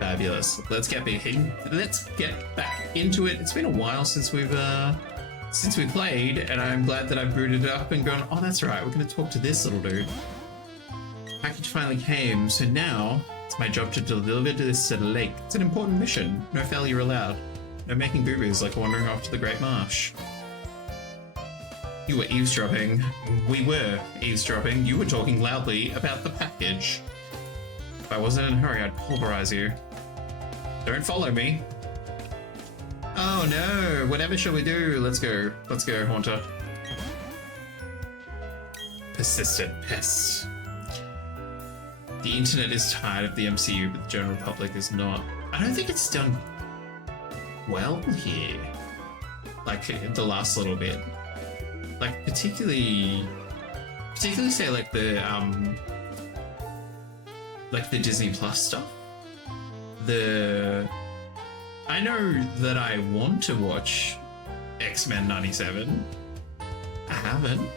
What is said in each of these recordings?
Fabulous. Let's get back into it. It's been a while since we played, and I'm glad that I've booted it up and gone, oh, that's right, we're going to talk to this little dude. Package finally came, so now it's my job to deliver this to the lake. It's an important mission. No failure allowed. No making boo-boos like wandering off to the Great Marsh. You were eavesdropping. We were eavesdropping. You were talking loudly about the package. If I wasn't in a hurry, I'd pulverize you. Don't follow me. Oh no, whatever shall we do? Let's go, Haunter. Persistent pests. The internet is tired of the MCU, but the general public is not. I don't think it's done well here. Like, the last little bit. Like, particularly say, like the Disney Plus stuff. I know that I want to watch X-Men 97. I haven't.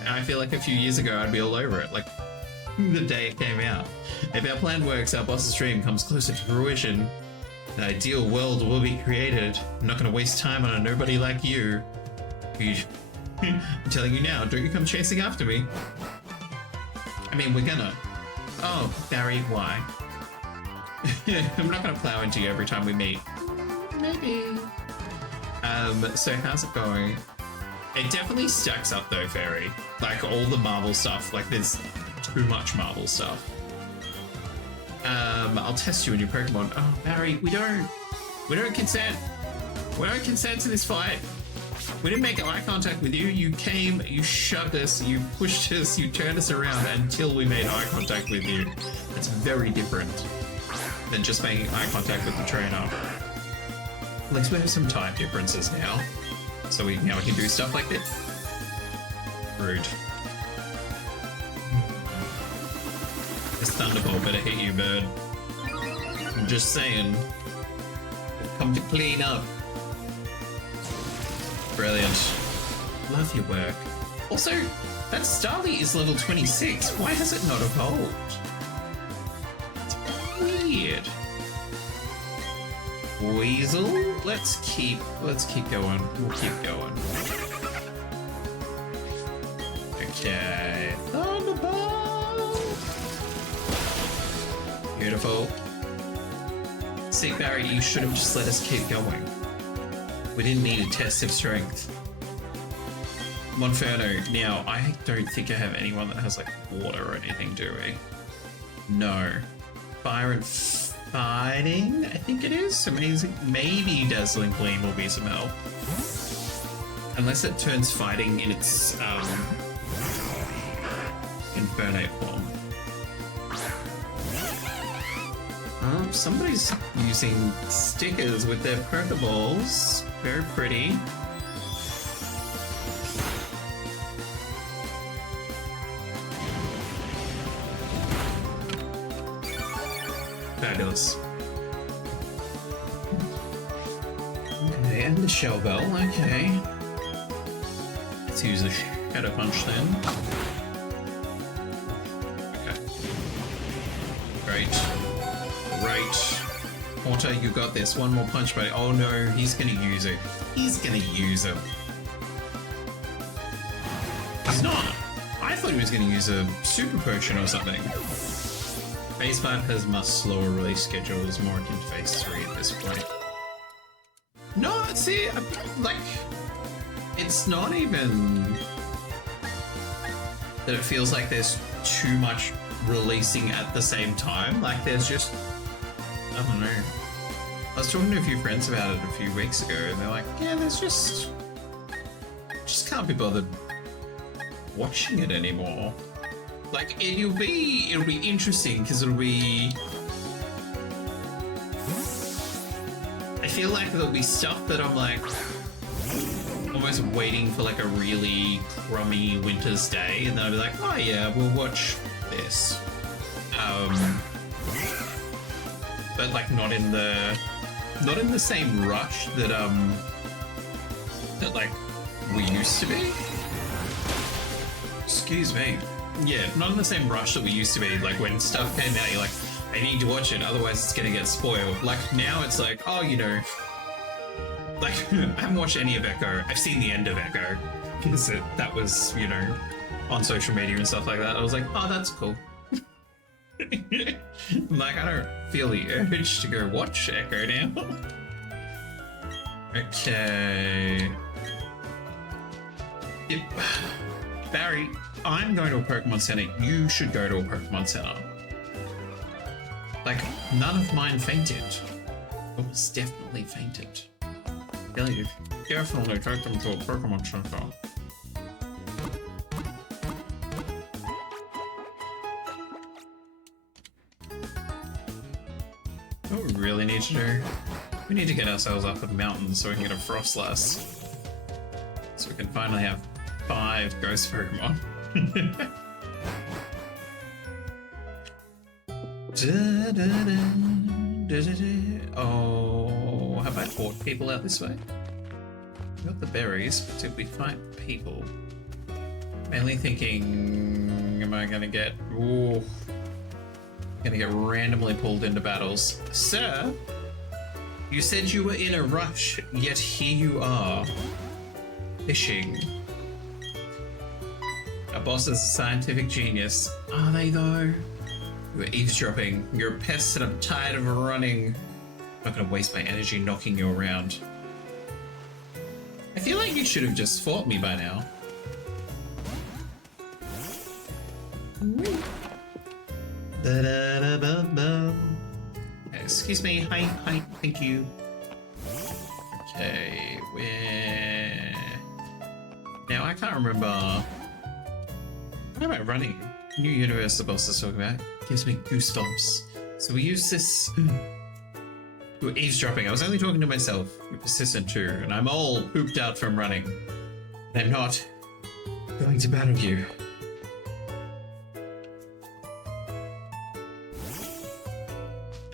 And I feel like a few years ago I'd be all over it, like the day it came out. If our plan works, our boss's dream comes closer to fruition. An ideal world will be created. I'm not going to waste time on a nobody like you. I'm telling you now, don't you come chasing after me. I mean, we're gonna. Oh, Barry, why? I'm not gonna plow into you every time we meet. Maybe. So how's it going? It definitely stacks up though, Fairy. Like all the Marvel stuff, like there's too much Marvel stuff. I'll test you in your Pokemon. Oh, Barry, we don't consent. We don't consent to this fight. We didn't make eye contact with you. You came, you shoved us, you pushed us, you turned us around until we made eye contact with you. It's very different than just making eye contact with the trainer. At least we have some time differences now. So now we can do stuff like this. Rude. This Thunderbolt better hit you, bird. I'm just saying. Come to clean up. Brilliant. Love your work. Also, that Starly is level 26. Why has it not evolved? It's weird. Weasel? Let's keep going. We'll keep going. Okay. Thunderbolt! Beautiful. See, Barry, you should have just let us keep going. We didn't need a test of strength. Monferno. Now, I don't think I have anyone that has, like, water or anything, do we? No. Fire and fighting, I think it is. So maybe Dazzling Gleam will be some help. Unless it turns fighting in its, Infernape form. Somebody's using stickers with their Pokeballs. Very pretty. Fabulous. Okay, and the Shell Bell, okay. Let's use a Shadow Punch then. Okay. Great. Great. Haunter, you got this. One more punch, but oh no, he's gonna use it. He's gonna use it. He's not. I thought he was gonna use a super potion or something. Phase 5 has much slower release schedules, more akin to Phase 3 at this point. No, see, like, it's not even that it feels like there's too much releasing at the same time. Like, there's just, I don't know. I was talking to a few friends about it a few weeks ago, and they're like, yeah, there's just can't be bothered watching it anymore. Like, it'll be interesting, because it'll be... I feel like there'll be stuff that I'm like, almost waiting for like a really crummy winter's day, and then I'll be like, oh yeah, we'll watch this. But like not in the same rush that that like we used to be. Excuse me. Yeah, not in the same rush that we used to be. Like when stuff came out, you're like, I need to watch it, otherwise it's gonna get spoiled. Like, now it's like, oh, you know, like, I haven't watched any of Echo. I've seen the end of Echo, because that was, you know, on social media and stuff like that. I was like, oh, that's cool. Like, I don't feel the urge to go watch Echo now. Okay. Yep. Barry, I'm going to a Pokemon Center. You should go to a Pokemon Center. Like, none of mine fainted. Almost definitely fainted. Really, you definitely take them to a Pokemon Center. What we really need to do, we need to get ourselves up in the mountains so we can get a Frostlass. So we can finally have 5 Ghost Pokemon. Oh, have I fought people out this way? Got the berries, but did we fight people? Mainly thinking, am I gonna get... Ooh. Gonna get randomly pulled into battles. Sir, you said you were in a rush, yet here you are. Fishing. Our boss is a scientific genius. Are they though? You're eavesdropping. You're a pest and I'm tired of running. I'm not gonna waste my energy knocking you around. I feel like you should have just fought me by now. Excuse me, hi, thank you. Okay, where... Now, I can't remember... What am I running? New universe the boss is talking about. Gives me goosebumps. So we use this... You're eavesdropping. I was only talking to myself. You're persistent too, and I'm all pooped out from running. And I'm not going to battle you.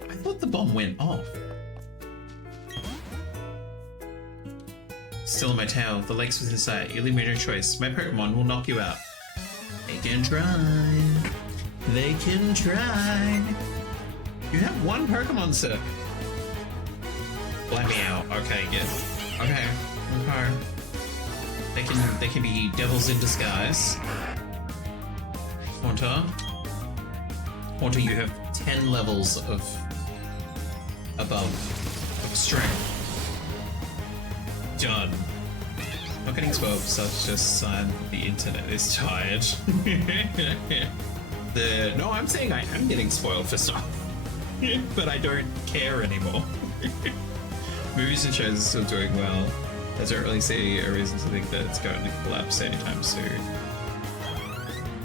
I thought the bomb went off. Still in my tail. The lake's within sight. You leave me no choice. My Pokemon will knock you out. They can try. They can try. You have 1 Pokemon, sir. Let me out. Okay, good. Okay. They can be devils in disguise. Haunter, you have 10 levels of above strength. Done. Not getting spoiled for such a sign that the internet is tired. No, I'm saying I am getting spoiled for stuff, but I don't care anymore. Movies and shows are still doing well. I don't really see a reason to think that it's going to collapse anytime soon.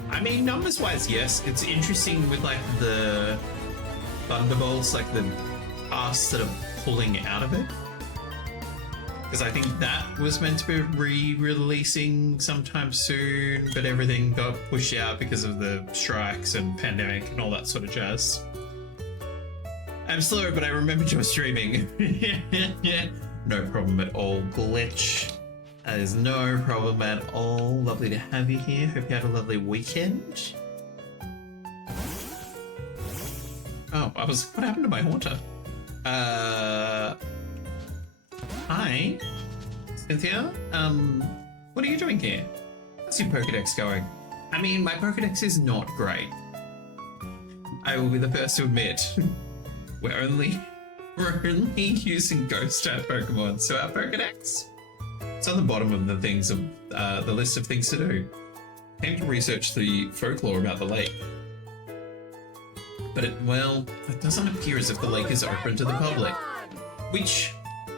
I mean, numbers-wise, yes. It's interesting with, like, the Thunderbolts, like, the casts that are pulling out of it. Because I think that was meant to be re-releasing sometime soon, but everything got pushed out because of the strikes and pandemic and all that sort of jazz. I'm slow, but I remembered you were streaming. No problem at all, Glitch. That is no problem at all. Lovely to have you here. Hope you had a lovely weekend. Oh, what happened to my Haunter? Hi, Cynthia. What are you doing here? How's your Pokedex going? I mean, my Pokedex is not great. I will be the first to admit. We're only using ghost type Pokemon, so our Pokedex, it's on the bottom of the things of the list of things to do. I came to research the folklore about the lake, but it doesn't appear as if the lake is open to the public, which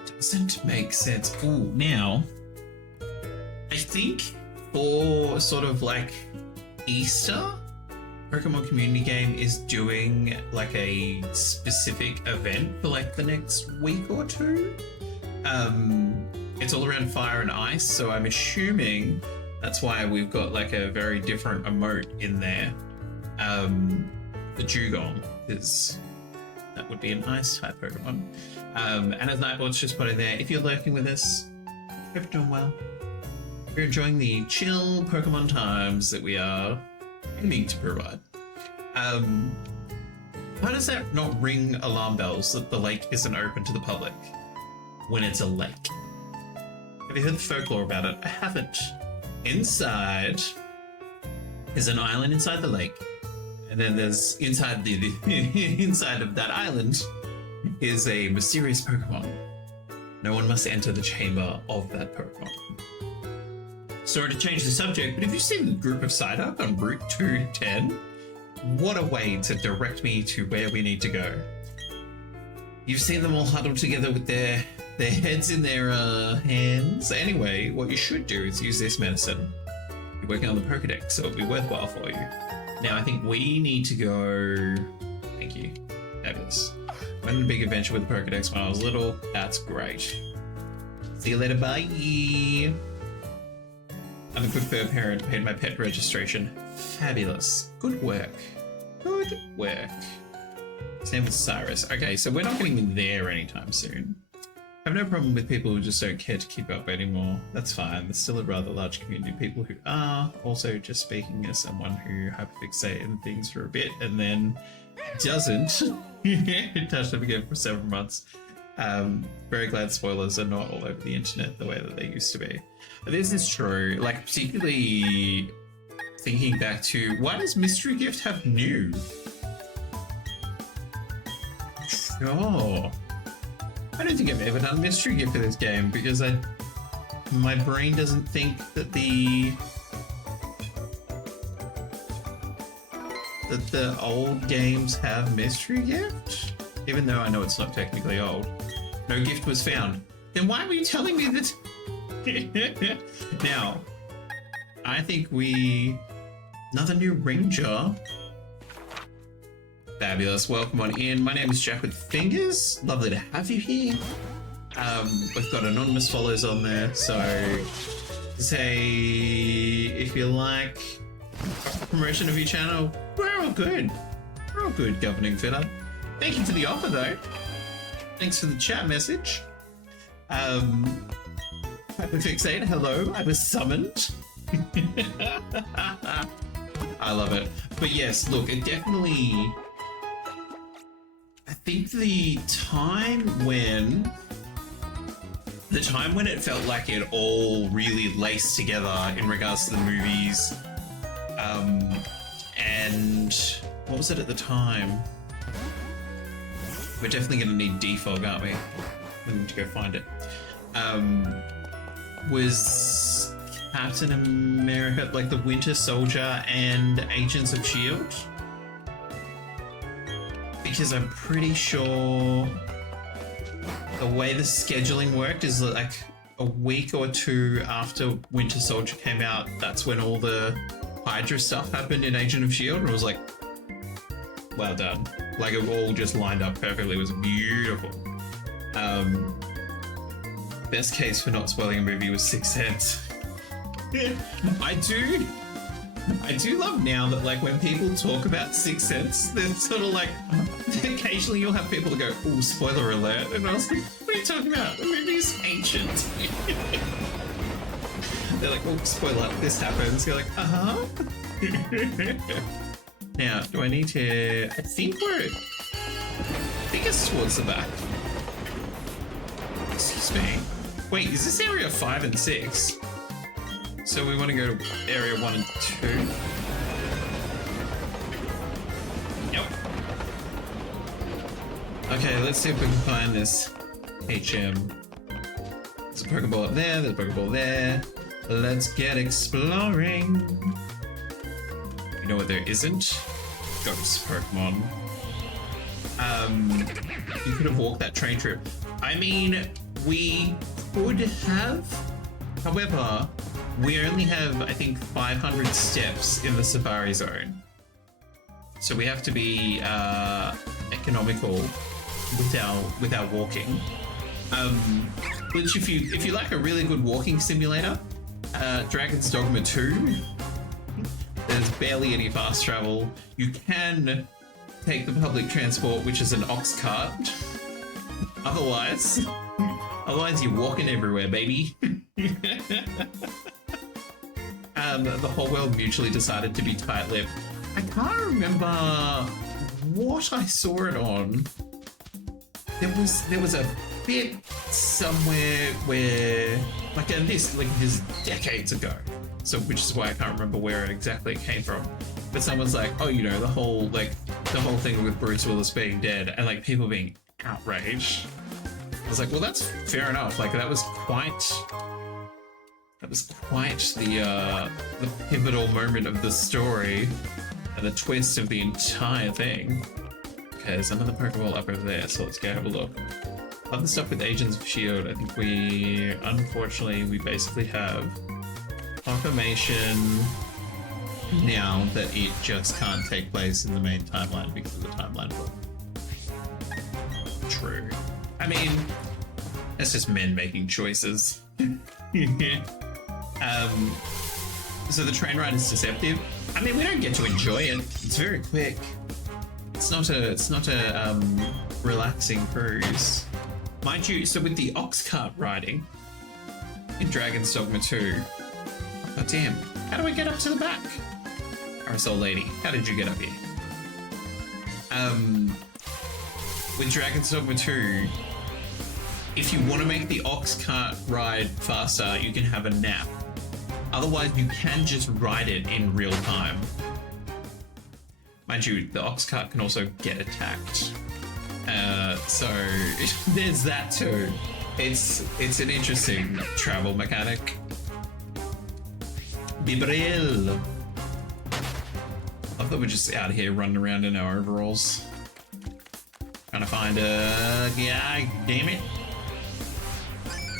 doesn't make sense. Ooh, now I think for sort of like Easter, Pokemon Community Game is doing like a specific event for like the next week or 2. It's all around fire and ice, so I'm assuming that's why we've got like a very different emote in there. The Dugong, because that would be an ice type Pokemon. And as Nightbot's just put in there, if you're lurking with us, hope you're doing well. We're enjoying the chill Pokemon times that we are aiming to provide. How does that not ring alarm bells that the lake isn't open to the public when it's a lake? Have you heard the folklore about it? I haven't. Inside is an island inside the lake, and then there's inside the inside of that island is a mysterious Pokemon. No one must enter the chamber of that Pokemon. Sorry to change the subject, but have you seen the group of Psyduck on Route 210? What a way to direct me to where we need to go. You've seen them all huddled together with their heads in their hands. Anyway, what you should do is use this medicine. You're working on the Pokedex, so it'll be worthwhile for you. Now, I think we need to go... Thank you. Fabulous. Went on a big adventure with the Pokedex when I was little. That's great. See you later, bye! I'm a good fur parent, paid my pet registration. Fabulous. Good work. Good work. Same with Cyrus. Okay, so we're not getting in there anytime soon. I have no problem with people who just don't care to keep up anymore. That's fine. There's still a rather large community of people who are. Also, just speaking as someone who hyperfixated in things for a bit and then doesn't touch them again for several months. Very glad spoilers are not all over the internet the way that they used to be. But this is true. Like, particularly thinking back to, why does Mystery Gift have new? Sure. I don't think I've ever done Mystery Gift for this game because my brain doesn't think that the old games have Mystery Gift, even though I know it's not technically old. No gift was found. Then why were you telling me that? Now, I think another new ranger. Fabulous. Welcome on in. My name is Jack with Fingers. Lovely to have you here. We've got anonymous follows on there, so say if you like promotion of your channel, we're all good. We're all good, Governing Fitter. Thank you for the offer, though. Thanks for the chat message. Hyperfixate, hello. I was summoned. I love it. But yes, look, it definitely... I think the time when it felt like it all really laced together in regards to the movies, and what was it at the time? We're definitely going to need defog, aren't we? We need to go find it. Was Captain America, like the Winter Soldier and Agents of S.H.I.E.L.D.? Because I'm pretty sure the way the scheduling worked is like a week or two after Winter Soldier came out, that's when all the Hydra stuff happened in Agent of S.H.I.E.L.D. and I was like, well done. Like it all just lined up perfectly. It was beautiful. Best case for not spoiling a movie was 6 Sense. I do love now that like when people talk about 6 Sense, they're sort of like, occasionally you'll have people that go, "Oh, spoiler alert," and I was like, "What are you talking about? The movie's ancient." They're like, "Oh, spoiler, this happens." You're like, "Uh-huh." Now, do I need to... I think it's towards the back. Excuse me. Wait, is this area 5 and 6? So we want to go to area 1 and 2? Yep. Okay, let's see if we can find this HM. There's a Pokeball up there, there's a Pokeball there. Let's get exploring. You know what there isn't? Ghost Pokemon. You could have walked that train trip. I mean, we could have. However, we only have, I think, 500 steps in the Safari Zone. So we have to be economical with our walking. Which, if you like a really good walking simulator, Dragon's Dogma 2. There's barely any fast travel. You can take the public transport, which is an ox cart. Otherwise you're walking everywhere, baby. The whole world mutually decided to be tight-lipped. I can't remember what I saw it on. There was a bit somewhere where, like, and this is decades ago, so which is why I can't remember where exactly it came from. But someone's like, oh, you know, the whole thing with Bruce Willis being dead and like people being outraged. I was like, well, that's fair enough. Like that was quite the pivotal moment of the story and the twist of the entire thing. Okay, there's another Pokeball up over there, so let's go have a look. Other stuff with Agents of S.H.I.E.L.D., I think unfortunately, we basically have confirmation now that it just can't take place in the main timeline because of the timeline book. True. I mean, that's just men making choices. So the train ride is deceptive. I mean, we don't get to enjoy it. It's very quick. It's not a relaxing cruise. Mind you, so with the ox cart riding in Dragon's Dogma 2, oh damn, how do I get up to the back? Parasol Lady, how did you get up here? With Dragon's Dogma 2, if you want to make the ox cart ride faster, you can have a nap. Otherwise, you can just ride it in real time. Mind you, the ox cart can also get attacked. So there's that too. It's an interesting travel mechanic. Bibril. I thought we're just out here running around in our overalls. Trying to find a guy, damn it.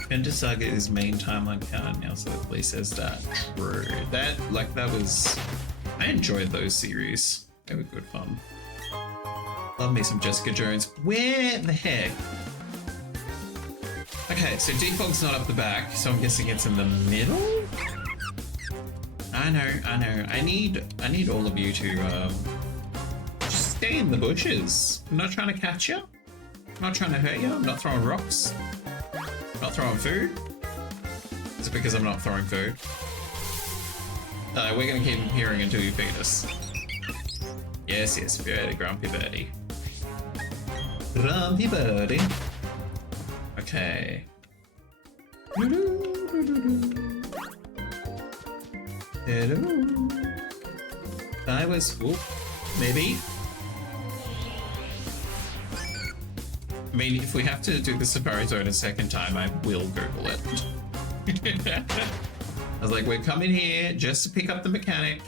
Penta Saga is main timeline canon now, so the police says that. True. That was... I enjoyed those series. They were good fun. Love me some Jessica Jones. Where the heck? Okay, so Defog's not up the back, so I'm guessing it's in the middle? I know. I need all of you to just stay in the bushes. I'm not trying to catch you. I'm not trying to hurt you. I'm not throwing rocks. I'm not throwing food. Is it because I'm not throwing food? No, we're gonna keep hearing until you feed us. Yes, very grumpy birdie. Grumpy birdie. Okay. Hello. I was... Whoop. Maybe. I mean, if we have to do the Safari Zone a second time, I will Google it. I was like, we're coming here just to pick up the mechanic.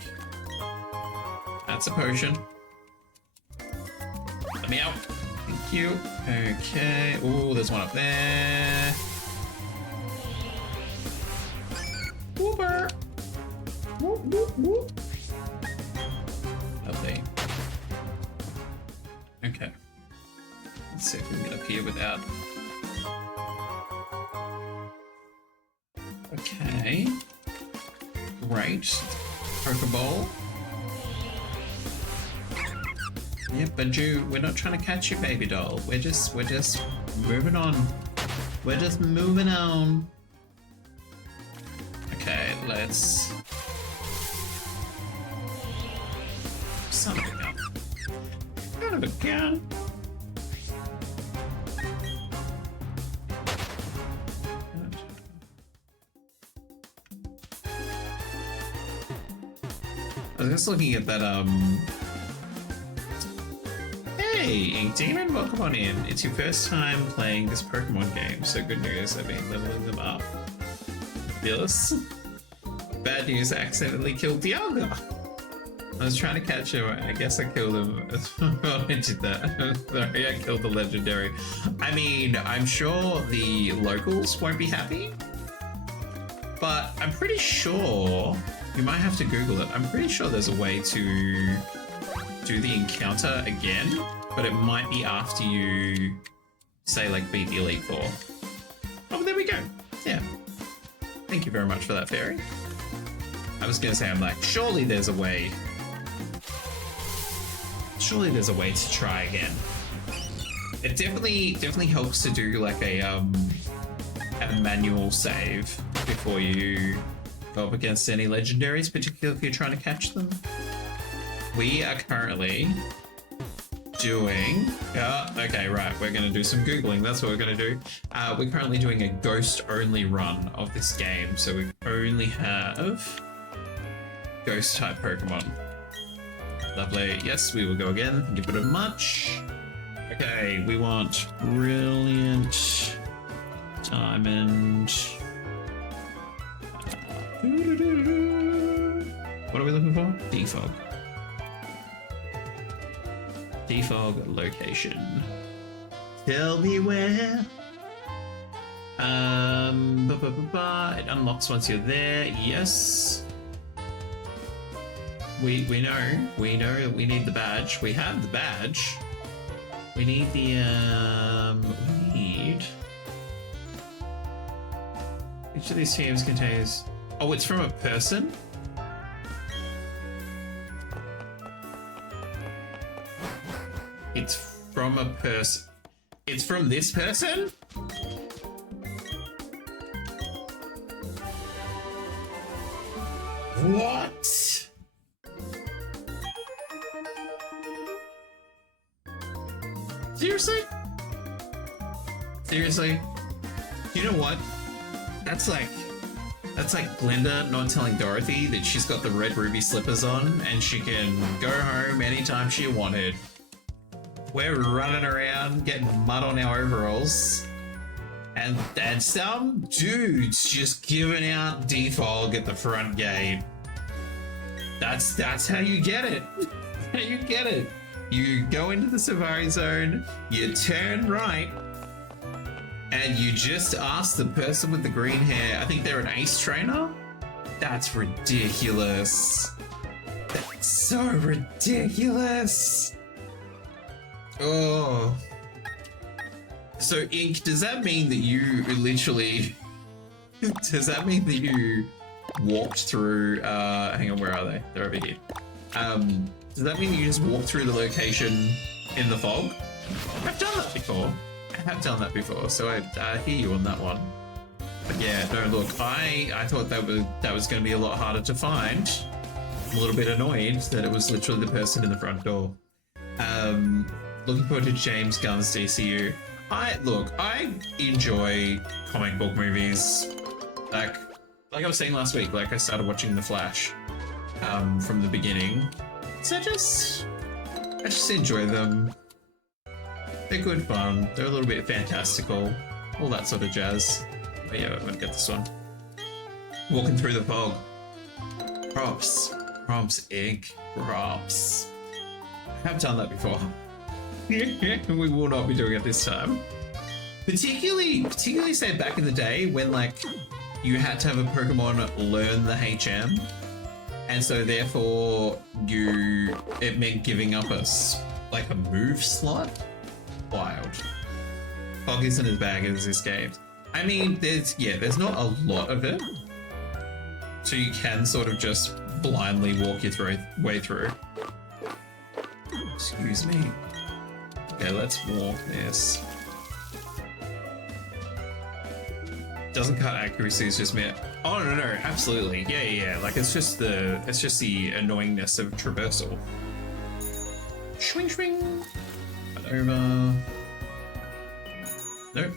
That's a potion. Let me out. Thank you. Okay. Ooh, there's one up there. Whooper. Whoop, whoop, whoop. Lovely. Okay. Let's see if we can get up here without... Okay. Great. Pokeball. Yep, but we're not trying to catch you, baby doll. We're just moving on. We're just moving on. Okay, let's... Son of a gun. Son of a gun. I was just looking at that, Hey, Ink Demon, welcome on in. It's your first time playing this Pokemon game, so good news, I've been leveling them up. Phyllis? Bad news, I accidentally killed Dialga. I was trying to catch him, I guess I killed him. I did that. Sorry, I killed the legendary. I mean, I'm sure the locals won't be happy, but I'm pretty sure, you might have to Google it, I'm pretty sure there's a way to do the encounter again, but it might be after you, say, like, beat the Elite Four. Oh, there we go. Yeah. Thank you very much for that, Fairy. I was gonna say, I'm like, surely there's a way. Surely there's a way to try again. It definitely helps to do, like, a manual save before you go up against any legendaries, particularly if you're trying to catch them. We are currently doing... okay, right. We're going to do some Googling. That's what we're going to do. We're currently doing a ghost-only run of this game. So we only have ghost-type Pokemon. Lovely. Yes, we will go again. Thank you very much. Okay, we want Brilliant Diamond. What are we looking for? Defog. Defog location. Tell me where. It unlocks once you're there. Yes. We know that we need the badge. We have the badge. We need the each of these teams contains... Oh, it's from a person? It's from a person. It's from this person? What? Seriously? Seriously? You know what? That's like Glinda not telling Dorothy that she's got the red ruby slippers on and she can go home anytime she wanted. We're running around getting mud on our overalls, and some dude's just giving out defog at the front gate. That's how you get it. How you get it. You go into the Safari Zone, you turn right, and you just ask the person with the green hair. I think they're an ace trainer. That's ridiculous. That's so ridiculous. Oh. So, Ink, does that mean that you literally... does that mean that you walked through... hang on, where are they? They're over here. Does that mean you just walked through the location in the fog? I've done that before. I have done that before, so I hear you on that one. But yeah, no, look, I thought that was going to be a lot harder to find. I'm a little bit annoyed that it was literally the person in the front door. Looking forward to James Gunn's DCU. I enjoy comic book movies. Like I was saying last week, like I started watching The Flash from the beginning. So I just enjoy them. They're good fun. They're a little bit fantastical. All that sort of jazz. But yeah, I'm gonna get this one. Walking through the fog. Props. Props, Ink. Props. I have done that before. We will not be doing it this time. Particularly say back in the day when like you had to have a Pokemon learn the HM. And so therefore it meant giving up a move slot. Wild. Fog isn't as bad as this game. I mean, there's not a lot of it. So you can sort of just blindly walk your way through. Excuse me. Okay, let's walk this. Doesn't cut accuracy, it's just me. Oh no, absolutely. Yeah. Like it's just the annoyingness of traversal. Swing. Over. Nope.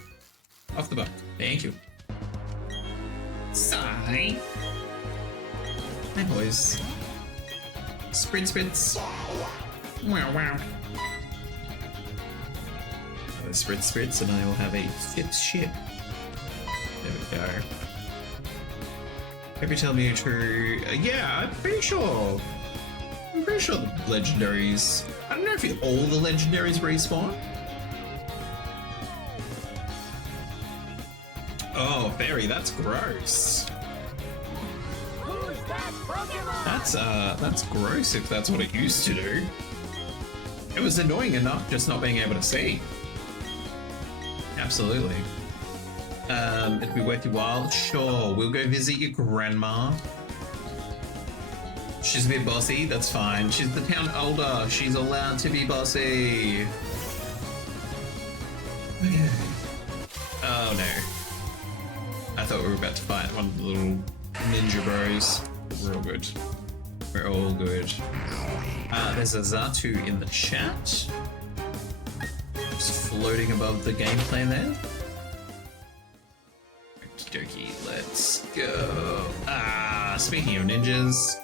Off the buck. Thank you. Sigh. Hi boys. Spritz. Wow. Spritz, and I will have a fit ship. There we go. Hope you tell me you're true. Yeah, I'm pretty sure the legendaries. I don't know if all the legendaries respawn. Oh, Fairy, that's gross. That's gross if that's what it used to do. It was annoying enough just not being able to see. Absolutely. It'd be worth your while. Sure, we'll go visit your grandma. She's a bit bossy, that's fine. She's the town elder. She's allowed to be bossy. Okay. Oh no. I thought we were about to fight one of the little ninja bros. We're all good. We're all good. There's a Zatu in the chat. floating above the gameplay there. Okie dokie, let's go. Ah, speaking of ninjas,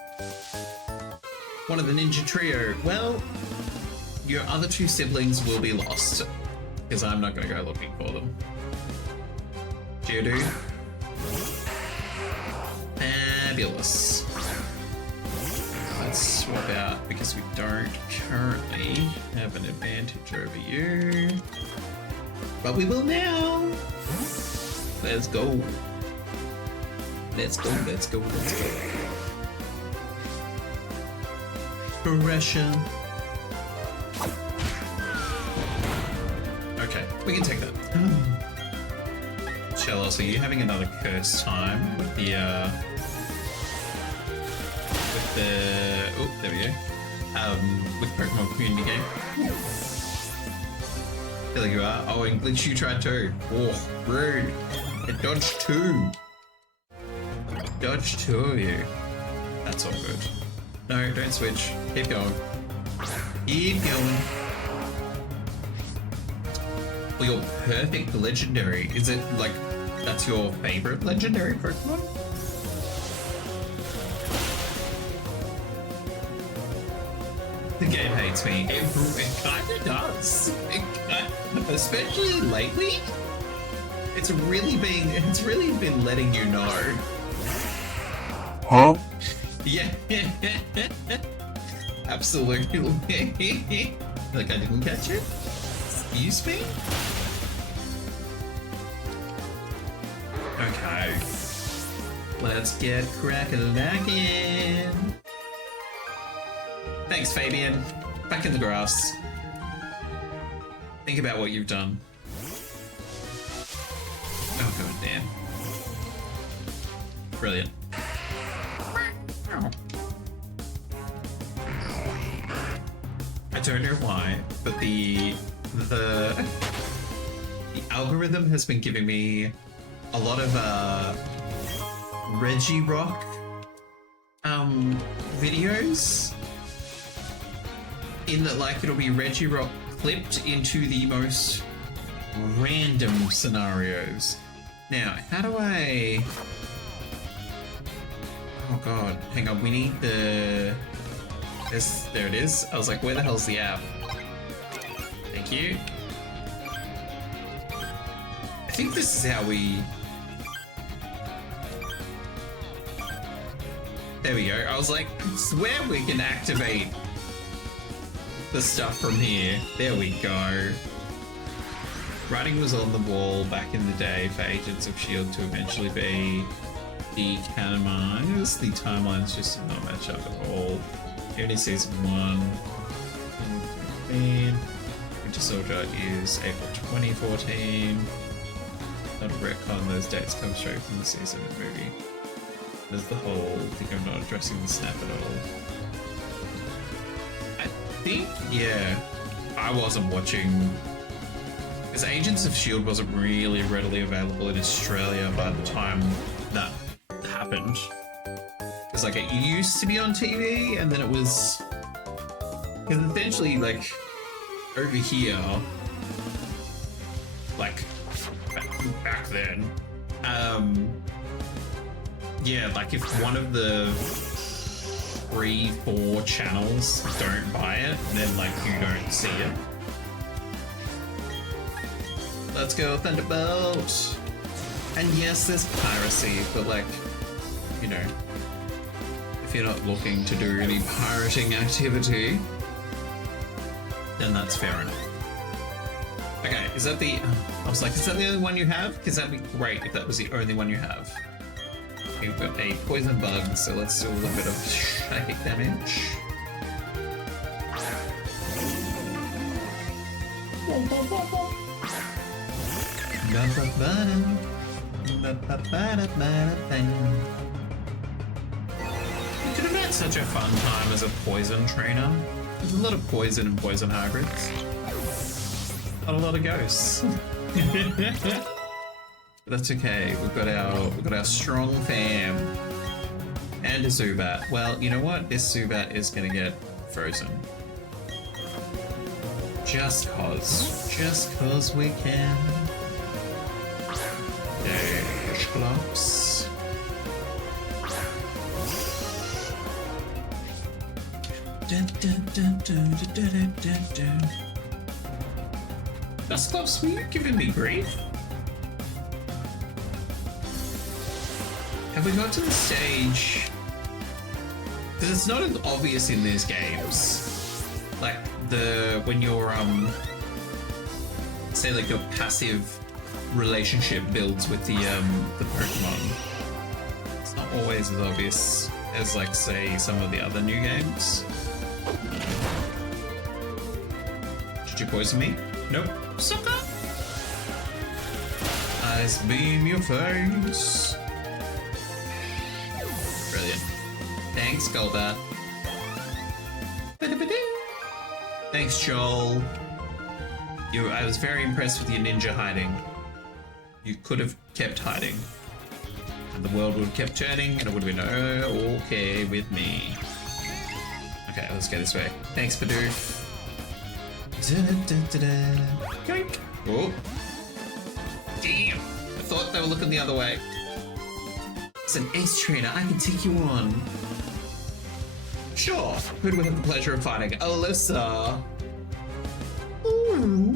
one of the ninja trio. Well, your other two siblings will be lost because I'm not going to go looking for them. Geodude. Fabulous. Let's swap out because we don't currently have an advantage over you. But we will now. Let's go. Let's go, let's go, let's go. Pressure. Okay, we can take that. Shellos, are you having another curse time with the oh, there we go. With Pokemon Community Game? I feel like you are. Oh, and Glitch, you tried too. Oh, rude. It dodged two. Dodged two of you. That's all good. No, don't switch. Keep going. Keep going. Well, your perfect legendary. Is it like that's your favorite legendary Pokemon? The game hates me. It kind of does. Especially lately. It's really been letting you know. Huh? Yeah. Absolutely. Like I didn't catch it? Excuse me? Okay. Let's get crack-a-lackin'. Thanks, Fabian. Back in the grass. Think about what you've done. Oh, god damn. Brilliant. I don't know why, but the algorithm has been giving me a lot of Regirock videos. In that, like, it'll be Regirock clipped into the most random scenarios. Now, how do I... Oh god, hang on, we need the... There it is. I was like, where the hell's the app? Thank you. I think this is how we... There we go. I was like, I swear we can activate the stuff from here. There we go. Writing was on the wall back in the day for Agents of S.H.I.E.L.D. to eventually be decanonized. The timelines just did not match up at all. Only Season 1. 2015. Winter Soldier is April 2014. Not a retcon, those dates come straight from the season and movie. There's the whole thing of not addressing the snap at all. I think, yeah, I wasn't watching, because Agents of S.H.I.E.L.D. wasn't really readily available in Australia by the time that happened. Because like it used to be on TV, and then it was, because essentially like over here, like back then, yeah, like if one of the 3-4 channels don't buy it, then like you don't see it. Let's go, Thunderbolt! And yes, there's piracy, but like, you know, if you're not looking to do any pirating activity, then that's fair enough. Okay, is that the... I was like, is that the only one you have? Because that'd be great if that was the only one you have. We've got a poison bug, so let's do a little bit of psychic damage. You could have had such a fun time as a poison trainer. There's a lot of poison and poison hybrids. Not a lot of ghosts. But that's okay. We've got our strong fam and a Zubat. Well, you know what? This Zubat is gonna get frozen. Just cause we can. Dash gloves. Dust gloves, were you giving me grief? Have we got to the stage? Because it's not as obvious in these games. Like when you're say like your passive relationship builds with the Pokemon. It's not always as obvious as like say some of the other new games. Did you poison me? Nope. Sucker! Ice beam your face. Brilliant. Thanks, Golbat. Thanks, Joel. I was very impressed with your ninja hiding. You could have kept hiding. And the world would have kept turning, and it would have been okay with me. Okay, let's go this way. Thanks, Bidoof. Yoink. Oh. Damn. I thought they were looking the other way. It's an ace trainer. I can take you on. Sure. Who do we have the pleasure of fighting? Alyssa. Ooh.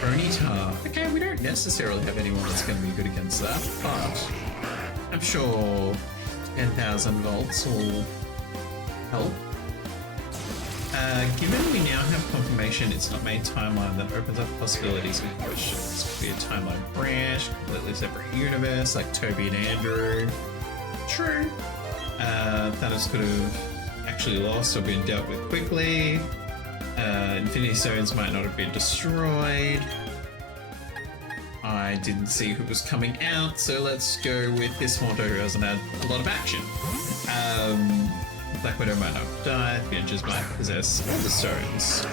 Ponyta. Okay, we don't necessarily have anyone that's going to be good against that, but I'm sure 10,000 volts will help. Given we now have confirmation it's not main timeline, that opens up possibilities with questions. Could be a timeline branch, completely separate universe, like Toby and Andrew. True. Thanos could have actually lost or been dealt with quickly. Infinity Stones might not have been destroyed. I didn't see who was coming out, so let's go with this Haunter who hasn't had a lot of action. Black Widow might not have died, Avengers might possess all the stones.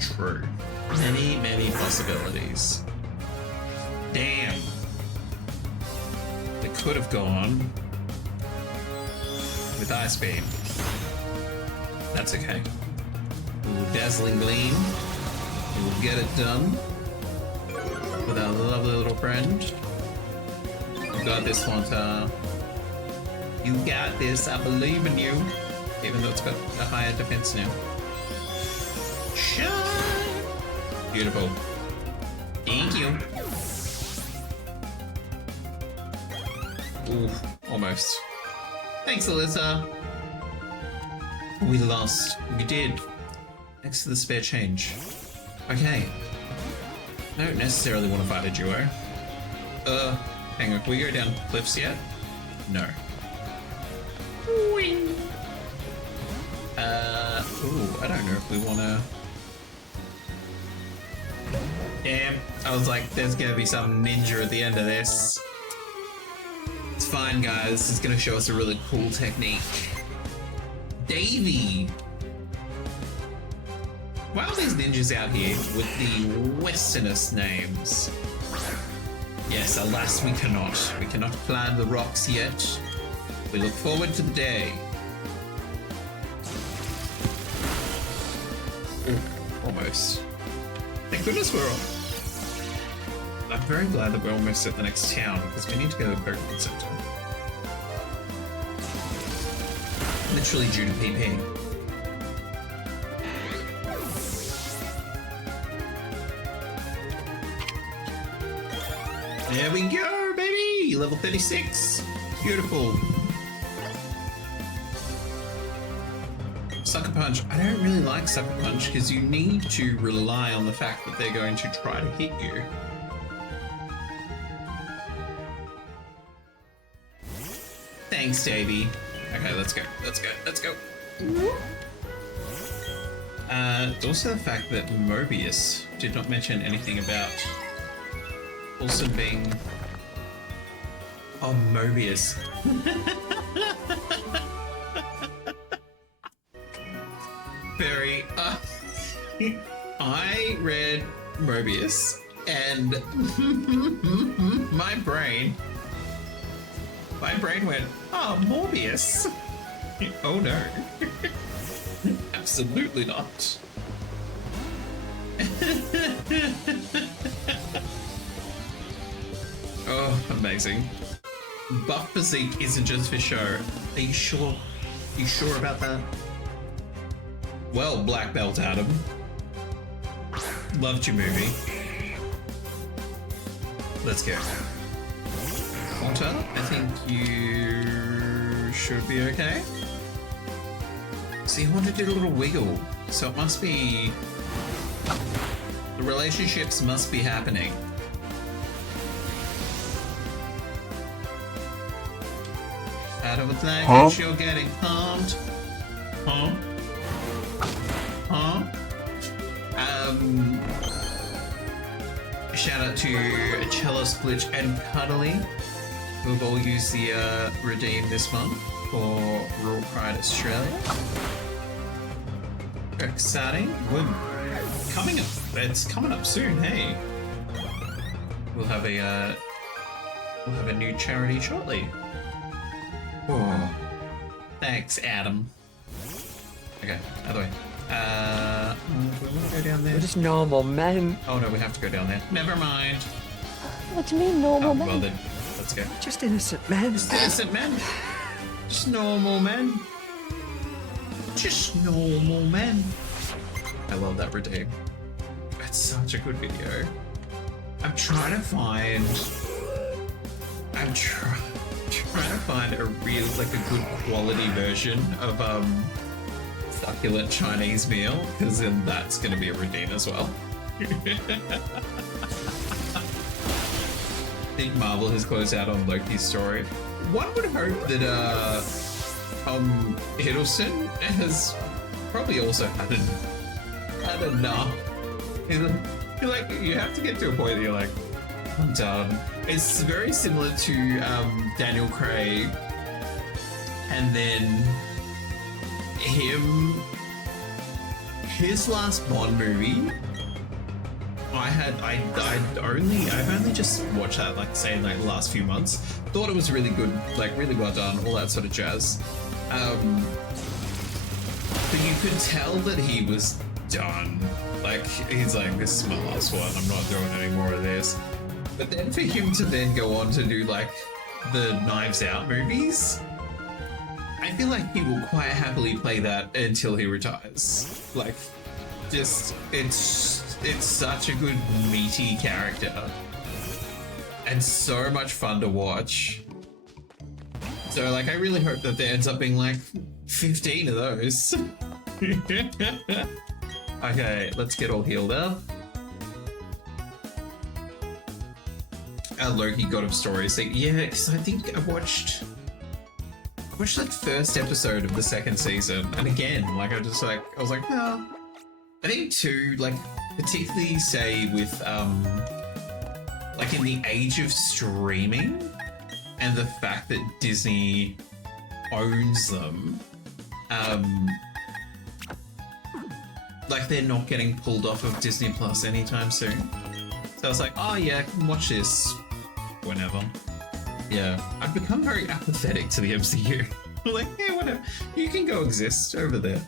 True. Many, many possibilities. Damn. They could have gone with Ice Beam. That's okay. Ooh, Dazzling Gleam. We'll get it done with our lovely little friend. You got this, Haunter. You got this, I believe in you. Even though it's got a higher defense now. Shine! Beautiful. Thank you. Ooh, almost. Thanks, Alyssa. We lost. We did. Thanks to the spare change. Okay. I don't necessarily want to fight a duo. Hang on, can we go down cliffs yet? No. Wing. Ooh, I don't know if we wanna... Damn, I was like, there's gonna be some ninja at the end of this. It's fine, guys. It's gonna show us a really cool technique. Davey! Why are these ninjas out here with the westernest names? Yes, alas, we cannot. We cannot climb the rocks yet. We look forward to the day. Ooh, almost. Thank goodness we're on. I'm very glad that we're almost at the next town because we need to go to the Pokemon Center. Literally due to PP. There we go, baby! Level 36. Beautiful. Sucker Punch. I don't really like Sucker Punch because you need to rely on the fact that they're going to try to hit you. Thanks, Davey. Okay, let's go. Let's go. Let's go. It's also the fact that Mobius did not mention anything about also being... Oh, Mobius. Very... I read Mobius and my brain went, oh, Morbius. Oh no. Absolutely not. Oh, amazing. Buff physique isn't just for show. Are you sure? Are you sure about that? Well, Black Belt Adam. Loved your movie. Let's go. Haunter, I think you should be okay. See, Haunter did a little wiggle, so it must be... The relationships must be happening. Adam with language, you're getting pumped. Huh? Huh? Shout out to Cello Splitch and Cuddly, who have all used the redeem this month for Raw Pride Australia. Exciting. We're coming up. It's coming up soon. Hey, we'll have a new charity shortly. Oh, thanks, Adam. Okay, other way. Do we want to go down there? We're just normal men. Oh no, we have to go down there. Never mind. What do you mean normal men? Well then, let's go. Just innocent men. Just innocent men. Just normal men. Just normal men. I love that redeem. It's such a good video. I'm trying to find a real, like a good quality version of succulent Chinese meal, because then that's gonna be a redeem as well. I think Marvel has closed out on Loki's story. One would hope that Hiddleston has probably also had enough. You're like, you have to get to a point that you're like, I'm done. It's very similar to Daniel Craig, and then his last Bond movie. I've only just watched that, like, say, in like the last few months. Thought it was really good, like really well done, all that sort of jazz. But you could tell that he was done. Like, he's like, this is my last one, I'm not doing any more of this. But then for him to then go on to do like the Knives Out movies, I feel like he will quite happily play that until he retires. Like, just, it's such a good meaty character and so much fun to watch. So like, I really hope that there ends up being like 15 of those. Okay, let's get all healed up. Loki God of Stories. Like, yeah, because I think I watched that first episode of the second season, and again, like, I was like, no. I think too, like, particularly say with like in the age of streaming and the fact that Disney owns them, like, they're not getting pulled off of Disney Plus anytime soon. So I was like, oh yeah, I can watch this whenever. Yeah, I've become very apathetic to the MCU. I'm like, yeah, whatever. You can go exist over there.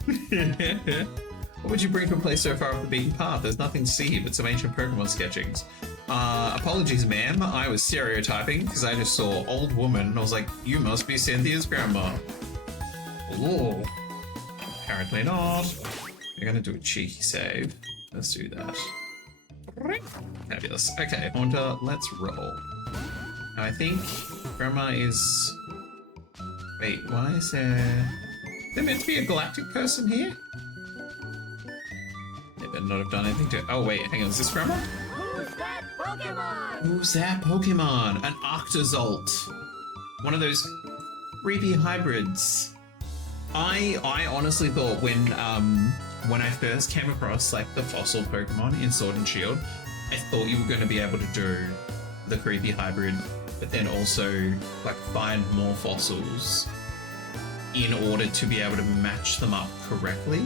What would you bring to a place so far off the beaten path? There's nothing to see but some ancient Pokemon sketchings. Apologies, ma'am. I was stereotyping because I just saw old woman and I was like, you must be Cynthia's grandma. Oh, apparently not. We're gonna do a cheeky save. Let's do that. Fabulous. Okay, Haunter, let's roll. Now I think Grandma is... Wait, why is there meant to be a galactic person here? They better not have done anything to... Oh wait, hang on, is this Grandma? Who's that Pokemon? Who's that Pokemon? An Octozolt. One of those creepy hybrids. I honestly thought when I first came across like the fossil Pokemon in Sword and Shield, I thought you were going to be able to do the creepy hybrid, but then also like find more fossils in order to be able to match them up correctly,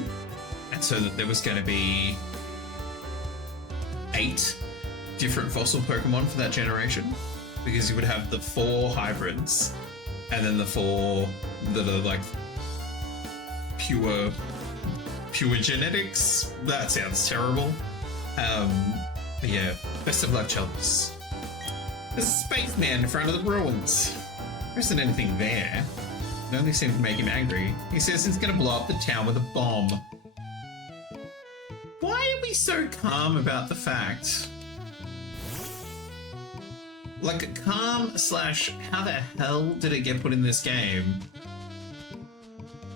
and so that there was going to be 8 different fossil Pokemon for that generation, because you would have the 4 hybrids and then the 4 that are like pure pure genetics. That sounds terrible. But yeah, best of luck, Chels. There's a spaceman in front of the ruins. There isn't anything there. It only seems to make him angry. He says he's gonna blow up the town with a bomb. Why are we so calm about the fact? Like, calm slash how the hell did it get put in this game?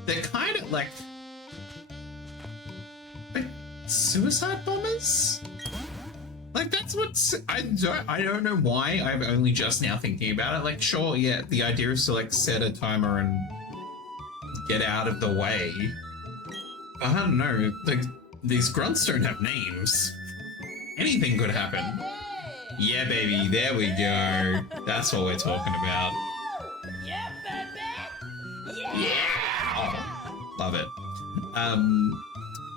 They're kind of like suicide bombers? Like, that's what's... I don't know why I'm only just now thinking about it. Like, sure, yeah, the idea is to, like, set a timer and get out of the way. I don't know, like, these grunts don't have names. Anything could happen. Yeah, baby, there we go. That's what we're talking about. Yeah, baby! Yeah! Oh, love it.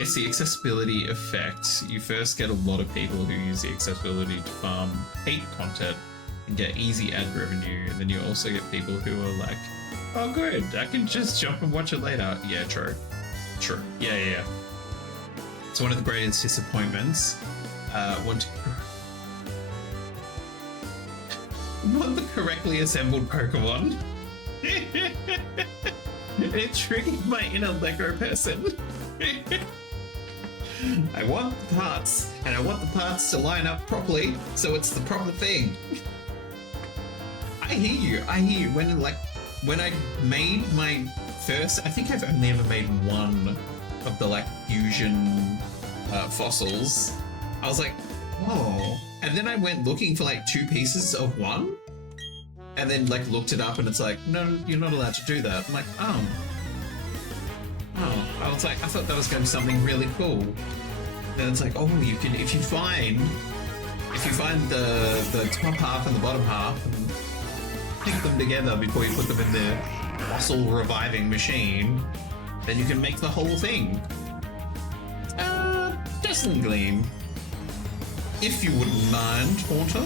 It's the accessibility effect. You first get a lot of people who use the accessibility to farm hate content and get easy ad revenue, and then you also get people who are like, oh good, I can just jump and watch it later. Yeah, true. True. Yeah. It's one of the greatest disappointments. Want the correctly assembled Pokemon. It triggered my inner Lego person. I want the parts, and I want the parts to line up properly, so it's the proper thing. I hear you. When I made my first, I think I've only ever made one of the like fusion fossils. I was like, whoa. And then I went looking for like 2 pieces of one, and then like looked it up, and it's like, no, you're not allowed to do that. I'm like, oh. I was like, I thought that was going to be something really cool. Then it's like, oh, you can, if you find the top half and the bottom half, and pick them together before you put them in the fossil reviving machine, then you can make the whole thing. Destiny Gleam. If you wouldn't mind, Haunter.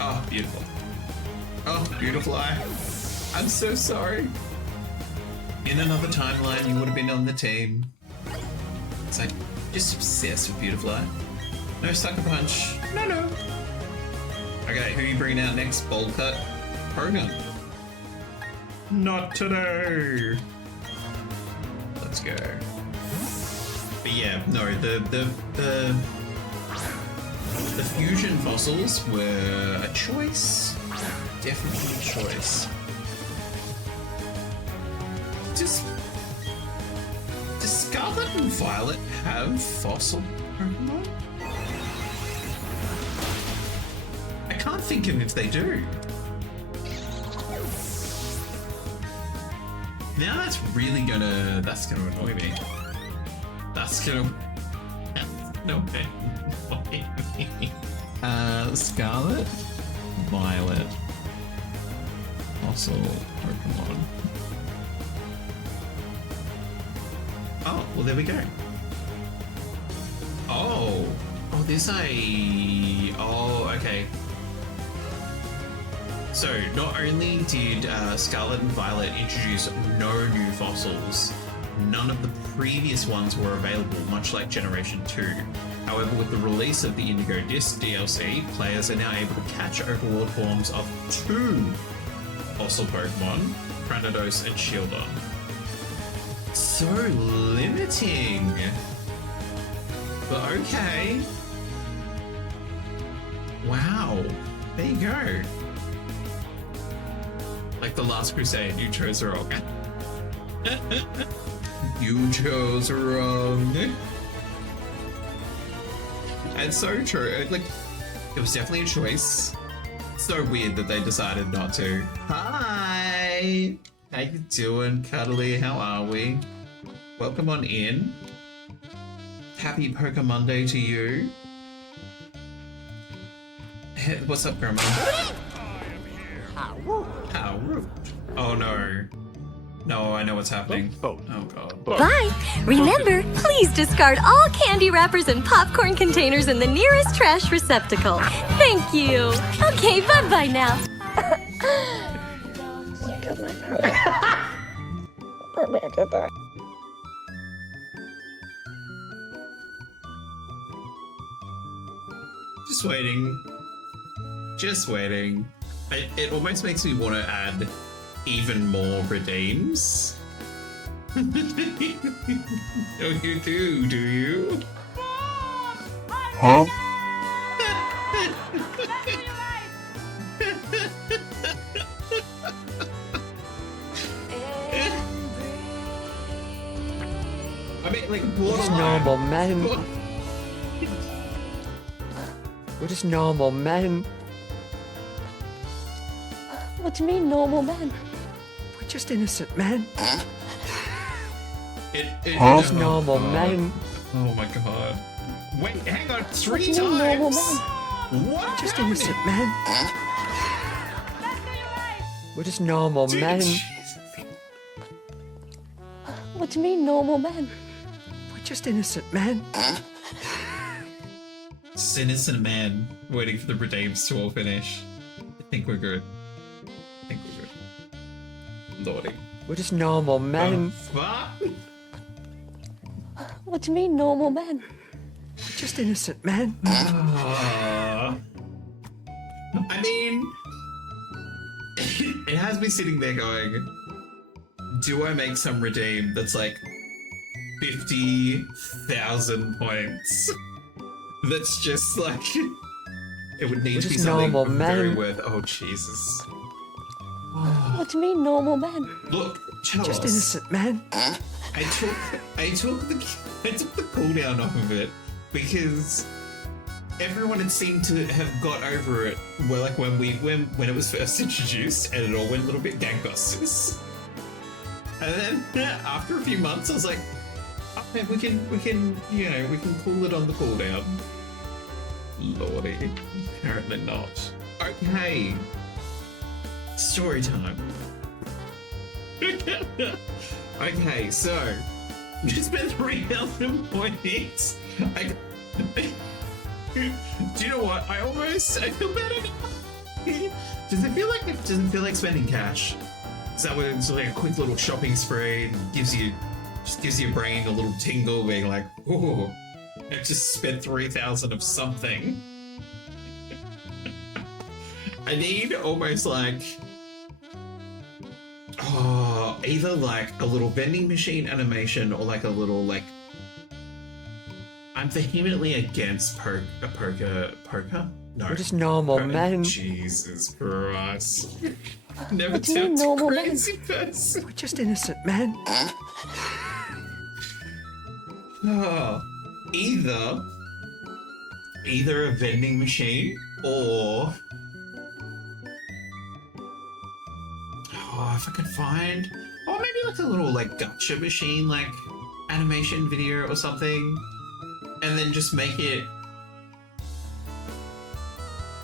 Oh, beautiful. Oh, beautiful eye. I'm so sorry. In another timeline, you would have been on the team. It's like, just obsessed with Beautiful Eye. No sucker punch. No. Okay, who are you bringing out next? Bold cut? Program. Not today. Let's go. But yeah, no, the fusion fossils were a choice. Definitely a choice. Does Scarlet and Violet have fossil Pokemon? I can't think of if they do. Now that's really gonna annoy me. That's gonna annoy me. Scarlet, Violet, fossil Pokemon. Oh, well, there we go. Oh, okay. So, not only did Scarlet and Violet introduce no new fossils, none of the previous ones were available, much like Generation 2. However, with the release of the Indigo Disc DLC, players are now able to catch overworld forms of 2 fossil Pokemon, Cranidos and Shieldon. So limiting. But okay. Wow. There you go. Like the Last Crusade, you chose wrong. You chose wrong. And so true. Like, it was definitely a choice. It's so weird that they decided not to. Hi! How you doing, Cuddly? How are we? Welcome on in. Happy PokeMonday to you. Hey, what's up, Grandma? How rude. Oh no. No, I know what's happening. Oh god. Bye! Remember, please discard all candy wrappers and popcorn containers in the nearest trash receptacle. Thank you! Okay, bye-bye now. Just waiting. Just waiting. It almost makes me want to add even more redeems. Oh, you do you? Huh? I mean, like, We're just normal men. We're just normal men. What do you mean, normal men? We're just innocent men. Huh? Just normal men. Oh my god. Wait, hang on, What do three you mean, normal times? men? What? Just innocent men. We're just normal men. What do you mean, normal men? We're just innocent men. Just innocent man waiting for the redeems to all finish. I think we're good. I think we're good. Lordy. We're just normal men. What? What do you mean, normal men? We're just innocent men. I mean, it has me sitting there going, do I make some redeem that's like 50,000 points? That's just like, it would need We're to be just something normal very men. worth. Oh, Jesus. What do you mean, normal men? Look, tell Just us. innocent men. I took the cooldown off of it because everyone had seemed to have got over it. Well, like when it was first introduced, and it all went a little bit gangbusters. And then after a few months, I was like, okay, we can cool it on the cooldown. Lordy, apparently not. Okay, story time. Okay, so we spent 3,000 points. Do you know what? I feel better now. Does it feel like spending cash? Is that what it's like, a quick little shopping spree and gives your brain a little tingle, being like, oh, I just spent 3,000 of something. I need almost like, either like a little vending machine animation or like a little like. I'm vehemently against poker. No. We're just normal men. Jesus Christ. Never What do you mean, turned normal men? crazy person. We're just innocent men. Oh, either a vending machine or if I could find, or maybe like a little like gotcha machine, like animation video or something, and then just make it.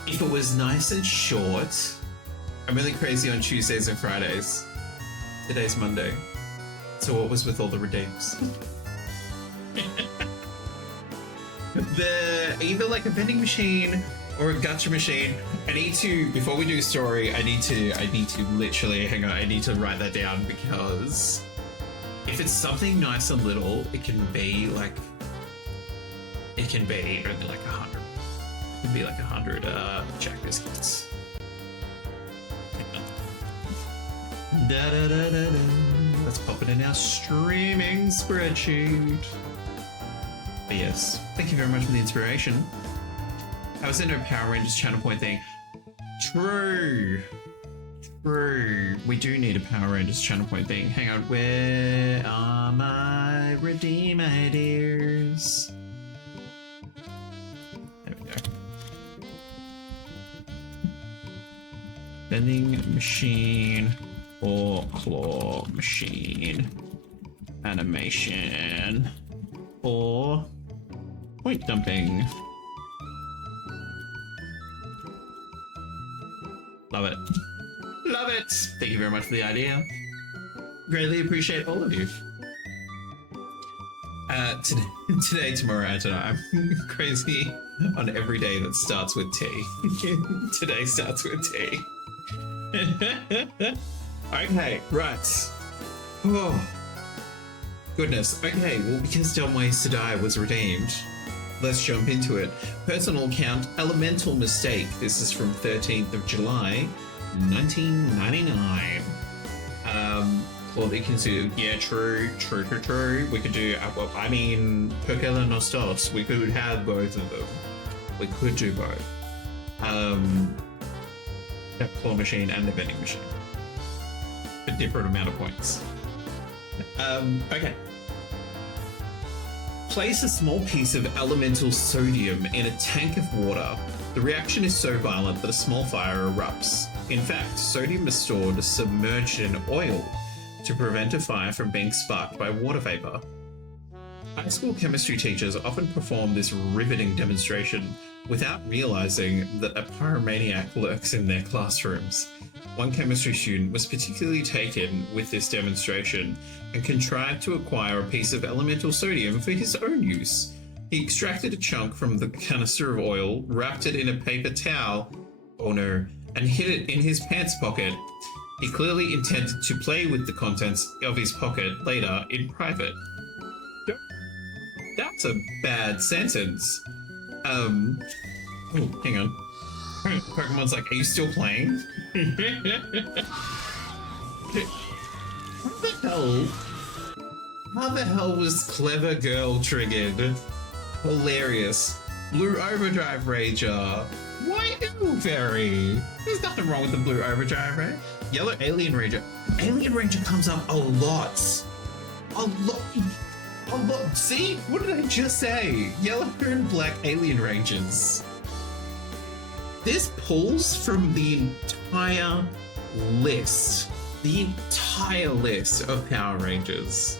If it was nice and short. I'm really crazy on Tuesdays and Fridays. Today's Monday. So what was with all the redeems? Either like a vending machine or a gotcha machine. I need to, before we do story, I need to literally, hang on, I need to write that down because if it's something nice and little, it can be only like 100. It can be like 100 Jack biscuits. Let's pop it in our streaming spreadsheet. But yes, thank you very much for the inspiration. I was in a Power Rangers channel point thing. True. We do need a Power Rangers channel point thing. Hang on, where are my redeem ideas? There we go. Vending machine or claw machine animation or point dumping. Love it. Love it. Thank you very much for the idea. Greatly appreciate all of you. Today, tomorrow, and tonight, I'm crazy on every day that starts with T. Today starts with T. Okay, right. Oh, goodness. Okay, well, because Dumb Ways to Die was redeemed, let's jump into it. Personal account, Elemental Mistake. This is from 13th of July, 1999. Well, they can do, yeah, true. We could do, well, I mean, Pokemon Nostos. We could have both of them. We could do both. The claw machine and the vending machine. A different amount of points. Okay. Place a small piece of elemental sodium in a tank of water. The reaction is so violent that a small fire erupts. In fact, sodium is stored submerged in oil to prevent a fire from being sparked by water vapor. High school chemistry teachers often perform this riveting demonstration without realizing that a pyromaniac lurks in their classrooms. One chemistry student was particularly taken with this demonstration and contrived to acquire a piece of elemental sodium for his own use. He extracted a chunk from the canister of oil, wrapped it in a paper towel, oh no, and hid it in his pants pocket. He clearly intended to play with the contents of his pocket later in private. That's a bad sentence. Oh, hang on. Pokemon's like, are you still playing? How the hell was Clever Girl triggered? Hilarious. Blue Overdrive Ranger. Why Ew Fairy? There's nothing wrong with the Blue Overdrive Ranger. Yellow Alien Ranger. Alien Ranger comes up a lot. A lot. See? What did I just say? Yellow and black Alien Rangers. This pulls from the entire list. The entire list of Power Rangers.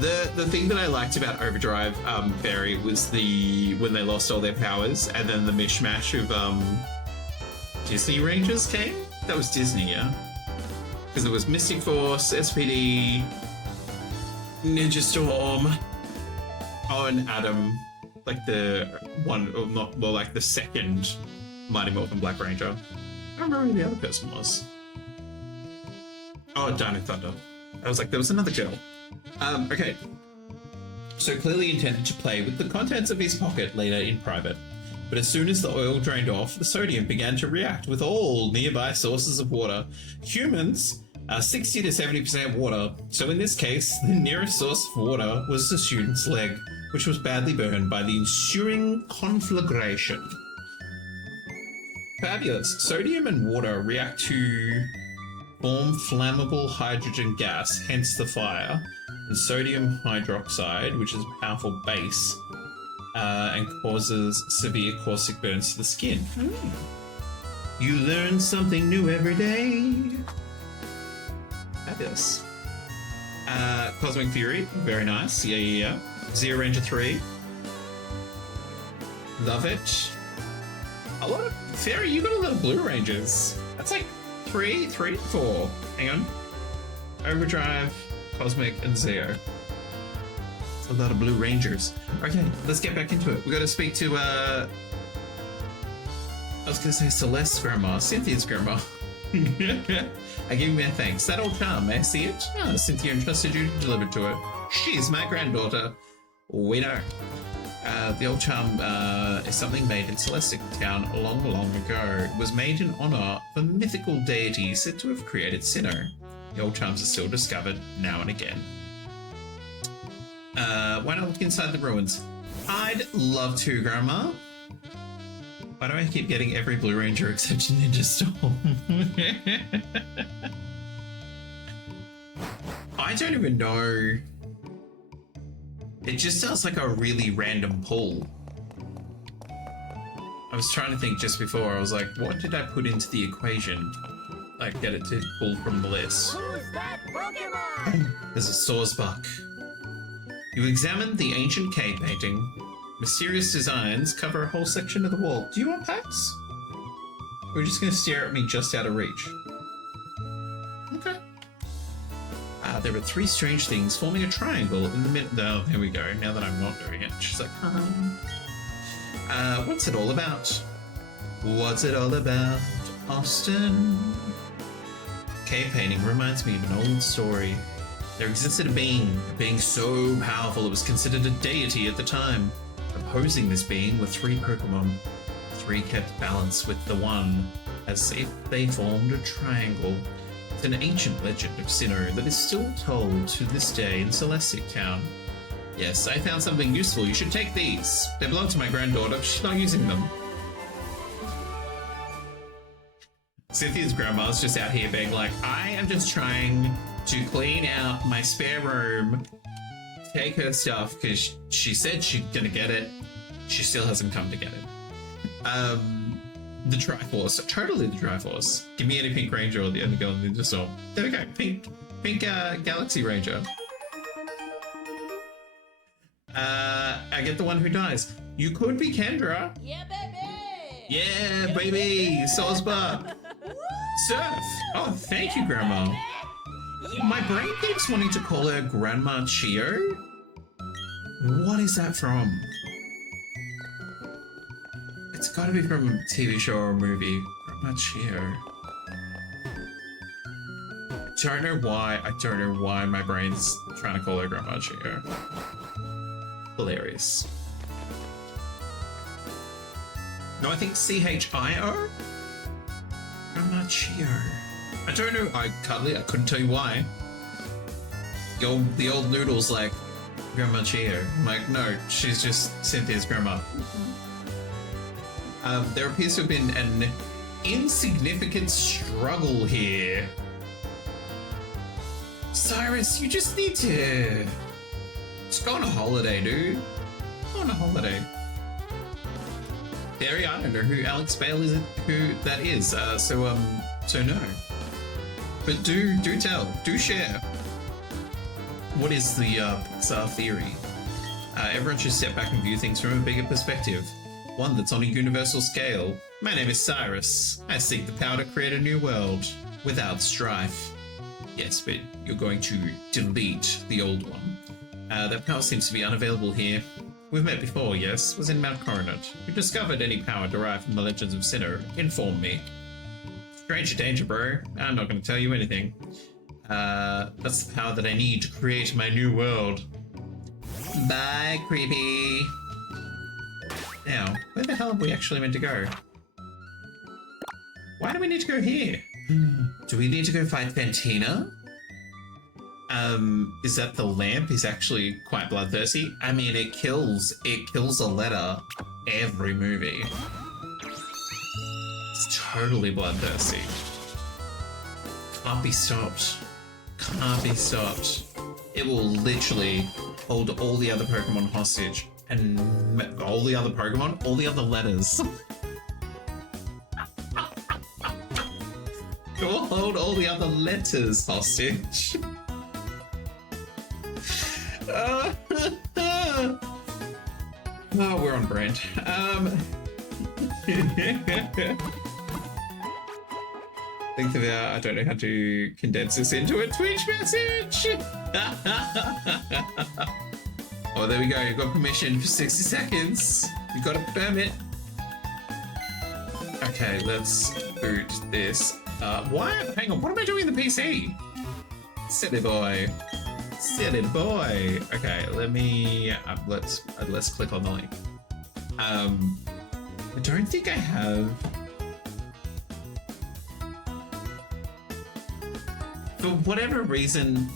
The thing that I liked about Overdrive Fairy was when they lost all their powers, and then the mishmash of Disney Rangers came. That was Disney, yeah? Because it was Mystic Force, SPD, Ninja Storm, and Adam, like the one, or not, more like the second Mighty Morphin Black Ranger. I don't remember who the other person was. Oh, Dino Thunder. I was like, there was another girl. Okay. So clearly intended to play with the contents of his pocket later in private. But as soon as the oil drained off, the sodium began to react with all nearby sources of water. Humans are 60 to 70% water, so in this case, the nearest source of water was the student's leg, which was badly burned by the ensuing conflagration. Fabulous. Sodium and water react to form flammable hydrogen gas, hence the fire, and sodium hydroxide, which is a powerful base, and causes severe caustic burns to the skin. You learn something new every day. Fabulous. Cosmic Fury, very nice. Yeah. Zero Ranger 3. Love it. A lot of Fairy, you got a lot of Blue Rangers. That's like 3, 4. Hang on. Overdrive, Cosmic, and Zeo. That's a lot of Blue Rangers. Okay, let's get back into it. We got to speak to, I was going to say Celeste's grandma, Cynthia's grandma. I give you my thanks. That old charm, may I see it? Oh, Cynthia entrusted you to deliver to her. She's my granddaughter. We know. The old charm is something made in Celestic Town long ago. It was made in honor of a mythical deity said to have created Sinnoh. The old charms are still discovered now and again. Why not look inside the ruins? I'd love to, Grandma. Why do I keep getting every Blue Ranger except Ninja Storm? I don't even know. It just sounds like a really random pull. I was trying to think just before. I was like, what did I put into the equation? Like, get it to pull from the list. Who's that Pokemon? There's a Sawsbuck. You examine the ancient cave painting. Mysterious designs cover a whole section of the wall. Do you want packs? Or are you just going to stare at me just out of reach? Okay. There are 3 strange things forming a triangle in the middle. Oh, there we go. Now that I'm not doing it. She's like, what's it all about? What's it all about, Austin? Cave painting reminds me of an old story. There existed a being so powerful it was considered a deity at the time. Opposing this being were 3 Pokemon. 3 kept balance with the one, as if they formed a triangle. It's an ancient legend of Sinnoh that is still told to this day in Celestic Town. Yes, I found something useful. You should take these. They belong to my granddaughter. She's not using them. Cynthia's grandma's just out here being like, I am just trying to clean out my spare room, take her stuff, because she said she's gonna get it. She still hasn't come to get it. The Triforce. Totally the Triforce. Give me any Pink Ranger or the other girl in the store. There we go. Pink Galaxy Ranger. I get the one who dies. You could be Kendra. Yeah, baby! Yeah, baby! Sosba! Surf! Oh, thank you, Grandma. My brain keeps wanting to call her Grandma Chio. What is that from? It's gotta be from a TV show or a movie. Grandma Chio. I don't know why my brain's trying to call her Grandma Chio. Hilarious. No, I think C-H-I-O? Grandma Chio. I don't know. I couldn't tell you why. The old noodle's like, Grandma Chio. I'm like, no, she's just Cynthia's grandma. There appears to have been an insignificant struggle here. Cyrus, you just need to... Just go on a holiday, dude. Go on a holiday. Barry, I don't know who Alex Bale is, who that is. So no. But do tell, do share. What is the Pixar theory? Everyone should step back and view things from a bigger perspective. One that's on a universal scale. My name is Cyrus. I seek the power to create a new world without strife. Yes, but you're going to delete the old one. That power seems to be unavailable here. We've met before, yes. Was in Mount Coronet. You discovered any power derived from the legends of Sinnoh. Inform me. Stranger danger, bro. I'm not going to tell you anything. That's the power that I need to create my new world. Bye, creepy. Now, where the hell are we actually meant to go? Why do we need to go here? Do we need to go fight Fantina? Is that the lamp is actually quite bloodthirsty? I mean, it kills a letter every movie. It's totally bloodthirsty. Can't be stopped. Can't be stopped. It will literally hold all the other Pokemon hostage. And all the other Pokemon, all the other letters. It will hold all the other letters hostage. Oh, we're on brand. Think about, I don't know how to condense this into a Twitch message. Oh, there we go. You've got permission for 60 seconds. You've got a permit. Okay, let's boot this. Why? Hang on. What am I doing in the PC? Silly boy. Silly boy. Okay, let me. Let's click on the link. I don't think I have. For whatever reason,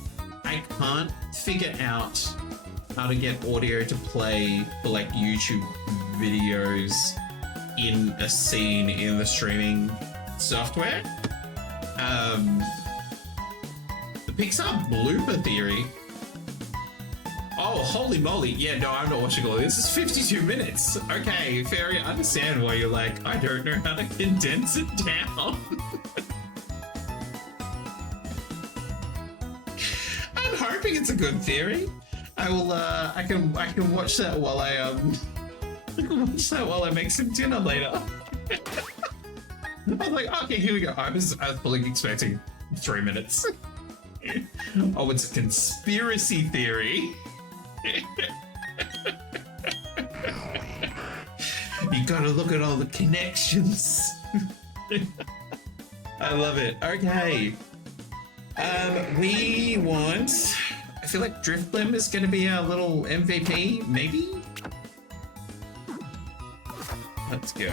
I can't figure out how to get audio to play for like YouTube videos in a scene in the streaming software. The Pixar blooper theory. Oh, holy moly. Yeah, no, I'm not watching all of this. It's 52 minutes. Okay, fair. I understand why you're like, I don't know how to condense it down. I'm hoping it's a good theory. I will. I can watch that while I make some dinner later. I was like, okay, here we go. I was fully expecting 3 minutes. Oh, it's a conspiracy theory. You gotta look at all the connections. I love it. Okay. We want feel like Drifblim is going to be our little MVP, maybe? Let's go.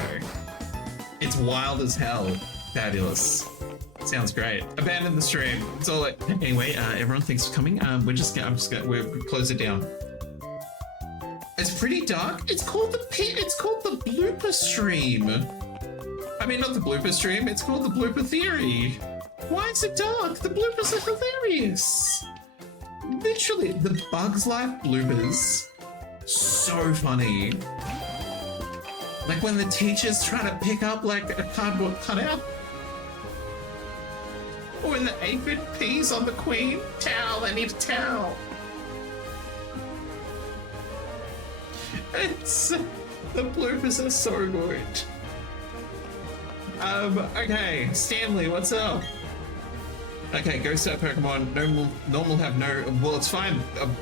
It's wild as hell. Fabulous. Sounds great. Abandon the stream. It's all like... Anyway, everyone thanks for coming. We'll close it down. It's pretty dark. It's called the blooper stream. I mean, not the blooper stream. It's called the blooper theory. Why is it dark? The bloopers are hilarious. Literally, the Bugs Life bloopers. So funny. Like when the teacher's trying to pick up like a cardboard cutout. Or when the aphid pees on the queen. Towel, I need a towel. It's... The bloopers are so good. Okay, Stanley, what's up? Okay, ghost at Pokemon. Normal have no... Well, it's fine,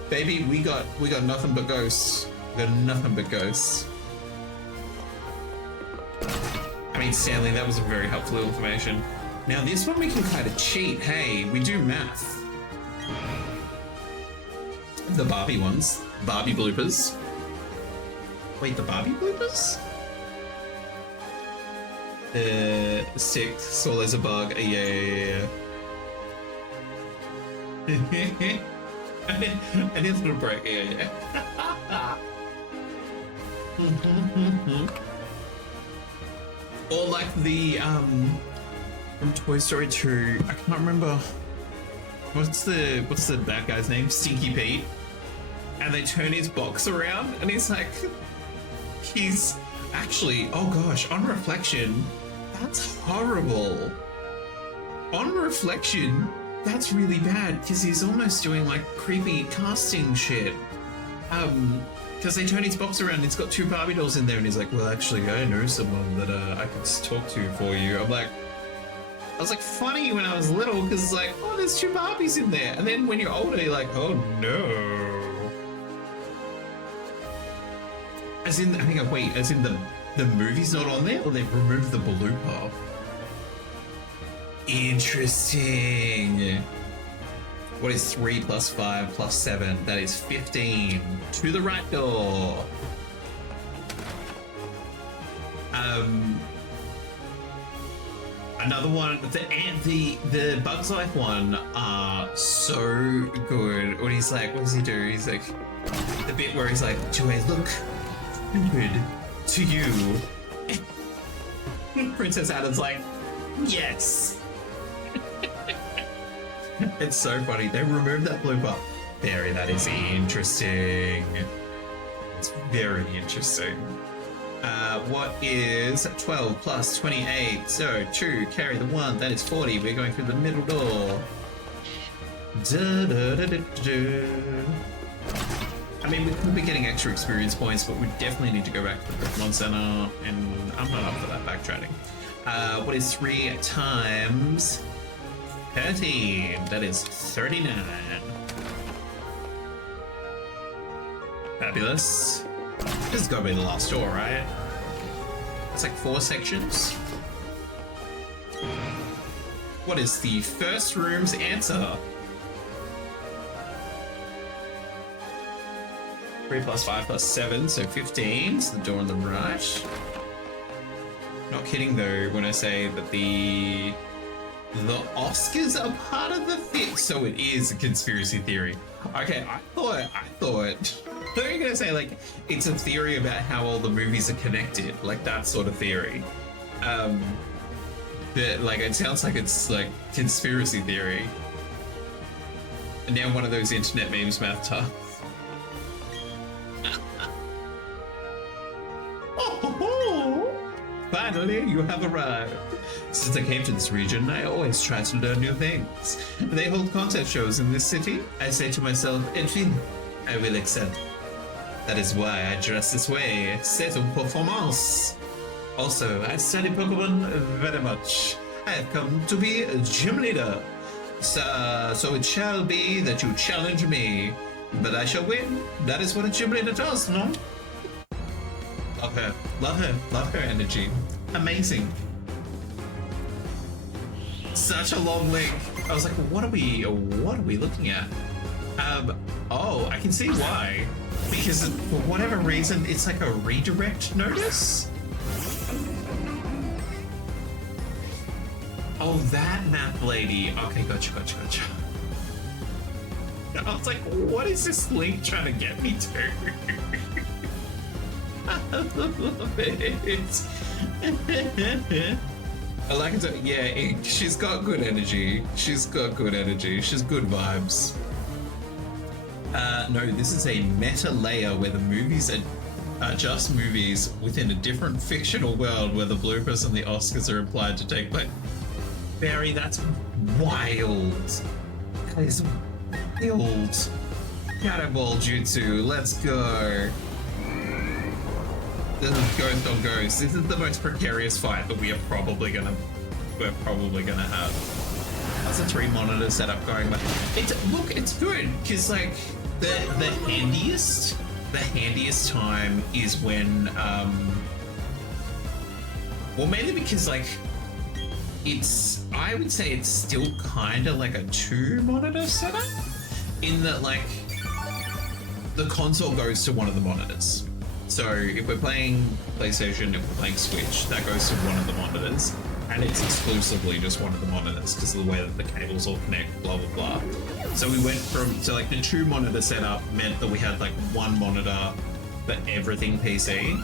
baby. We got nothing but ghosts. We got nothing but ghosts. I mean, Stanley, that was a very helpful information. Now, this one we can kind of cheat. Hey, we do math. The Barbie ones. Barbie bloopers. Wait, the Barbie bloopers? 6. So there's a bug. Yeah. I need a little break. Yeah. Or like the from Toy Story 2. I can't remember what's the bad guy's name? Stinky Pete. And they turn his box around, and he's like, he's actually, oh gosh, on reflection, that's horrible. On reflection, that's really bad because he's almost doing like creepy casting shit. Because they turn his box around and it's got 2 Barbie dolls in there and he's like, well, actually, I know someone that I could talk to for you. I was like, funny when I was little because it's like, oh, there's 2 Barbies in there. And then when you're older, you're like, oh no. As in, the movie's not on there or they've removed the blooper? Interesting. What is 3 plus 5 plus 7? That is 15. To the right door. Another one, the Bugs Life one are so good. When he's like, what does he do? He's like, the bit where he's like, do I look stupid to you? Princess Adam's like, yes. It's so funny. They removed that blooper. Barry, that is interesting. It's very interesting. What is 12 plus 28? So 2, carry the 1, that is 40. We're going through the middle door. I mean, we could be getting extra experience points, but we definitely need to go back to the Pokemon Center, and I'm not up for that backtracking. What is 3 times 13? That is 39. Fabulous. This has got to be the last door, right? It's like 4 sections. What is the first room's answer? 3 plus 5 plus 7, so 15. It's the door on the right. Not kidding though when I say that the Oscars are part of the thing, so it is a conspiracy theory. Okay, I thought you were gonna say like it's a theory about how all the movies are connected, like that sort of theory. But like it sounds like it's like conspiracy theory. And now one of those internet memes, math tough. Finally, you have arrived. Since I came to this region, I always try to learn new things. They hold contest shows in this city. I say to myself, enfin, I will excel. That is why I dress this way. C'est une performance. Also, I study Pokemon very much. I have come to be a gym leader. So it shall be that you challenge me. But I shall win. That is what a gym leader does, no? Love her. Love her. Love her energy. Amazing. Such a long link. I was like, what are we looking at? Oh, I can see why. Because for whatever reason, it's like a redirect notice. Oh, that map lady. Okay, gotcha. I was like, what is this link trying to get me to? I love it. I like it. Yeah, she's got good energy. She's good vibes. No, this is a meta layer where the movies are just movies within a different fictional world where the bloopers and the Oscars are implied to take place. Barry, that's wild. That is wild. Cannonball Jutsu, let's go. This is Ghost on Ghost. This is the most precarious fight that we're probably gonna have. That's a 3-monitor setup going, but it's good because like the handiest time is when well, mainly because like I would say it's still kind of like a 2-monitor setup in that like the console goes to one of the monitors. So if we're playing PlayStation, if we're playing Switch, that goes to one of the monitors, and it's exclusively just one of the monitors because of the way that the cables all connect, blah blah blah. So we went so like the 2-monitor setup meant that we had like 1 monitor for everything PC.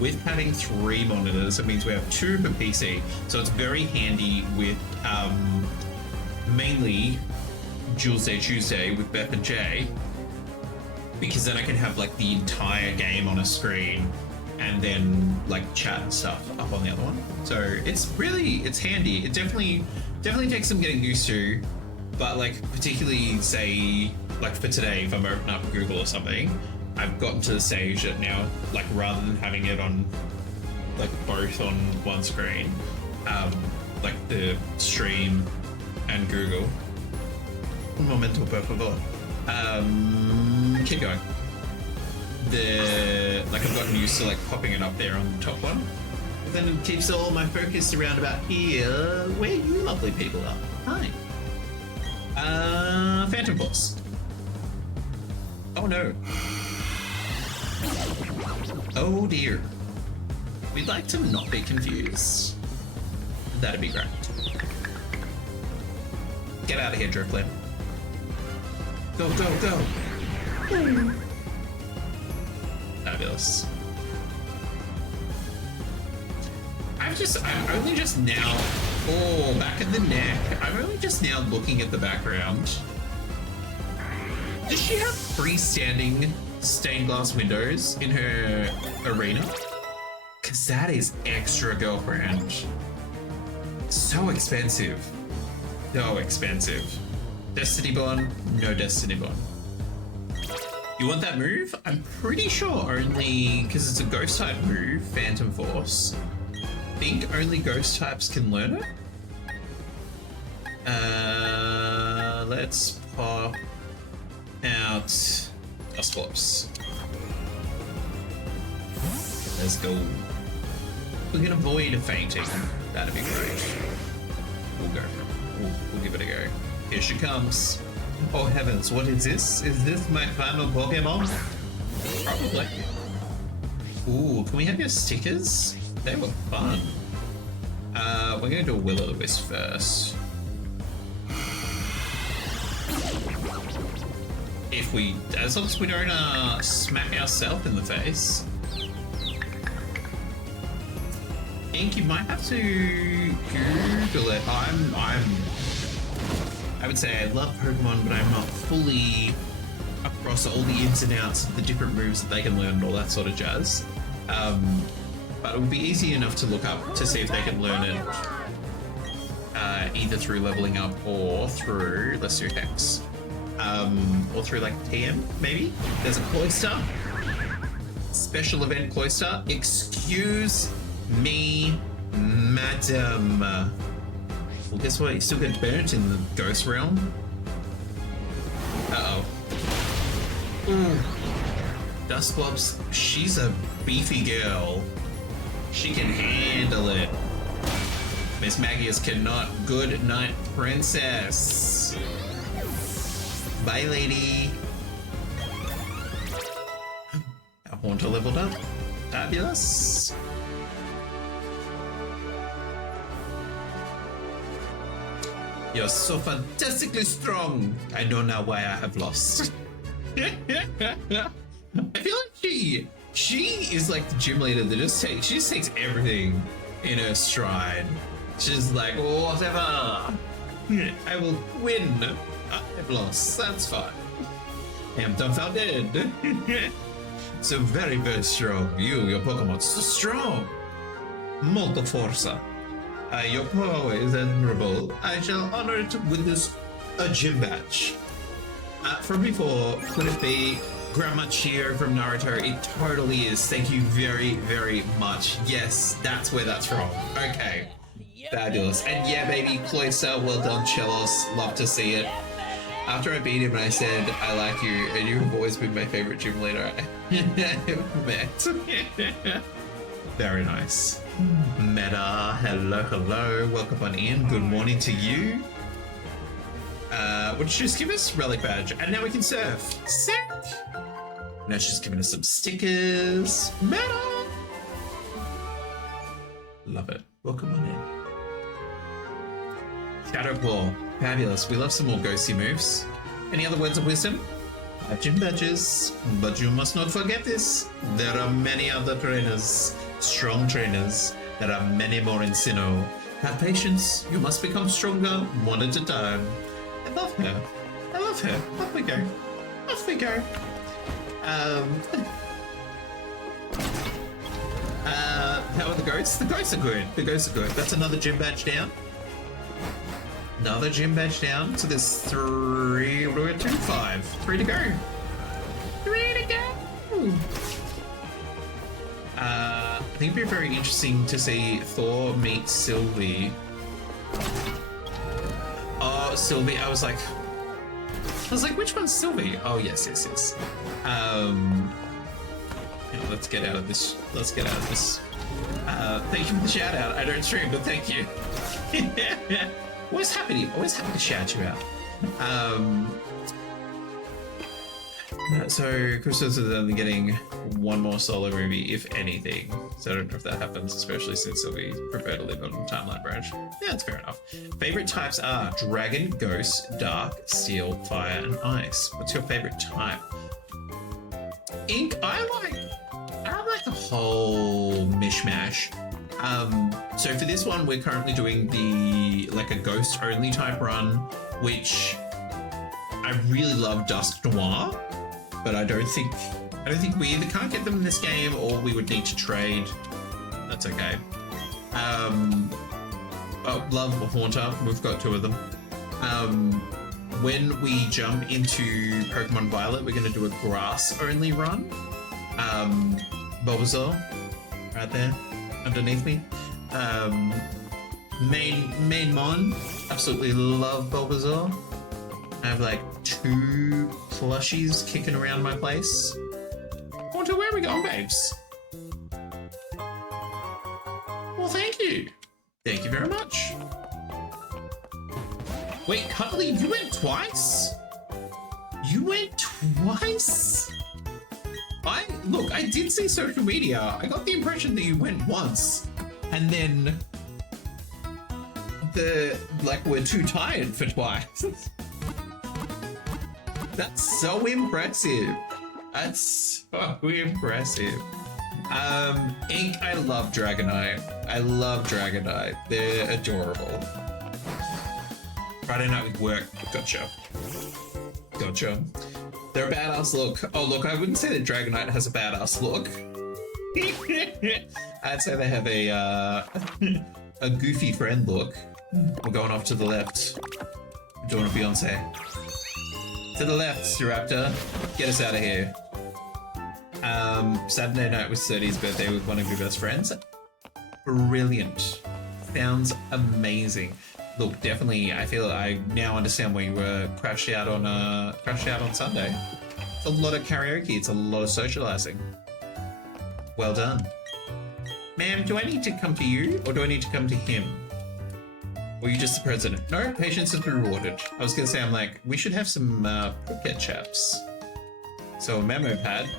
With having 3 monitors, it means we have 2 per PC. So it's very handy with mainly Tuesday with Beth and Jay, because then I can have like the entire game on a screen and then like chat and stuff up on the other one. So it's handy. It definitely takes some getting used to, but like particularly say like for today, if I'm opening up Google or something, I've gotten to the stage that now, like rather than having it on like both on one screen, like the stream and Google. Un momento, por favor. Keep going. Like I've gotten used to like popping it up there on the top one. But then it keeps all my focus around about here, where you lovely people are. Hi. Phantom Boss. Oh no. Oh dear. We'd like to not be confused. That'd be great. Get out of here, Driftlin. Go, go, go. Fabulous. I'm only just now, oh, back of the neck. I'm only just now looking at the background. Does she have freestanding stained glass windows in her arena? Cause that is extra, girlfriend. So expensive. So expensive. Destiny Bond? No Destiny Bond. You want that move? I'm pretty sure only, because it's a ghost type move, Phantom Force. I think only ghost types can learn it. Let's pop out Dustclops. Let's go. We can avoid fainting. That'd be great. We'll go for it. We'll give it a go. Here she comes. Oh heavens, what is this? Is this my final Pokemon? Probably. Ooh, can we have your stickers? They were fun. We're gonna do a Will-O-the-Wisp first. As long as we don't smack ourselves in the face. Ink, you might have to Google it. I would say I love Pokemon, but I'm not fully across all the ins and outs of the different moves that they can learn and all that sort of jazz. But it would be easy enough to look up to see if they can learn it either through leveling up or through, let's do Hex. Or through like TM, maybe? There's a Cloyster. Special event Cloyster. Excuse me, madam. Well, guess what? You still get burnt in the ghost realm. Uh-oh. Ooh. Dustclops, she's a beefy girl. She can handle it. Miss Magius cannot. Good night, princess. Bye, lady. Haunter leveled up. Fabulous. You're so fantastically strong. I know now why I have lost. I feel like she is like the gym leader that she just takes everything in her stride. She's like, whatever. I will win. I've lost. That's fine. I am dumbfounded. So very, very strong. Your Pokemon, so strong. Molto forza. Your power is admirable. I shall honor it with this gym badge. From before, could it be Grandma Cheer from Naruto? It totally is. Thank you very, very much. Yes, that's where that's from. Okay. Fabulous. And yeah, baby, Cloyster, well done, Chelos. Love to see it. After I beat him, I said, I like you, and you have always been my favorite gym leader I ever met. Very nice. Meta, hello, hello. Welcome on in. Good morning to you. Would you just give us relic badge, and now we can surf. Sick. Now she's giving us some stickers. Meta. Love it. Welcome on in. Shadow Claw, fabulous. We love some more ghosty moves. Any other words of wisdom? 5 gym badges, but you must not forget this. There are many other trainers, strong trainers. There are many more in Sinnoh. Have patience. You must become stronger one at a time. I love her. I love her. Off we go. Off we go. How are the ghosts? The ghosts are good. The ghosts are good. That's another gym badge down. Another gym badge down. So there's 3. What do we have? 2, 5. 3 to go. 3 to go. I think it'd be very interesting to see Thor meet Sylvie. Oh, Sylvie. I was like, which one's Sylvie? Oh, yes. Let's get out of this. Thank you for the shout out. I don't stream, but thank you. Always happy to shout you out. So Christos is only getting one more solo movie, if anything. So I don't know if that happens, especially since we prefer to live on Timeline Branch. Yeah, that's fair enough. Favorite types are Dragon, Ghost, Dark, Steel, Fire, and Ice. What's your favorite type? Ink, I like the whole mishmash. So for this one, we're currently doing a ghost only type run, which I really love Dusk Noir, but I don't think we either can't get them in this game or we would need to trade. That's okay. Oh, love Haunter. We've got 2 of them. When we jump into Pokemon Violet, we're going to do a grass only run. Bulbasaur, right there, underneath me. Main Mon, absolutely love Bulbasaur. I have like 2 plushies kicking around my place. Haunter, where are we going, babes? Well, thank you. Thank you very much. Wait, Cuddly, you went twice? You went twice? Look, I did see social media. I got the impression that you went once, and then we're too tired for twice. That's so impressive. That's so impressive. Ink, I love Dragonite. They're adorable. Friday night with work. Gotcha. They're a badass look. Oh, look, I wouldn't say that Dragonite has a badass look. I'd say they have a goofy friend look. We're going off to the left. We're doing a Beyonce. To the left, Raptor. Get us out of here. Saturday night was 30's birthday with one of your best friends. Brilliant. Sounds amazing. Look, definitely, I feel I now understand why you were crashed out on Sunday. It's a lot of karaoke. It's a lot of socializing. Well done. Ma'am, do I need to come to you or do I need to come to him? Or are you just the president? No, patience has been rewarded. I was going to say, I'm like, we should have some Phuket chaps. So a memo pad.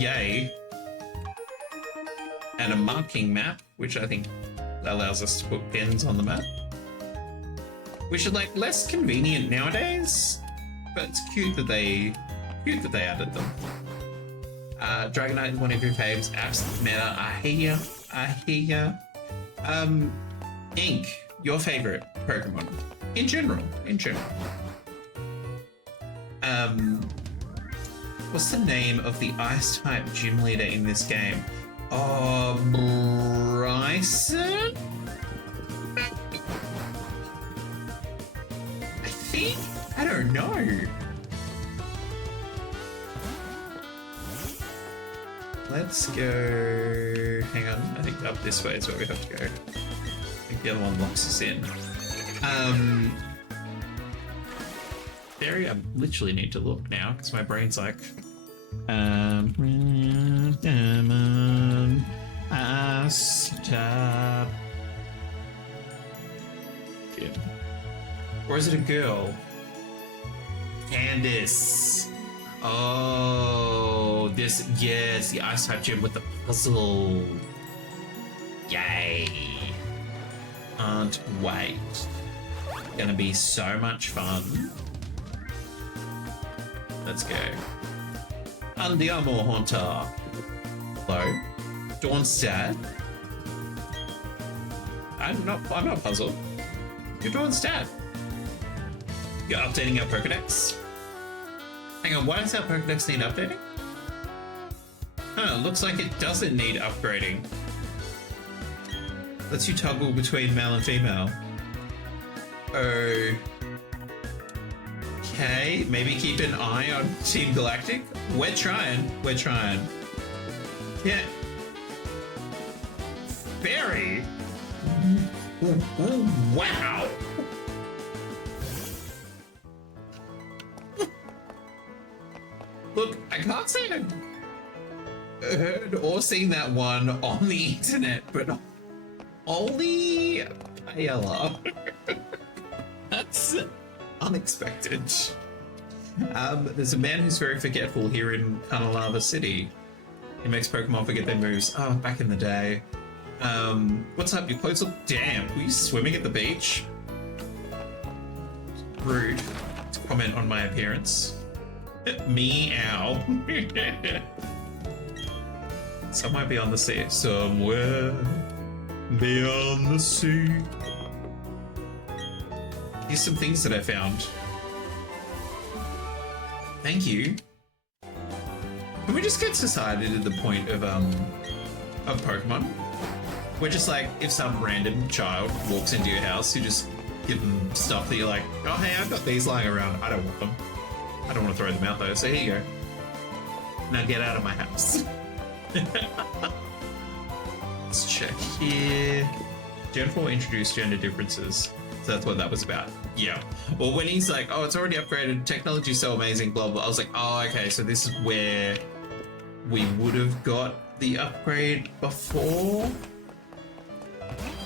Yay. and a marking map, which I think allows us to put pins on the map, which are like less convenient nowadays, but it's cute that they added them. Dragonite is one of your faves. Absolute meta. I hear ya. Ink, your favorite Pokemon in general. What's the name of the ice type gym leader in this game? Oh, Bryson? I think? I don't know. Let's go... Hang on, I think up this way is where we have to go. I think the other one locks us in. Barry, I literally need to look now because my brain's like, Diamond, stop. Yeah. Or is it a girl? Candice. Oh, this, yes, the ice type gym with the puzzle. Yay. Can't wait. Gonna be so much fun. Let's go. Andiamo Haunter. Hello. Dawn's dad. I'm not puzzled. You're Dawn's dad. You're updating our Pokedex? Hang on, why does our Pokedex need updating? Huh, looks like it doesn't need upgrading. Lets you toggle between male and female. Okay, maybe keep an eye on Team Galactic. We're trying. Yeah. Fairy? Ooh, wow. Look, I can't say I've heard or seen that one on the internet, but only Ayala. That's unexpected. There's a man who's very forgetful here in Kanalava City. He makes Pokemon forget their moves. Oh, back in the day. What's up? Your clothes look damp. Were you swimming at the beach? Rude to comment on my appearance. Meow. Somewhere beyond the sea. Somewhere beyond the sea. Here's some things that I found. Thank you. Can we just get society to the point of Pokemon? We're just like, if some random child walks into your house, you just give them stuff that you're like, oh hey, I've got these lying around. I don't want them. I don't want to throw them out though, so here you go. Now get out of my house. Let's check here. Gen 4 introduced gender differences. So that's what that was about. Yeah. Well, when he's like, oh, it's already upgraded, technology's so amazing, blah, blah. I was like, oh, okay, so this is where we would have got the upgrade before.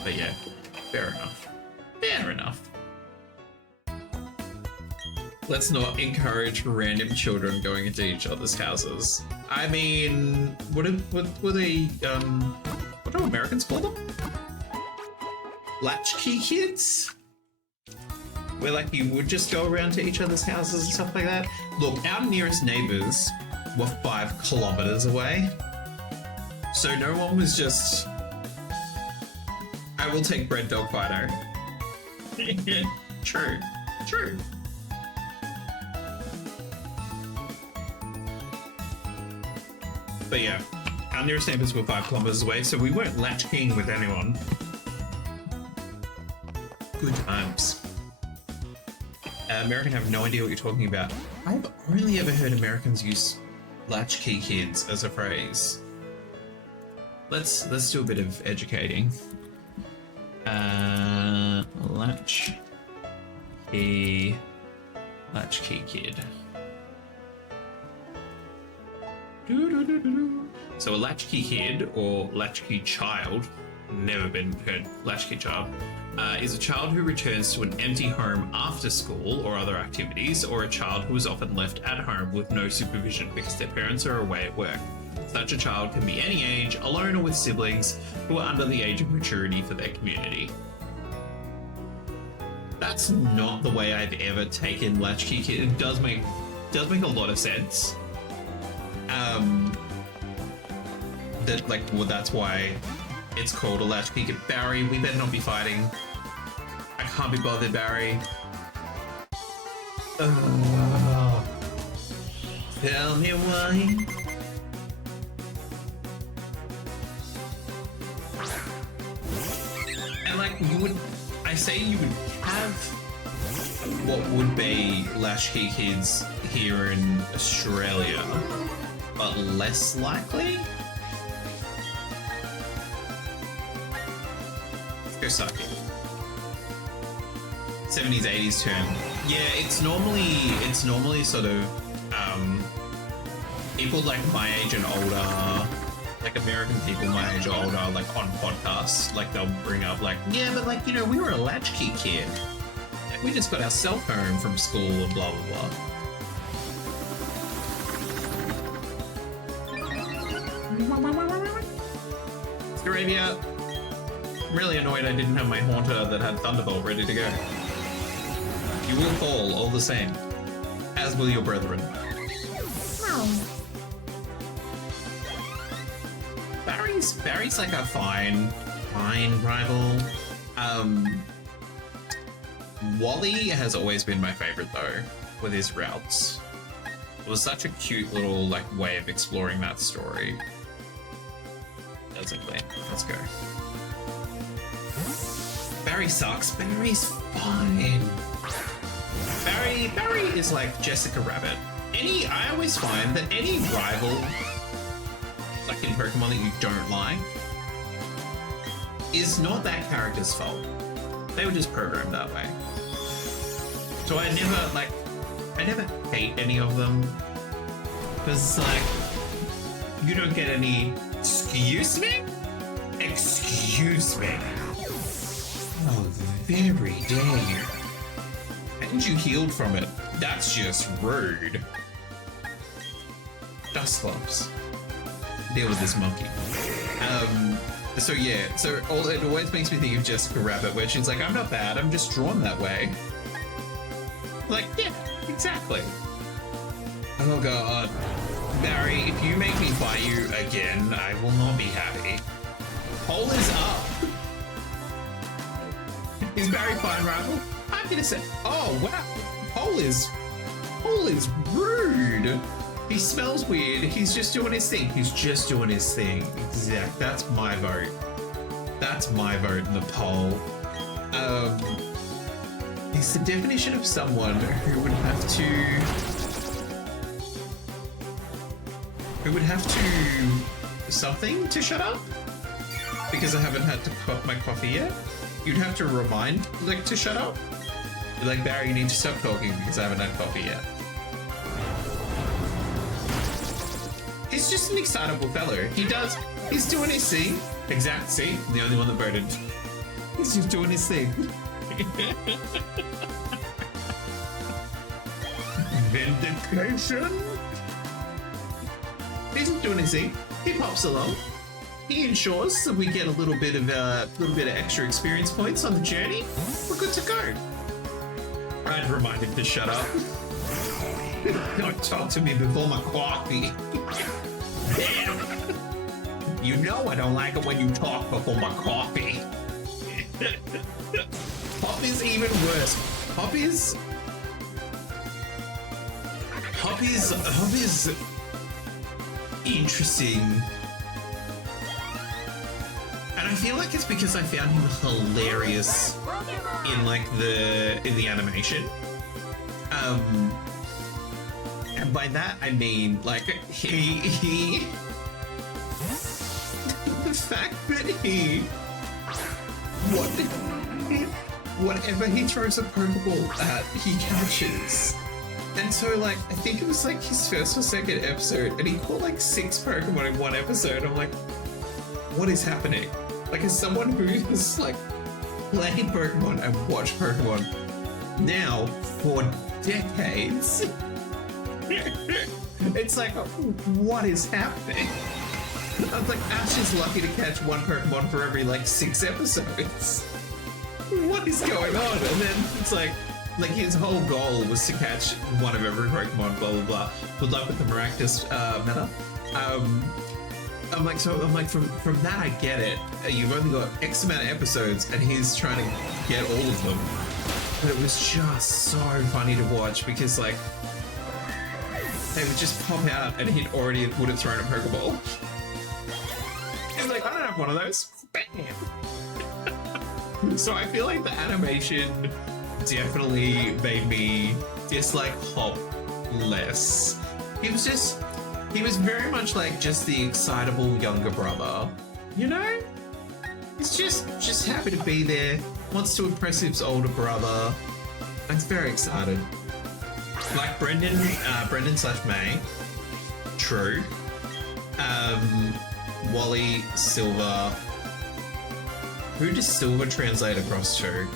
But yeah, fair enough. Fair enough. Let's not encourage random children going into each other's houses. I mean, what do Americans call them? Latchkey kids? Where like you would just go around to each other's houses and stuff like that. Look, our nearest neighbors were 5 kilometers away. So no one was just, I will take Bread Dog Fido. True. But yeah, our nearest neighbors were 5 kilometers away, so we weren't latchkeying with anyone. Good times. American have no idea what you're talking about. I've only ever heard Americans use latchkey kids as a phrase. Let's do a bit of educating. Latchkey kid. So a latchkey kid or latchkey child, never been heard latchkey child, is a child who returns to an empty home after school or other activities, or a child who is often left at home with no supervision because their parents are away at work. Such a child can be any age, alone or with siblings who are under the age of maturity for their community. That's not the way I've ever taken Latchkey Kid. It does make a lot of sense. That's why it's called a Latchkey Kid. Barry, we better not be fighting. I can't be bothered, Barry. Tell me why. And like you would have what would be Latchkey Kids here in Australia, but less likely. Let's go Saki. 70s, 80s term. Yeah, it's normally sort of people like my age and older, like American people my age or older, like on podcasts, like they'll bring up like, yeah, but like, you know, we were a latchkey kid. Like, we just got our cell phone from school and blah, blah, blah. Arabia. I'm really annoyed I didn't have my Haunter that had Thunderbolt ready to go. You will fall all the same, as will your brethren. Barry's like a fine rival. Wally has always been my favorite though, with his routes. It was such a cute little like way of exploring that story. That's a clean. Let's go. Barry sucks. Barry's fine. Barry is like Jessica Rabbit. I always find that any rival, like in Pokemon, that you don't like, is not that character's fault. They were just programmed that way. So I never hate any of them. Because like, you don't get any, excuse me? Excuse me. Oh, very dare. And you healed from it. That's just rude. Dusclops. Deal with this monkey. So yeah, so it always makes me think of Jessica Rabbit, where she's like, I'm not bad, I'm just drawn that way. Like, yeah, exactly. Oh god. Barry, if you make me fight you again, I will not be happy. Hole is up. Is Barry fine rival? I'm gonna say, oh wow, Hole is rude. He smells weird. He's just doing his thing. He's just doing his thing. Exact. That's my vote. That's my vote in the poll. He's the definition of someone who would have to something to shut up because I haven't had to pop my coffee yet. You'd have to remind like to shut up. You're like, Barry, you need to stop talking because I haven't had coffee yet. He's just an excitable fellow. He's doing his thing. Exact, see? I'm the only one that voted. He's just doing his thing. Vindication? He's just doing his thing. He pops along. He ensures that we get a little bit of extra experience points on the journey. We're good to go. I'd remind him to shut up. Don't talk to me before my coffee. You know I don't like it when you talk before my coffee. Hop is even worse. Hop is interesting. And I feel like it's because I found him hilarious in like in the animation. And by that I mean like he the fact that whatever he throws a Pokeball at, he catches. And so like I think it was like his first or second episode and he caught like 6 Pokemon in one episode. I'm like, what is happening? Like as someone who has like played Pokemon and watched Pokemon now for decades, it's like, what is happening? I was like, Ash is lucky to catch one Pokemon for every like 6 episodes. What is going on? And then it's like his whole goal was to catch one of every Pokemon, blah blah blah. Good luck with the Maractus meta. I'm like, from that I get it. You've only got X amount of episodes, and he's trying to get all of them. But it was just so funny to watch because like they would just pop out, and he'd already would have thrown a Pokeball. He's like, I don't have one of those. Bam. So I feel like the animation definitely made me dislike Hop less. He was very much like just the excitable younger brother, you know? He's just happy to be there, wants to impress his older brother, and he's very excited. Like Brendan / May, true. Wally, Silver. Who does Silver translate across to?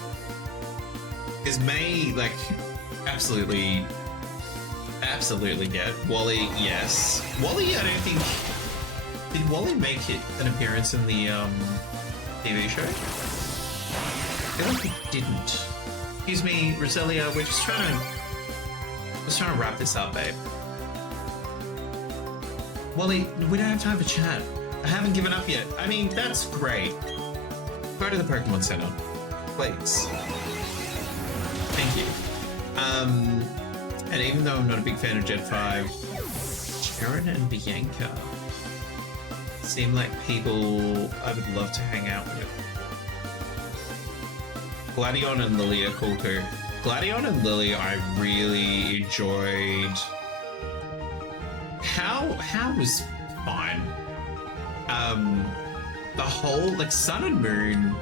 Is May like absolutely get? Wally, yes. Wally, I don't think. Did Wally make it an appearance in the TV show? I feel like he didn't. Excuse me, Roselia, we're just trying to wrap this up, babe. Wally, we don't have time for chat. I haven't given up yet. I mean, that's great. Go to the Pokemon Center, please. Thank you. And even though I'm not a big fan of Gen 5, Sharon and Bianca seem like people I would love to hang out with. Gladion and Lily are cool too. Gladion and Lily I really enjoyed. How was fine. The whole like Sun and Moon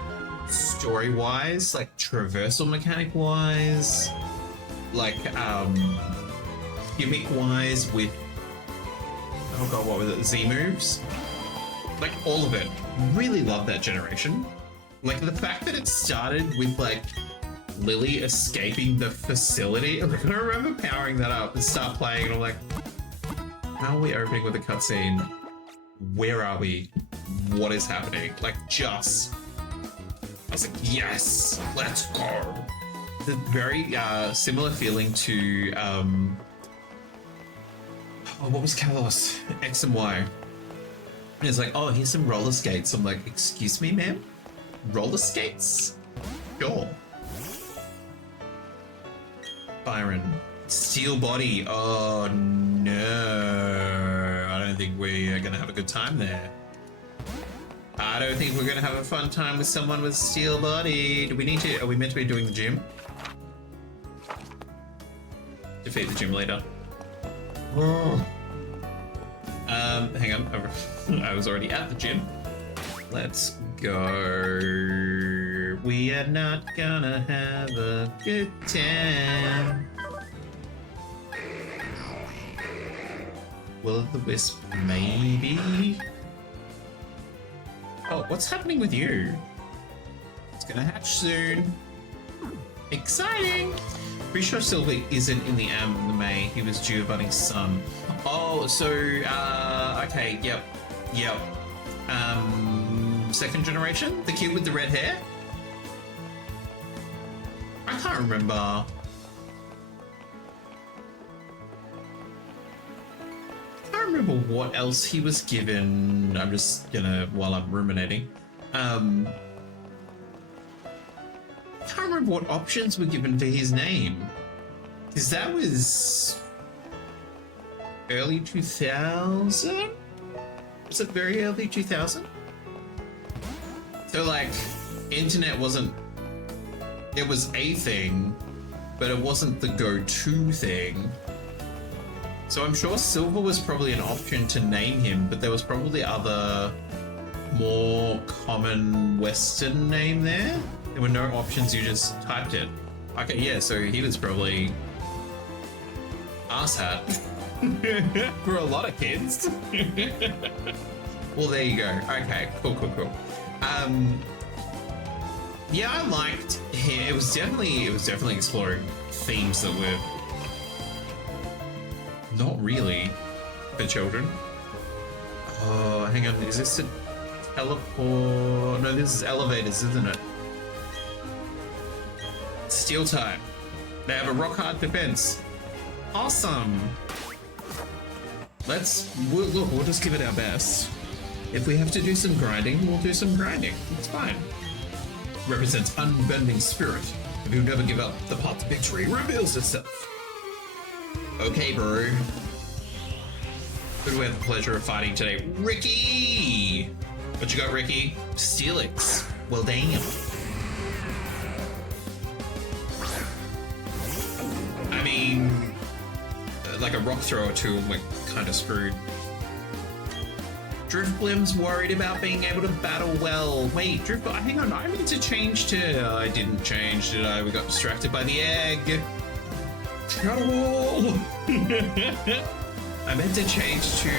story-wise, like traversal mechanic-wise, like gimmick-wise with oh god, what was it? Z moves? Like all of it. Really love that generation. Like the fact that it started with like Lily escaping the facility. Like, I remember powering that up and start playing and I'm like, how are we opening with a cutscene? Where are we? What is happening? Like just I was like, yes, let's go. The very similar feeling to what was Kalos? X and Y. And it's like, oh, here's some roller skates. I'm like, excuse me, ma'am? Roller skates? Sure. Byron. Steel body. Oh no. I don't think we are gonna have a good time there. I don't think we're gonna have a fun time with someone with steel body. Do we need to? Are we meant to be doing the gym? Defeat the gym leader. Oh. Hang on. I was already at the gym. Let's go. We are not gonna have a good time. Will-o'-the-wisp, maybe? Oh, what's happening with you? It's gonna hatch soon. Exciting! Pretty sure Silver isn't in the anime. He was Giovanni's son. Oh, so, okay, yep. Second generation? The kid with the red hair? I can't remember. I can't remember what else he was given. I'm just gonna, while I'm ruminating. I can't remember what options were given for his name. Because that was early 2000? Was it very early 2000? So like, internet wasn't, it was a thing, but it wasn't the go-to thing. So I'm sure Silver was probably an option to name him, but there was probably other more common Western name there. There were no options, you just typed it. Okay, yeah, so he was probably asshat for a lot of kids. Well, there you go. Okay, cool. Yeah, I liked him. It was definitely exploring themes that were not really for children. Oh, hang on. Is this a teleport? No, this is elevators, isn't it? Steel type. They have a rock hard defense. Awesome. We'll just give it our best. If we have to do some grinding, we'll do some grinding. It's fine. Represents unbending spirit. If you never give up, the path to victory reveals itself. Okay, bro. Who do we have the pleasure of fighting today? Ricky! What you got, Ricky? Steelix. Well, damn. I mean, like a rock throw or two, we're kind of screwed. Driftblim's worried about being able to battle well. Wait, hang on, I need to change to... I didn't change, did I? We got distracted by the egg. Trouble! I meant to change to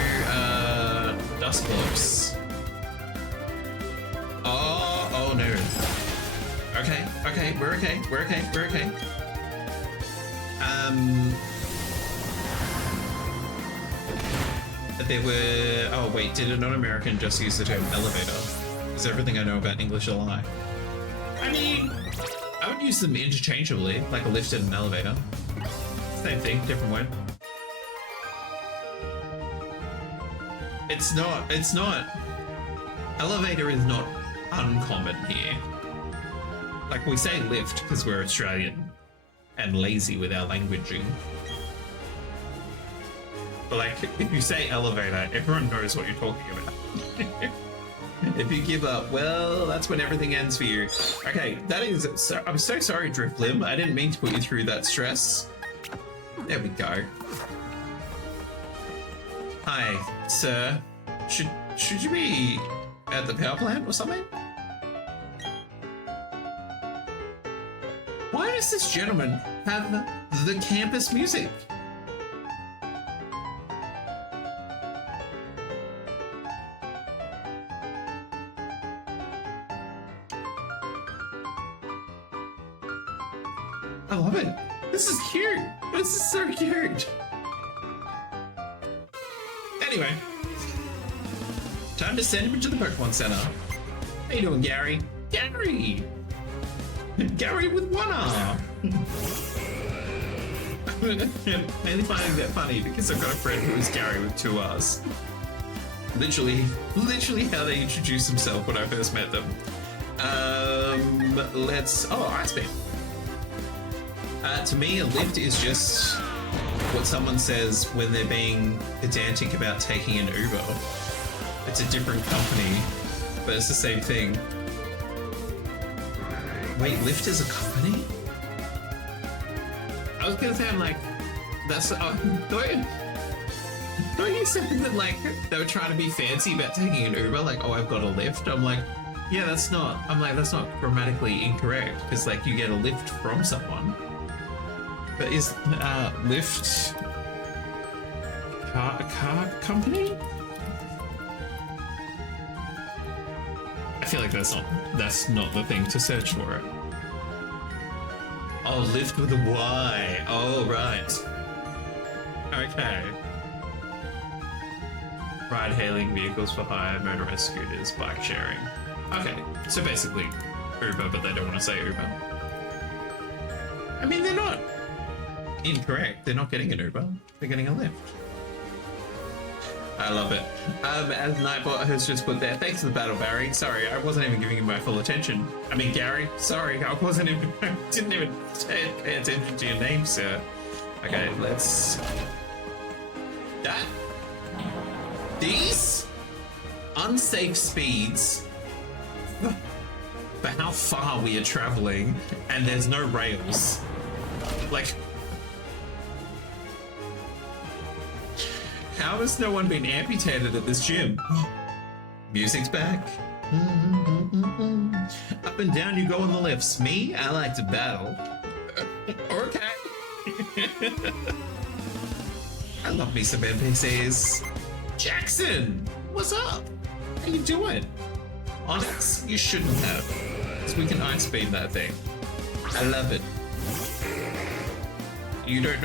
Dustclops. Oh no. Okay, we're okay. There were... Oh wait, did a non-American just use the term elevator? Is everything I know about English a lie? I mean, I would use them interchangeably, like a lift and an elevator. Same thing, different word. It's not. Elevator is not uncommon here. Like, we say lift because we're Australian and lazy with our languaging. But like, if you say elevator, everyone knows what you're talking about. If you give up, well, that's when everything ends for you. Okay, that is... So, I'm so sorry, Driftblim. I didn't mean to put you through that stress. There we go. Hi, sir. Should you be at the power plant or something? Why does this gentleman have the campus music? I love it. This is cute. This is so cute. Anyway, time to send him into the Pokemon Center. How you doing, Gary? Gary! Gary with one arm! I'm mainly finding that funny because I've got a friend who is Gary with two R's. Literally how they introduced themselves when I first met them. Oh, Ice Beam. To me, a lift is just what someone says when they're being pedantic about taking an Uber. It's a different company, but it's the same thing. Wait, Lyft is a company? I was gonna say, I'm like, that's... thought you said that, like, they were trying to be fancy about taking an Uber, like, oh, I've got a Lyft. I'm like, yeah, that's not grammatically incorrect, because, like, you get a lift from someone. But is Lyft a car company? I feel like that's not the thing to search for it. Oh, Lyft with a Y. Oh, right. Okay. Ride-hailing vehicles for hire, motorized scooters, bike sharing. Okay, so basically Uber, but they don't want to say Uber. I mean, they're not incorrect. They're not getting an Uber. They're getting a Lyft. I love it. As Nightbot has just put there, thanks for the battle, Barry. Sorry, I wasn't even giving you my full attention. I mean, Gary, sorry, I didn't even pay attention to your name, sir. Okay, let's... These unsafe speeds for how far we are traveling, and there's no rails. Like... How has no one been amputated at this gym? Music's back. Up and down you go on the lifts. Me, I like to battle. Okay. I love me some NPCs. Jackson, what's up? How you doing? Onyx, you shouldn't have. Because we can ice beam that thing. I love it. You don't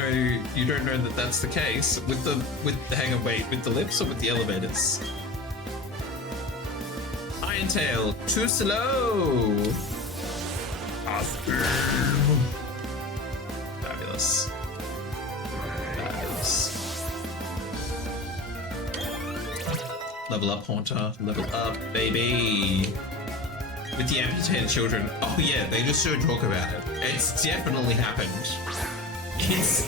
know that that's the case with the with the lifts or with the elevators? Ninetale, too slow. Fabulous. Fabulous. Level up, Haunter. Level up, baby. With the amputated children. Oh yeah, they just don't talk about it. It's definitely happened. It's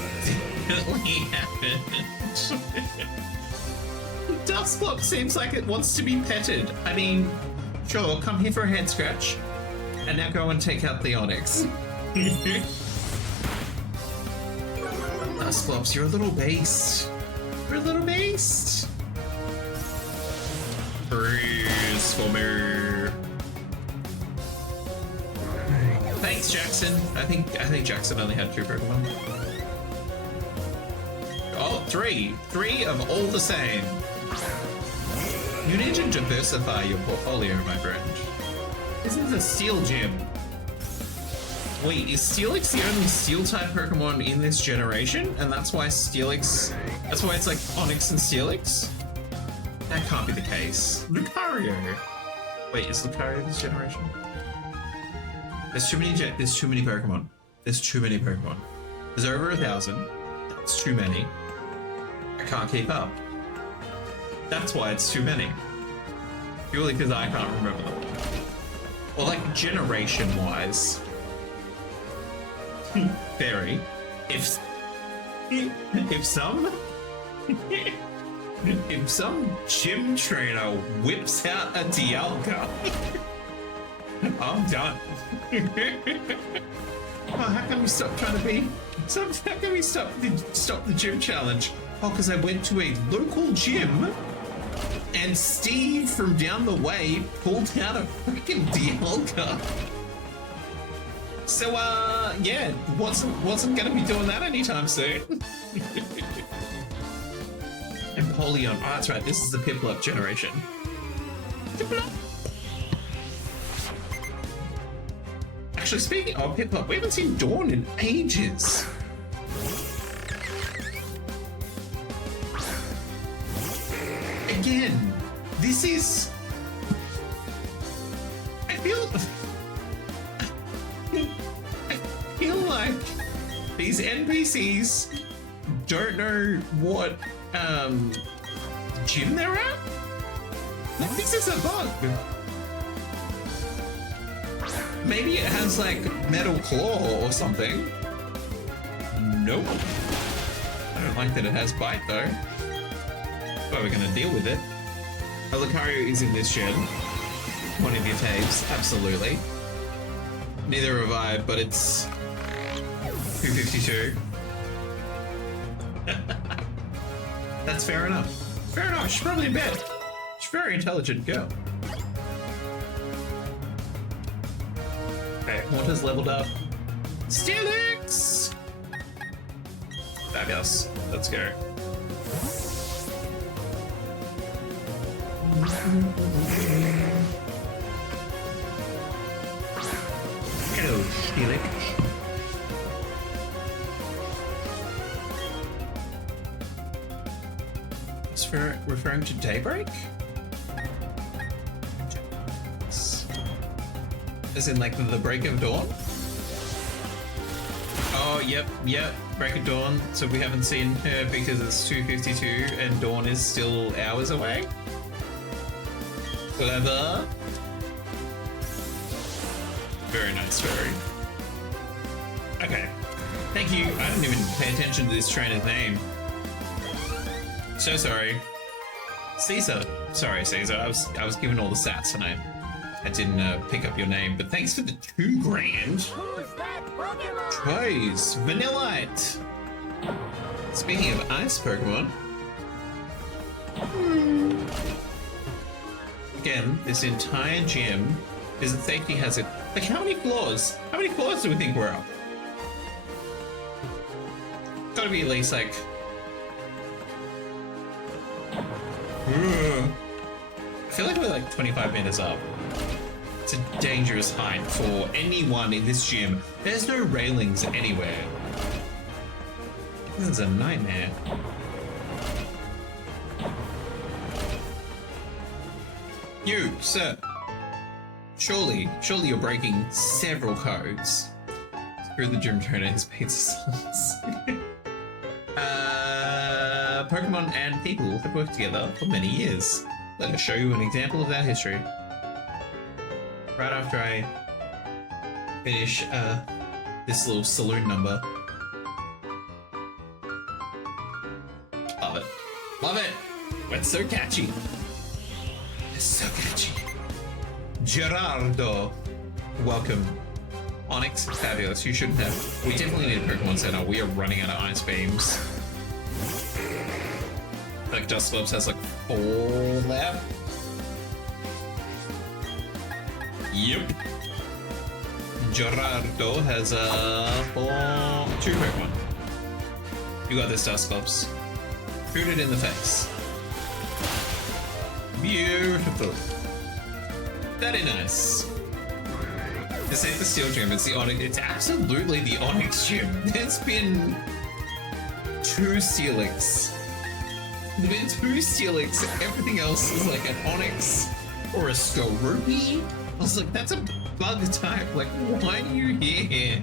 definitely happened. Dustblock seems like it wants to be petted. I mean, sure, come here for a head scratch. And now go and take out the Onyx. Dustblocks, you're a little beast. You're a little beast. Freeze for me. Thanks, Jackson. I think Jackson only had 2 Pokemon. Oh, 3. 3 of all the same. You need to diversify your portfolio, my friend. This is a Steel Gym. Wait, is Steelix the only Steel-type Pokemon in this generation? And that's why Steelix... That's why it's like Onyx and Steelix? That can't be the case. Lucario! Wait, is Lucario this generation? There's too many Pokemon. There's too many Pokemon. There's over 1,000. That's too many. I can't keep up. That's why it's too many. Purely because I can't remember them. Or like generation-wise. Very. If some gym trainer whips out a Dialga, I'm done. Oh, how can we stop trying to be? How can we stop the gym challenge? Oh, because I went to a local gym and Steve from down the way pulled out a freaking Dialga. So, yeah, wasn't gonna be doing that anytime soon. Empoleon. Oh, that's right. This is the Piplup generation. Piplup. Actually, speaking of Piplup, we haven't seen Dawn in ages. Again, this is... I feel like these NPCs don't know what gym they're at. Like, this is a bug. Maybe it has like Metal Claw or something. Nope. I don't like that it has Bite though. But we're gonna deal with it. Lucario is in this gen. One of your tapes, absolutely. Neither have I, but it's 252. That's fair enough. Fair enough, she's probably in bed. She's a very intelligent girl. Okay, Haunter's leveled up. Steelix! Fabulous. Let's go. Hello, Steelix. It's referring to Daybreak? As in, like, the break of dawn? Oh, yep, break of dawn. So we haven't seen her because it's 2:52 and dawn is still hours away? Clever. Very nice, very. Okay. Thank you. I didn't even pay attention to this trainer's name. So sorry. Caesar. Sorry, Caesar. I was given all the stats and I didn't pick up your name, but thanks for the $2 grand. Who's that Pokemon? Twice. Vanillite. Speaking of ice Pokemon. Again, this entire gym is a safety hazard. Like, how many floors? How many floors do we think we're up? Gotta be at least like... I feel like we're like 25 meters up. It's a dangerous height for anyone in this gym. There's no railings anywhere. This is a nightmare. You, sir. Surely you're breaking several codes. Screw the gym trainer, his pizza sauce. Pokemon and people have worked together for many years. Let us show you an example of that history. Right after I finish this little saloon number. Love it. Love it! It's so catchy. It's so catchy. Gerardo. Welcome. Onyx, fabulous. You shouldn't have. We definitely need a Pokemon Center. We are running out of ice beams. Like Dusclops has like 4 left. Yep. Gerardo has 2 Pokemon. You got this, Dusclops. Shoot it in the face. Beautiful. Very nice. This ain't the Steel Gym, it's the Onyx. It's absolutely the Onyx Gym. There's been 2 Steelix. There's been 2 Steelix. Everything else is like an Onyx or a Skorupi. I was like, that's a bug type. Like, why are you here?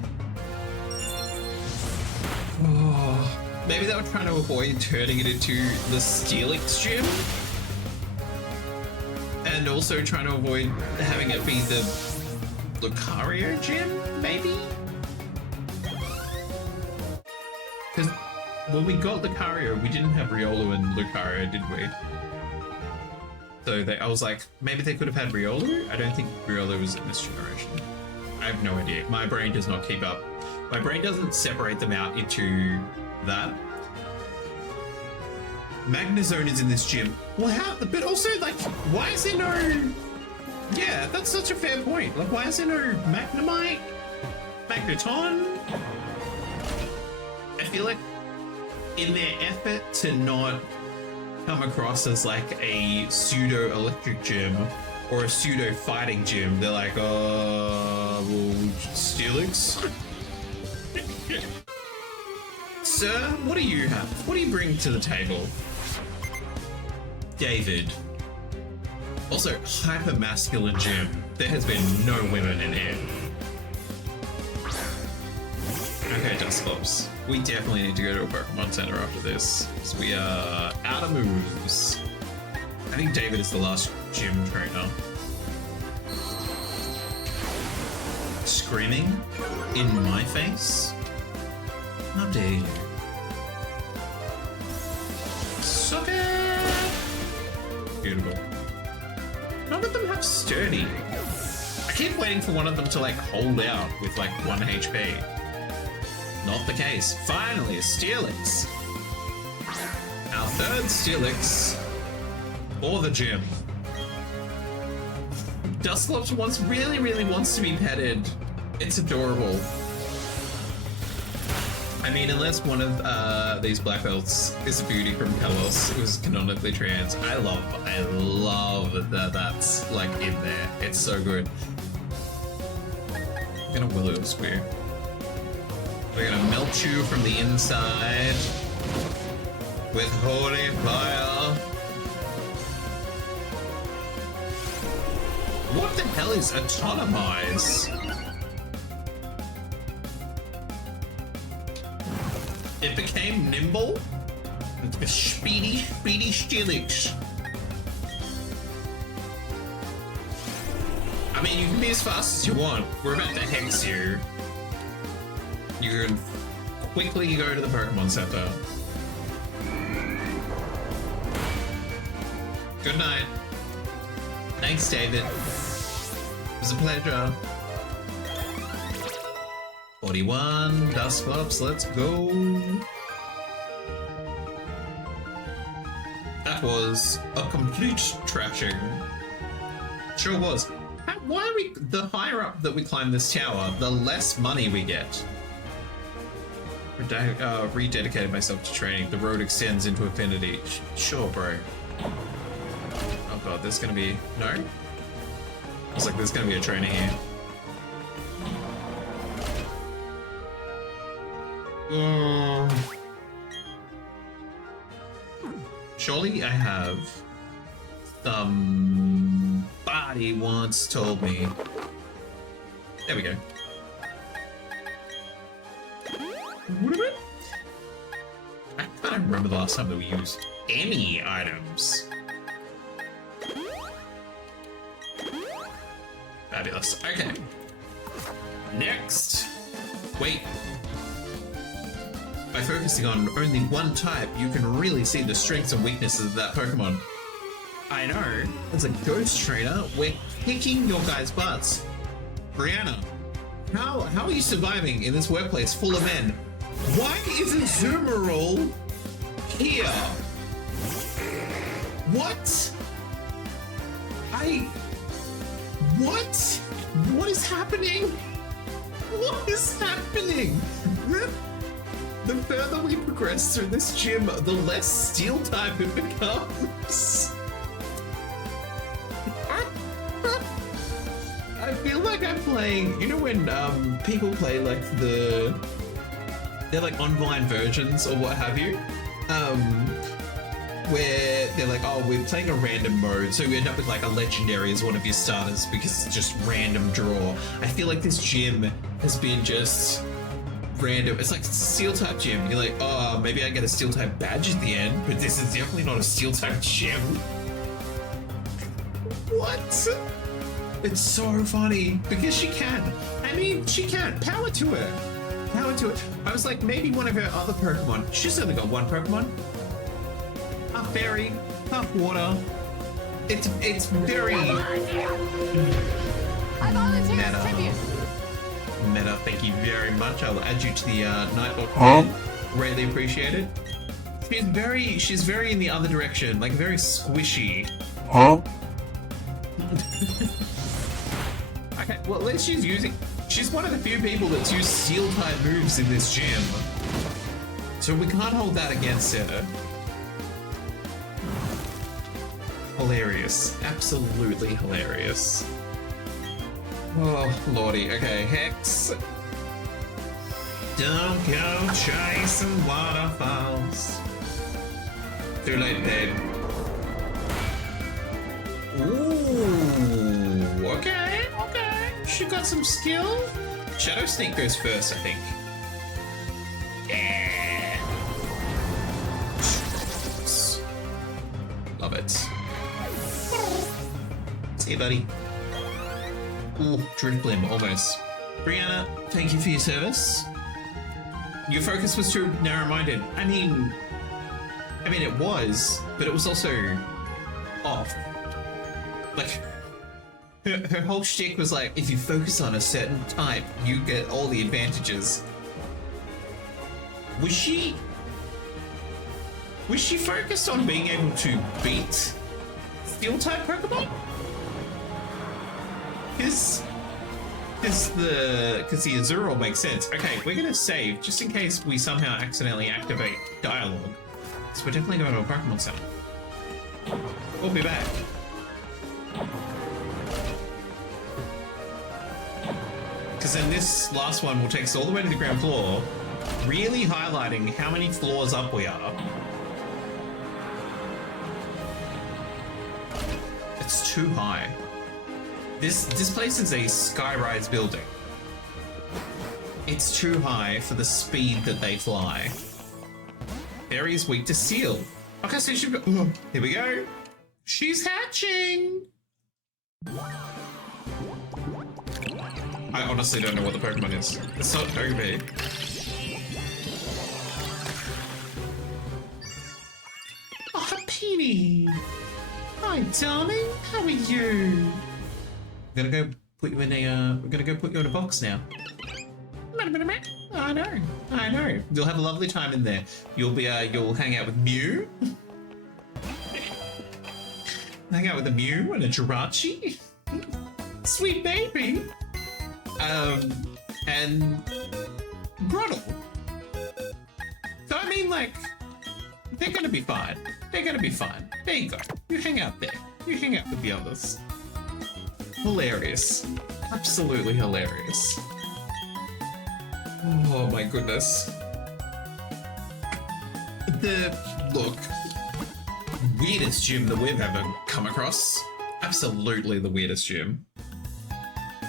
Oh, maybe they were trying to avoid turning it into the Steelix Gym. And also trying to avoid having it be the Lucario Gym, maybe? Because when we got Lucario, we didn't have Riolu and Lucario, did we? So I was like, maybe they could have had Riolu? I don't think Riolu was in this generation. I have no idea. My brain does not keep up. My brain doesn't separate them out into that. Magnezone is in this gym. Well, how? But also, like, why is there no... Yeah, that's such a fair point. Like, why is there no Magnemite? Magneton? I feel like in their effort to not come across as like a pseudo-electric gym or a pseudo-fighting gym, they're like, well, Steelix? Sir, what do you have? What do you bring to the table? David. Also, hyper-masculine gym. There has been no women in here. Okay, Dusclops. We definitely need to go to a Pokemon Center after this. So we are out of moves. I think David is the last gym trainer. Screaming in my face? How dare you? Suck it! Beautiful. None of them have sturdy. I keep waiting for one of them to like hold out with like 1 HP. Not the case. Finally, a Steelix. Our 3rd Steelix for the gym. Dusclops really wants to be petted. It's adorable. I mean, unless one of these black belts is a beauty from Kalos who's canonically trans, I love that that's like in there. It's so good. I'm gonna Will-O-Wisp. We're gonna melt you from the inside with holy fire. What the hell is Autotomize? It became nimble. It's a speedy Steelix. I mean, you can be as fast as you want. We're about to hex you. You can quickly go to the Pokemon Center. Good night. Thanks, David. It was a pleasure. 41, Dusclops, let's go. That was a complete trashing. Sure was. Why are we... The higher up that we climb this tower, the less money we get. Rededicated myself to training. The road extends into infinity. Sure, bro. Oh god, there's gonna be... No? Looks like there's gonna be a training here. Surely I have some Somebody once told me. There we go. I can't remember the last time that we used any items. Fabulous. Okay. Next. Wait. By focusing on only one type, you can really see the strengths and weaknesses of that Pokemon. I know. As a ghost trainer, we're kicking your guys' butts. Brianna, how are you surviving in this workplace full of men? Why isn't Zoomerall here? What? What? What is happening? What is happening? The further we progress through this gym, the less steel type it becomes. I feel like I'm playing, you know when people play like they're like online versions or what have you, where they're like, oh, we're playing a random mode, so you end up with like a legendary as one of your starters because it's just random draw. I feel like this gym has been just random. It's like steel type gym. You're like, oh, maybe I get a steel type badge at the end, but this is definitely not a steel type gym. What? It's so funny because she can. I mean, she can. Power to her. Power to it. I was like, maybe one of her other Pokemon. She's only got one Pokemon. Half fairy, half water. It's very meta. Meta, thank you very much. I'll add you to the Nightbox. Greatly appreciate it. She's very in the other direction, like very squishy. Okay, well at least she's one of the few people that's used steel type moves in this gym. So we can't hold that against her. Hilarious. Absolutely hilarious. Oh, lordy. Okay, Hex. Don't go chasing waterfalls. Too late, babe. Ooh, okay. She got some skill. Shadow Sneak goes first, I think. Yeah. Love it. See you, buddy. Ooh, Drifblim, almost. Brianna, thank you for your service. Your focus was too narrow-minded. I mean, it was, but it was also off. Like, her whole shtick was like, if you focus on a certain type, you get all the advantages. Was she focused on being able to beat Steel-type Pokemon? Because the Azurill makes sense. Okay, we're gonna save just in case we somehow accidentally activate dialogue. So we're definitely going to a Pokemon Center. We'll be back. Because then this last one will take us all the way to the ground floor, really highlighting how many floors up we are. It's too high. This place is a skyrise building. It's too high for the speed that they fly. Fairy is weak to steel. Okay, so she should go. Oh, here we go. She's hatching. I honestly don't know what the Pokemon is. It's not Togepi. Oh, Peony. Hi, darling. How are you? We're gonna go put you in a box now. I know. You'll have a lovely time in there. You'll hang out with Mew. Hang out with a Mew and a Jirachi. Sweet baby. And Grottle. So I mean, like, they're gonna be fine. They're gonna be fine. There you go. You hang out there. You hang out with the others. Hilarious. Absolutely hilarious. Oh my goodness. The weirdest gym that we've ever come across. I absolutely the weirdest gym.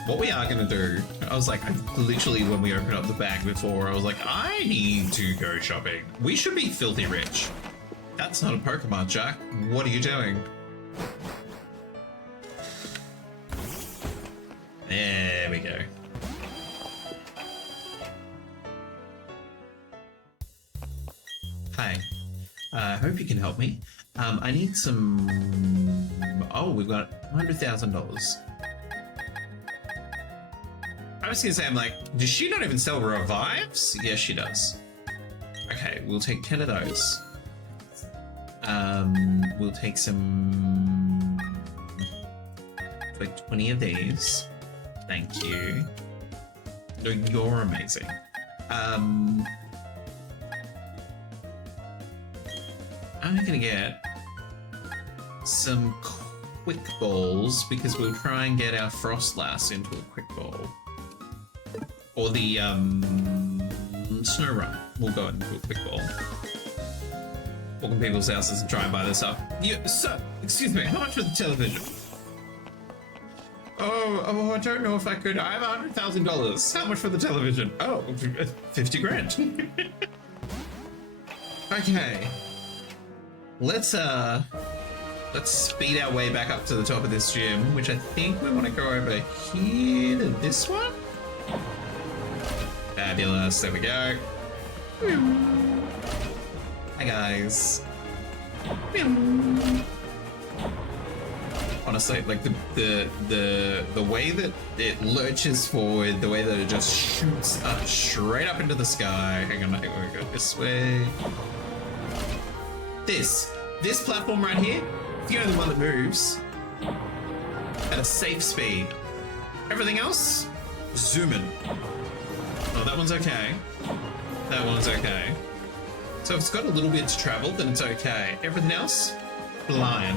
What we are gonna do, I was like, literally when we opened up the bag before, I was like, I need to go shopping. We should be filthy rich. That's not a Pokemon, Jack. What are you doing? There we go. Hi. I hope you can help me. I need some... Oh, we've got $100,000. I was gonna say, I'm like, does she not even sell revives? Yes, she does. Okay, we'll take 10 of those. We'll take some... like 20 of these. Thank you. No, you're amazing. I'm gonna get some quick balls because we'll try and get our Frostlass into a quick ball. Or the Snow Run will go into a quick ball. Walk in people's houses and try and buy this up. Sir, excuse me, how much for the television? Oh, I don't know if I could. I have $100,000. How much for the television? Oh, 50 grand. Okay. Let's speed our way back up to the top of this gym, which I think we want to go over here to this one. Fabulous. There we go. Hi guys. Honestly, like the way that it lurches forward, the way that it just shoots up straight up into the sky. Hang on, I think we're gonna go this way. This platform right here, the only one that moves at a safe speed. Everything else, zooming. Oh, that one's okay. That one's okay. So if it's got a little bit to travel, then it's okay. Everything else, flying.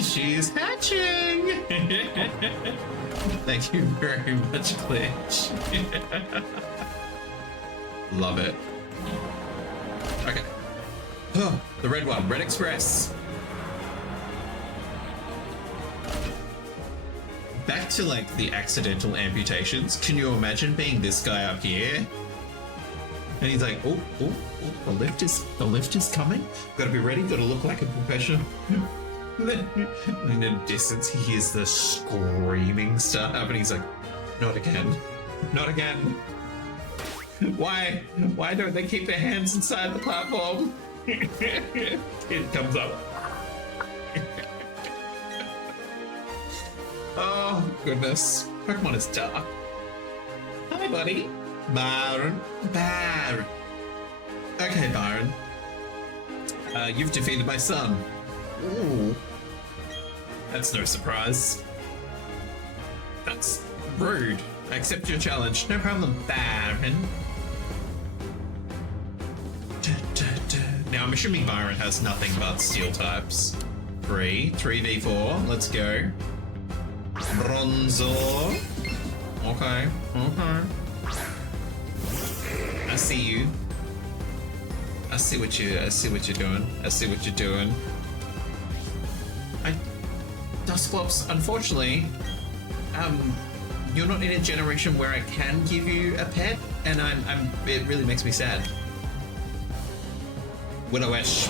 She's hatching! Thank you very much, Glitch. Love it. Okay. Oh, the red one, Red Express. Back to like the accidental amputations. Can you imagine being this guy up here? And he's like, oh, the lift is coming. Gotta be ready, gotta look like a professional. In the distance, he hears the screaming start up and he's like, not again. Not again. Why don't they keep their hands inside the platform? It comes up. Oh, goodness. Pokemon is dark. Hi, buddy. Byron. Okay, Byron. You've defeated my son. Ooh. That's no surprise. That's rude. I accept your challenge. No problem, Byron. Now, I'm assuming Byron has nothing but steel types. 3v4. Let's go. Bronzor. Okay. I see you. I see what you're doing. Dusclops, unfortunately, you're not in a generation where I can give you a pet, and it really makes me sad. Widowish.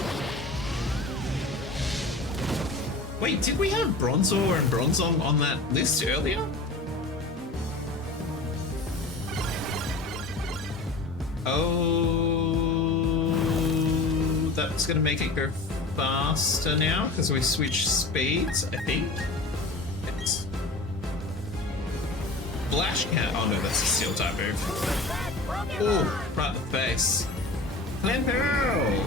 Wait, did we have Bronzor and Bronzong on that list earlier? Oh, that's gonna make it go faster now because we switched speeds, I think. It's Flash Cat. Oh no, that's a steel type move. Oh, right in the face. Clamperl!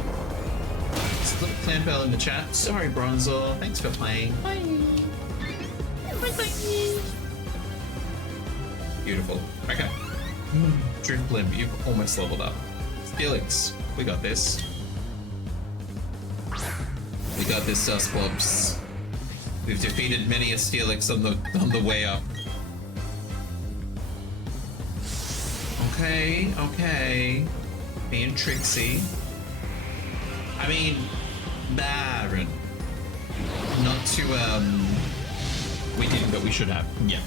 Let's look at Clamperl in the chat. Sorry, Bronzor. Thanks for playing. Bye. Bye. Beautiful. Okay. Drift Blimp, you've almost leveled up. Felix, we got this. We got this, Dusclops. We've defeated many a Steelix on the way up. Okay. Being tricksy. I mean, Baron. Not to, we didn't, but we should have. Yeah.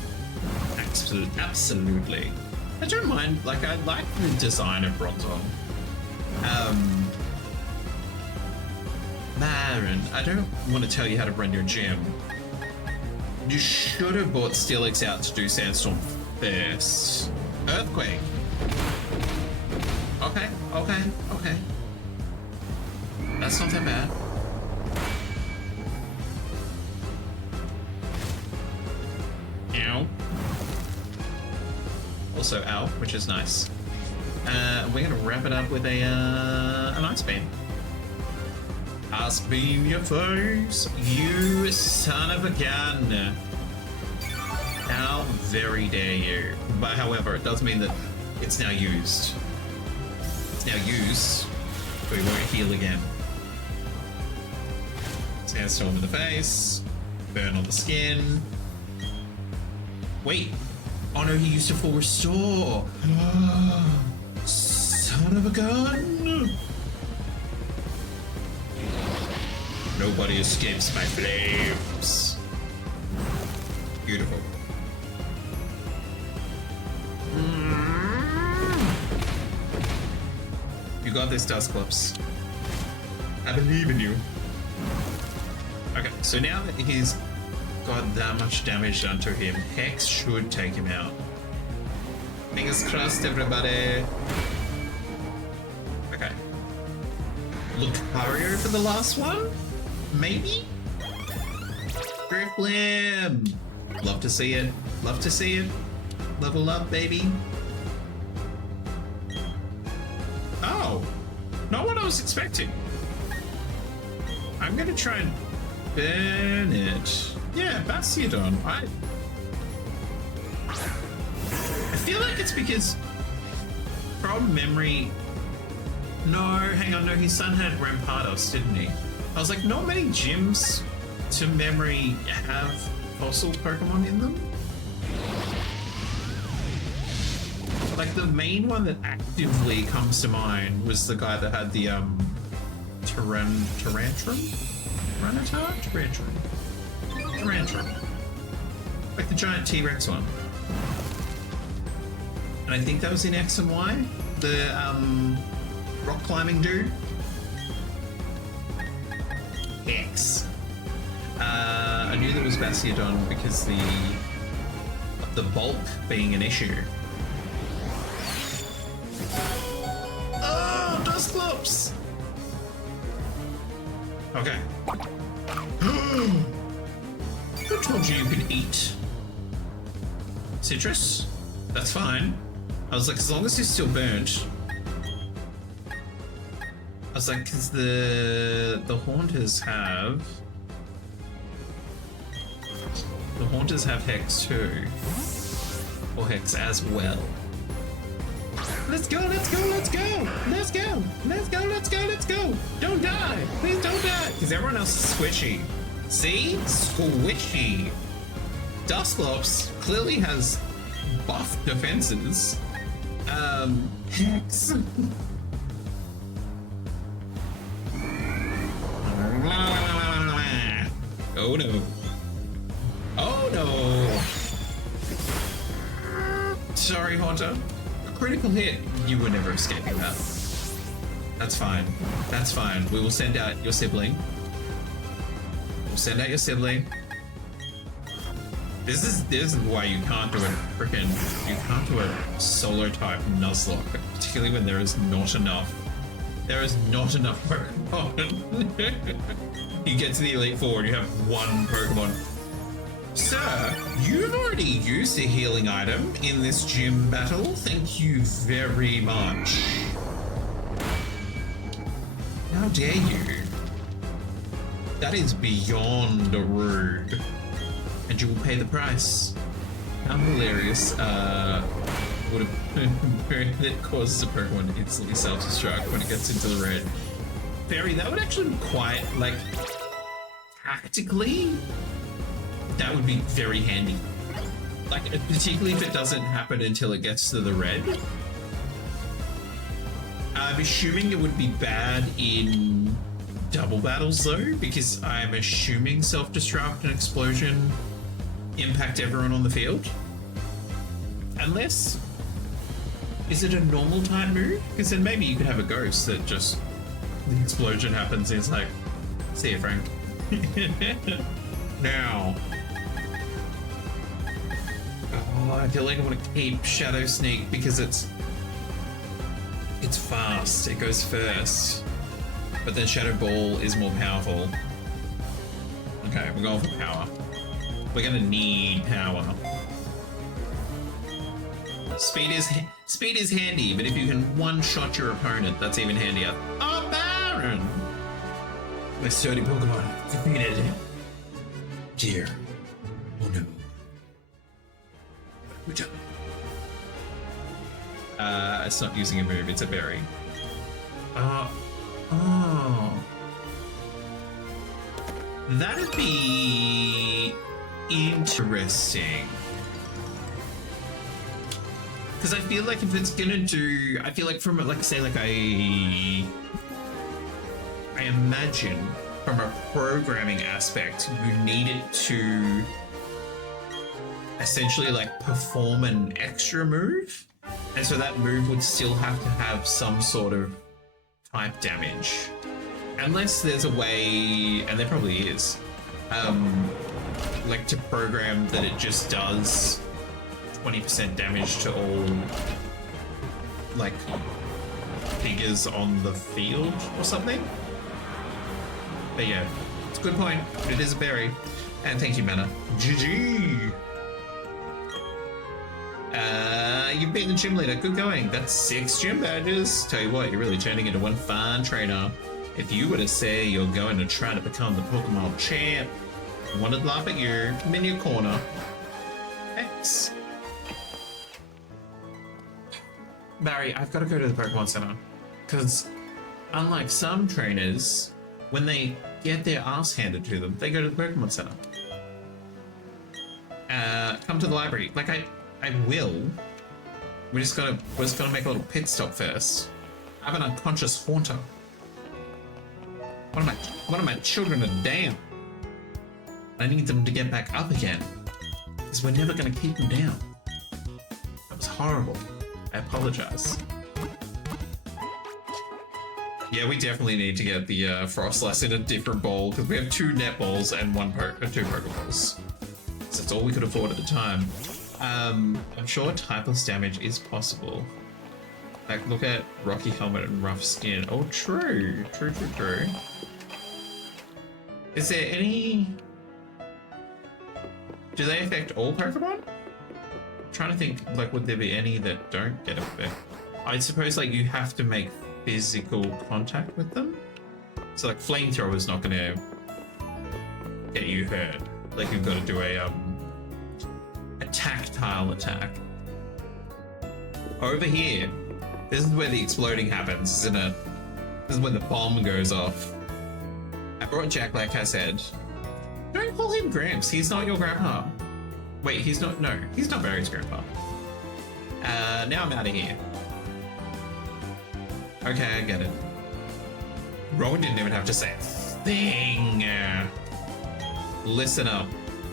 Absolutely. I don't mind, like, I like the design of Bronzong. Marin, I don't want to tell you how to run your gym. You should have bought Steelix out to do Sandstorm first. Earthquake. Okay. That's not that bad. Ow. Also ow, which is nice. We're gonna wrap it up with an ice beam. Ice beam your face, you son of a gun. How very dare you. But however, it does mean that it's now used. It's now used, but we won't heal again. Sandstorm in the face, burn on the skin. Wait. Oh no, he used a full restore. Son of a gun. Nobody escapes my flames. Beautiful. You got this, Dusclops. I believe in you. Okay, so now that he's got that much damage done to him, Hex should take him out. Fingers crossed, everybody. Okay. Lucario for the last one? Maybe? Drifblim! Love to see it. Love to see it. Level up, baby. Oh! Not what I was expecting. I'm gonna try and burn it. Yeah, Bastiodon. I feel like it's because from memory. No, hang on, no, his son had Rampardos, didn't he? I was like, not many gyms to memory have fossil Pokemon in them. Like the main one that actively comes to mind was the guy that had the Tyrantrum? Tyrantrum. Like the giant T-Rex one. And I think that was in X and Y. The rock climbing dude. X. I knew there was Bastiodon because the bulk being an issue. Oh, Dusclops! Okay. Who told you could eat citrus? That's fine. I was like, as long as it's still burnt. I was like, because the Haunters have... The Haunters have Hex too. Or Hex as well. Let's go, let's go, let's go! Let's go! Let's go, let's go, let's go! Don't die! Please don't die! Because everyone else is squishy. See? Squishy. Dusclops clearly has buff defenses. Hex. Oh no. Oh no. Sorry, Haunter. A critical hit. You were never escaping that. That's fine. That's fine. We will send out your sibling. We'll send out your sibling. This is why you can't do you can't do a solo type Nuzlocke, particularly when there is not enough. There is not enough Pokemon. You get to the Elite Four and you have one Pokemon. Sir, you've already used a healing item in this gym battle. Thank you very much. How dare you? That is beyond rude. And you will pay the price. How hilarious would have it causes a Pokemon to instantly self-destruct when it gets into the red. Fairy, that would actually be quite, like, tactically, that would be very handy. Like, particularly if it doesn't happen until it gets to the red. I'm assuming it would be bad in double battles though, because I'm assuming self-destruct and explosion impact everyone on the field. Unless, is it a normal type move? Because then maybe you could have a ghost that just, the explosion happens and it's like, see ya, Frank. Now. Oh, I feel like I want to keep Shadow Sneak because it's fast, it goes first. But then Shadow Ball is more powerful. Okay, we're going for power. We're gonna need power. Speed is handy, but if you can one-shot your opponent, that's even handier. Oh, Baron! My sturdy Pokemon defeated. Dear. Oh no. Good job. It's not using a move, it's a berry. Oh. That'd be interesting. Because I feel like if it's gonna do, I feel like from like say like I imagine from a programming aspect, you need it to essentially like perform an extra move. And so that move would still have to have some sort of type damage. Unless there's a way, and there probably is, like to program that it just does 20% damage to all like figures on the field or something. But yeah, it's a good point. It is a berry. And thank you, Mana. GG! You've been the gym leader. Good going. That's 6 gym badges. Tell you what, you're really turning into one fine trainer. If you were to say you're going to try to become the Pokemon champ, I wanted to laugh at you. I'm in your corner. Thanks. Barry, I've got to go to the Pokemon Center. Because unlike some trainers, when they get their ass handed to them, they go to the Pokemon Center. Come to the library. Like I will. We're just gonna make a little pit stop first. I have an unconscious haunter. One of my children are down. I need them to get back up again. Because we're never gonna keep them down. That was horrible. I apologize. Yeah, we definitely need to get the Frostlass in a different bowl because we have 2 net balls and 2 Pokeballs. So that's all we could afford at the time. I'm sure typeless damage is possible. Like, look at Rocky Helmet and Rough Skin. Oh, true. True. Is there any... Do they affect all Pokemon? I'm trying to think, like, would there be any that don't get affected? I suppose, like, you have to make physical contact with them. So, like, Flamethrower is not gonna get you hurt. Like, you've got to do a tactile attack. Over here, this is where the exploding happens, isn't it? This is when the bomb goes off. I brought Jack, like I said. Don't call him Gramps, he's not your grandpa. Wait, he's not Barry's grandpa. Now I'm out of here. Okay, I get it. Rowan didn't even have to say a thing. Listen up.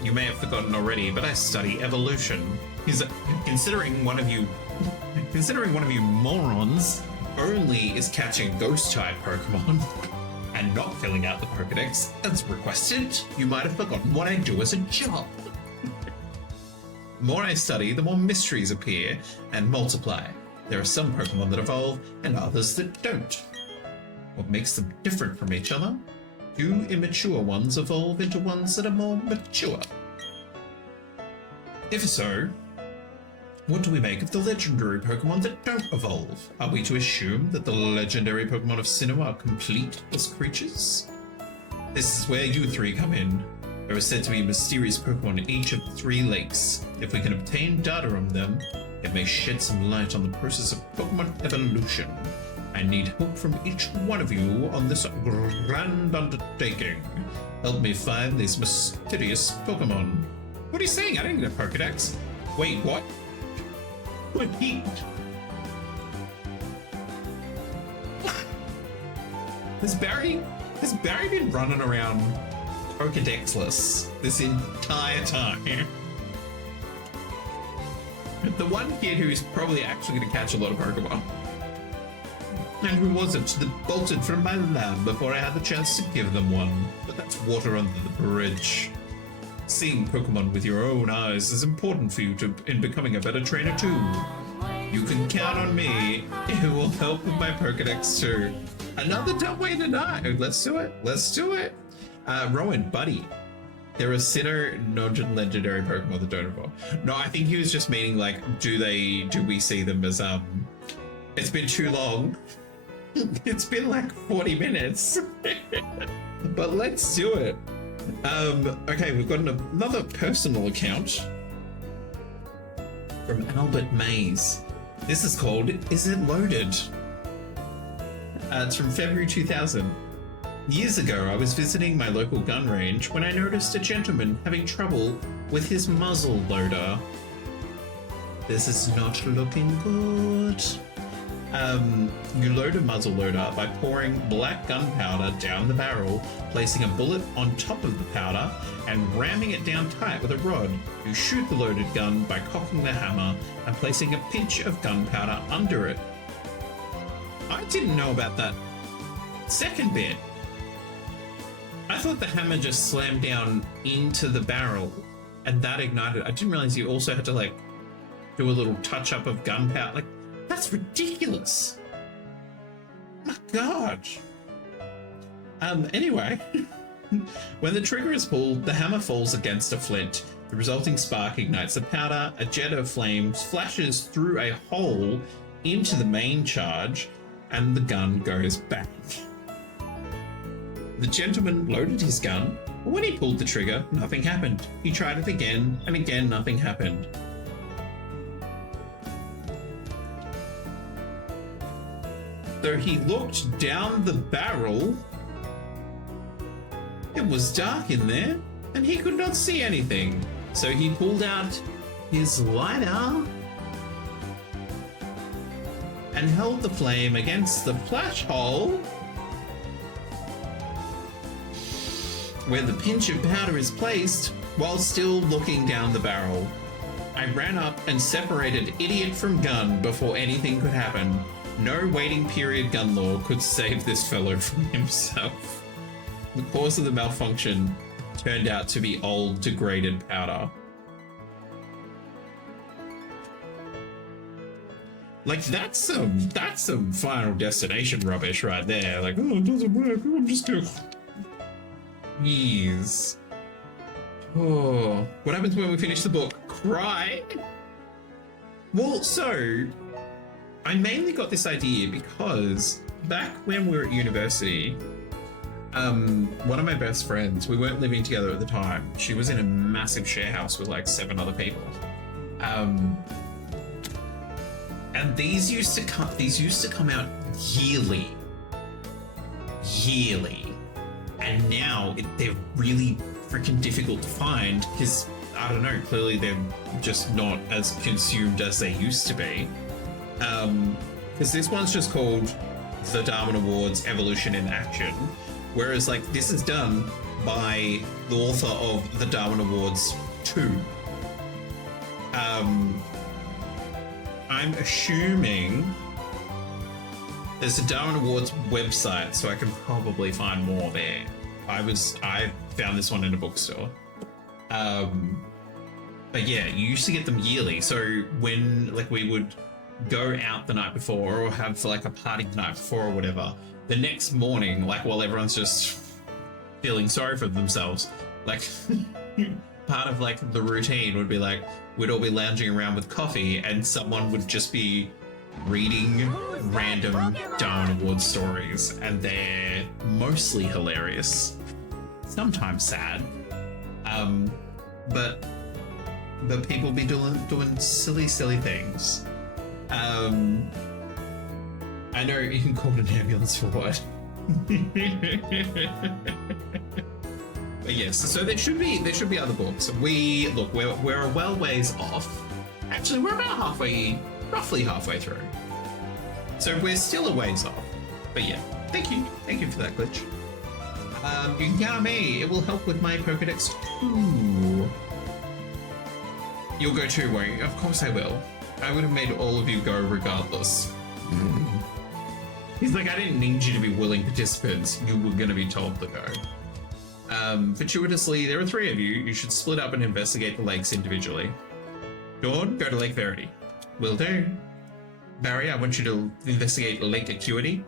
You may have forgotten already, but I study evolution. Considering one of you morons only is catching ghost-type Pokemon and not filling out the Pokedex as requested, you might have forgotten what I do as a job. The more I study, the more mysteries appear and multiply. There are some Pokemon that evolve and others that don't. What makes them different from each other? 2 immature ones evolve into ones that are more mature. If so, what do we make of the legendary Pokemon that don't evolve? Are we to assume that the legendary Pokemon of Sinnoh are complete as creatures? This is where you 3 come in. There are said to be mysterious Pokemon in each of the 3 lakes. If we can obtain data on them, it may shed some light on the process of Pokemon evolution. I need help from each one of you on this grand undertaking. Help me find these mysterious Pokemon. What are you saying? I didn't get a Pokedex. Wait, what? Wait. Is Barry Has Barry been running around Pokedexless this entire time? The one kid who's probably actually going to catch a lot of Pokemon. And who was it that bolted from my lab before I had the chance to give them one? But that's water under the bridge. Seeing Pokemon with your own eyes is important for you in becoming a better trainer too. You can count on me. It will help with my Pokedex too. Another dumb way to die. Let's do it. Let's do it. Rowan, buddy. There are Sinnoh non-legendary Pokemon that don't evolve. No, I think he was just meaning like, do we see them as it's been too long. It's been like 40 minutes. But let's do it. Okay, we've got another personal account from Albert Mays. This is called Is It Loaded? It's from February 2000. Years ago, I was visiting my local gun range when I noticed a gentleman having trouble with his muzzle loader. This is not looking good. You load a muzzle loader by pouring black gunpowder down the barrel, placing a bullet on top of the powder, and ramming it down tight with a rod. You shoot the loaded gun by cocking the hammer and placing a pinch of gunpowder under it. I didn't know about that second bit. I thought the hammer just slammed down into the barrel and that ignited. I didn't realize you also had to like do a little touch up of gunpowder. Like, that's ridiculous. My God. Anyway, when the trigger is pulled, the hammer falls against a flint. The resulting spark ignites the powder. A jet of flames flashes through a hole into the main charge, and the gun goes back. The gentleman loaded his gun, but when he pulled the trigger, nothing happened. He tried it again, and again nothing happened. So he looked down the barrel. It was dark in there, and he could not see anything. So he pulled out his lighter and held the flame against the flash hole where the pinch of powder is placed while still looking down the barrel. I ran up and separated idiot from gun before anything could happen. No waiting period gun law could save this fellow from himself. The cause of the malfunction turned out to be old, degraded powder. Like, that's some Final Destination rubbish right there. Like, oh, it doesn't work. I'm just gonna... Jeez. Oh, what happens when we finish the book? Cry? Well, so... I mainly got this idea because back when we were at university, one of my best friends, we weren't living together at the time. She was in a massive share house with like 7 other people. And these used to come out yearly. And now they're really freaking difficult to find because, I don't know, clearly they're just not as consumed as they used to be. Because this one's just called The Diamond Awards Evolution in Action, whereas like this is done by the author of The Diamond Awards 2. I'm assuming there's a Diamond Awards website, so I can probably find more there. I found this one in a bookstore. But yeah, you used to get them yearly. So when like we would go out the night before or have like a party the night before or whatever, the next morning, like while everyone's just feeling sorry for themselves, like part of like the routine would be like we'd all be lounging around with coffee and someone would just be reading random Diamond Awards stories, and they're mostly hilarious, sometimes sad, but people be doing silly things. I know you can call an ambulance for what. But yes, so there should be other books. We're a well ways off. Actually, we're about roughly halfway through. So we're still a ways off. But yeah, thank you for that glitch. You can count on me. It will help with my Pokedex too. You'll go too, won't you? Of course I will. I would have made all of you go regardless. He's like, I didn't need you to be willing participants. You were going to be told to go. Fortuitously, there are 3 of you. You should split up and investigate the lakes individually. Dawn, go to Lake Verity. Will do. Barry, I want you to investigate Lake Acuity.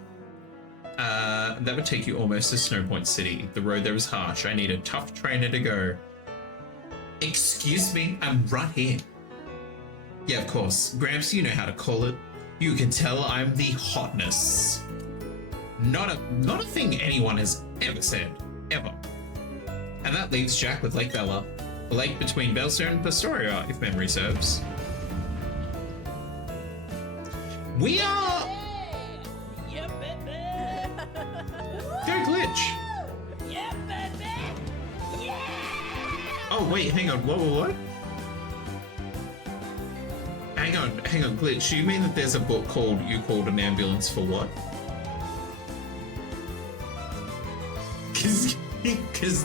That would take you almost to Snowpoint City. The road there is harsh. I need a tough trainer to go. Excuse me, I'm right here. Yeah, of course. Gramps, you know how to call it. You can tell I'm the hotness. Not a thing anyone has ever said. Ever. And that leaves Jack with Lake Bella. A lake between Bellstone and Pastoria, if memory serves. We are... Yeah, baby. Go Glitch. Yeah, baby. Yeah. Oh, wait, hang on. What? Hang on, Glitch. You mean that there's a book called You Called an Ambulance for What? Cause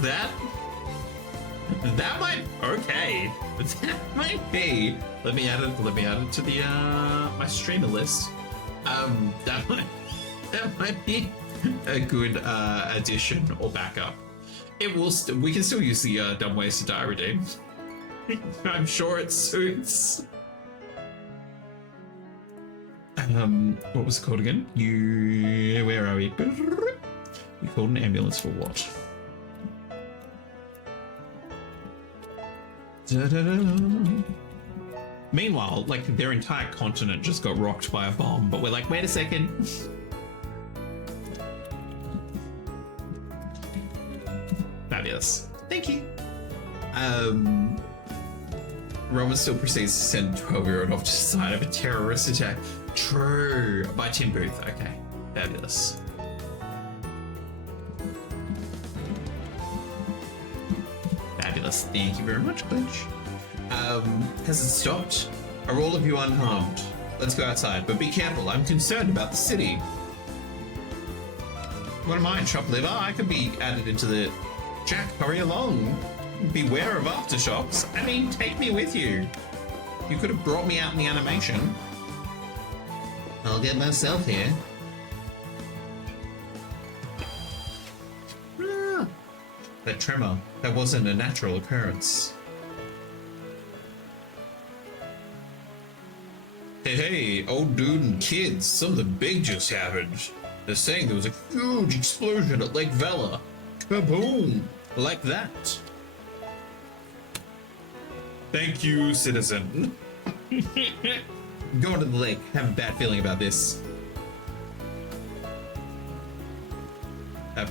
that might, okay. That might be. Let me add it to the my streamer list. That might be a good addition or backup. It will. We can still use the dumb ways to die redeem. I'm sure it suits. What was it called again? Where are we? You called an ambulance for what? Meanwhile, like, their entire continent just got rocked by a bomb, but we're like, wait a second. Fabulous. Thank you. Roman still proceeds to send 12-year-old off to the side of a terrorist attack. True. By Tim Booth. Okay. Fabulous. Fabulous. Thank you very much, Glitch. Has it stopped? Are all of you unharmed? Let's go outside, but be careful. I'm concerned about the city. What am I, shop liver? I could be added into the... Jack, hurry along. Beware of aftershocks. I mean, take me with you. You could have brought me out in the animation. I'll get myself here. Ah, that tremor. That wasn't a natural occurrence. Hey, old dude and kids, something big just happened. They're saying there was a huge explosion at Lake Vela. Kaboom! Like that. Thank you, citizen. Going to the lake. Have a bad feeling about this.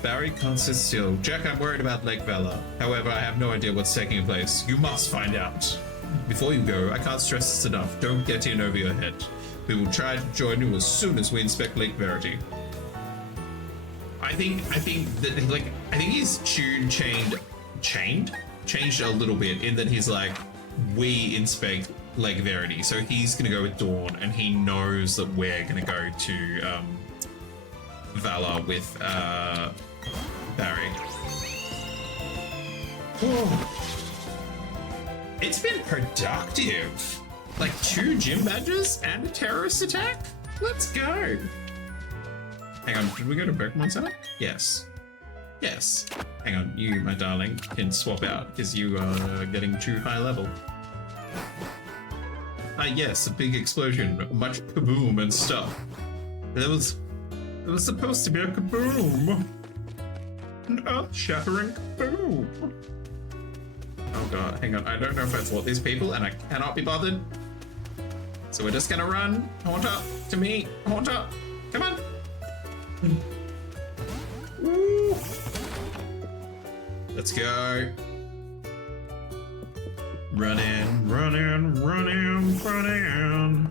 Barry can't sit still. Jack, I'm worried about Lake Vela. However, I have no idea what's taking place. You must find out. Before you go, I can't stress this enough. Don't get in over your head. We will try to join you as soon as we inspect Lake Verity. I think his tune changed a little bit in that he's like, we inspect Lake Verity. So he's gonna go with Dawn, and he knows that we're gonna go to Vala with Barry. Oh. It's been productive. Like 2 gym badges and a terrorist attack? Let's go. Hang on, did we go to Pokemon Center? Yes. Yes. Hang on, you, my darling, can swap out because you are getting too high level. Yes, a big explosion, much kaboom and stuff. It was supposed to be a kaboom. An earth-shattering kaboom. Oh god, hang on, I don't know if I fought these people and I cannot be bothered. So we're just gonna run. Haunter, to me. Haunter, come on. Woo. Let's go. Running, running, running, running.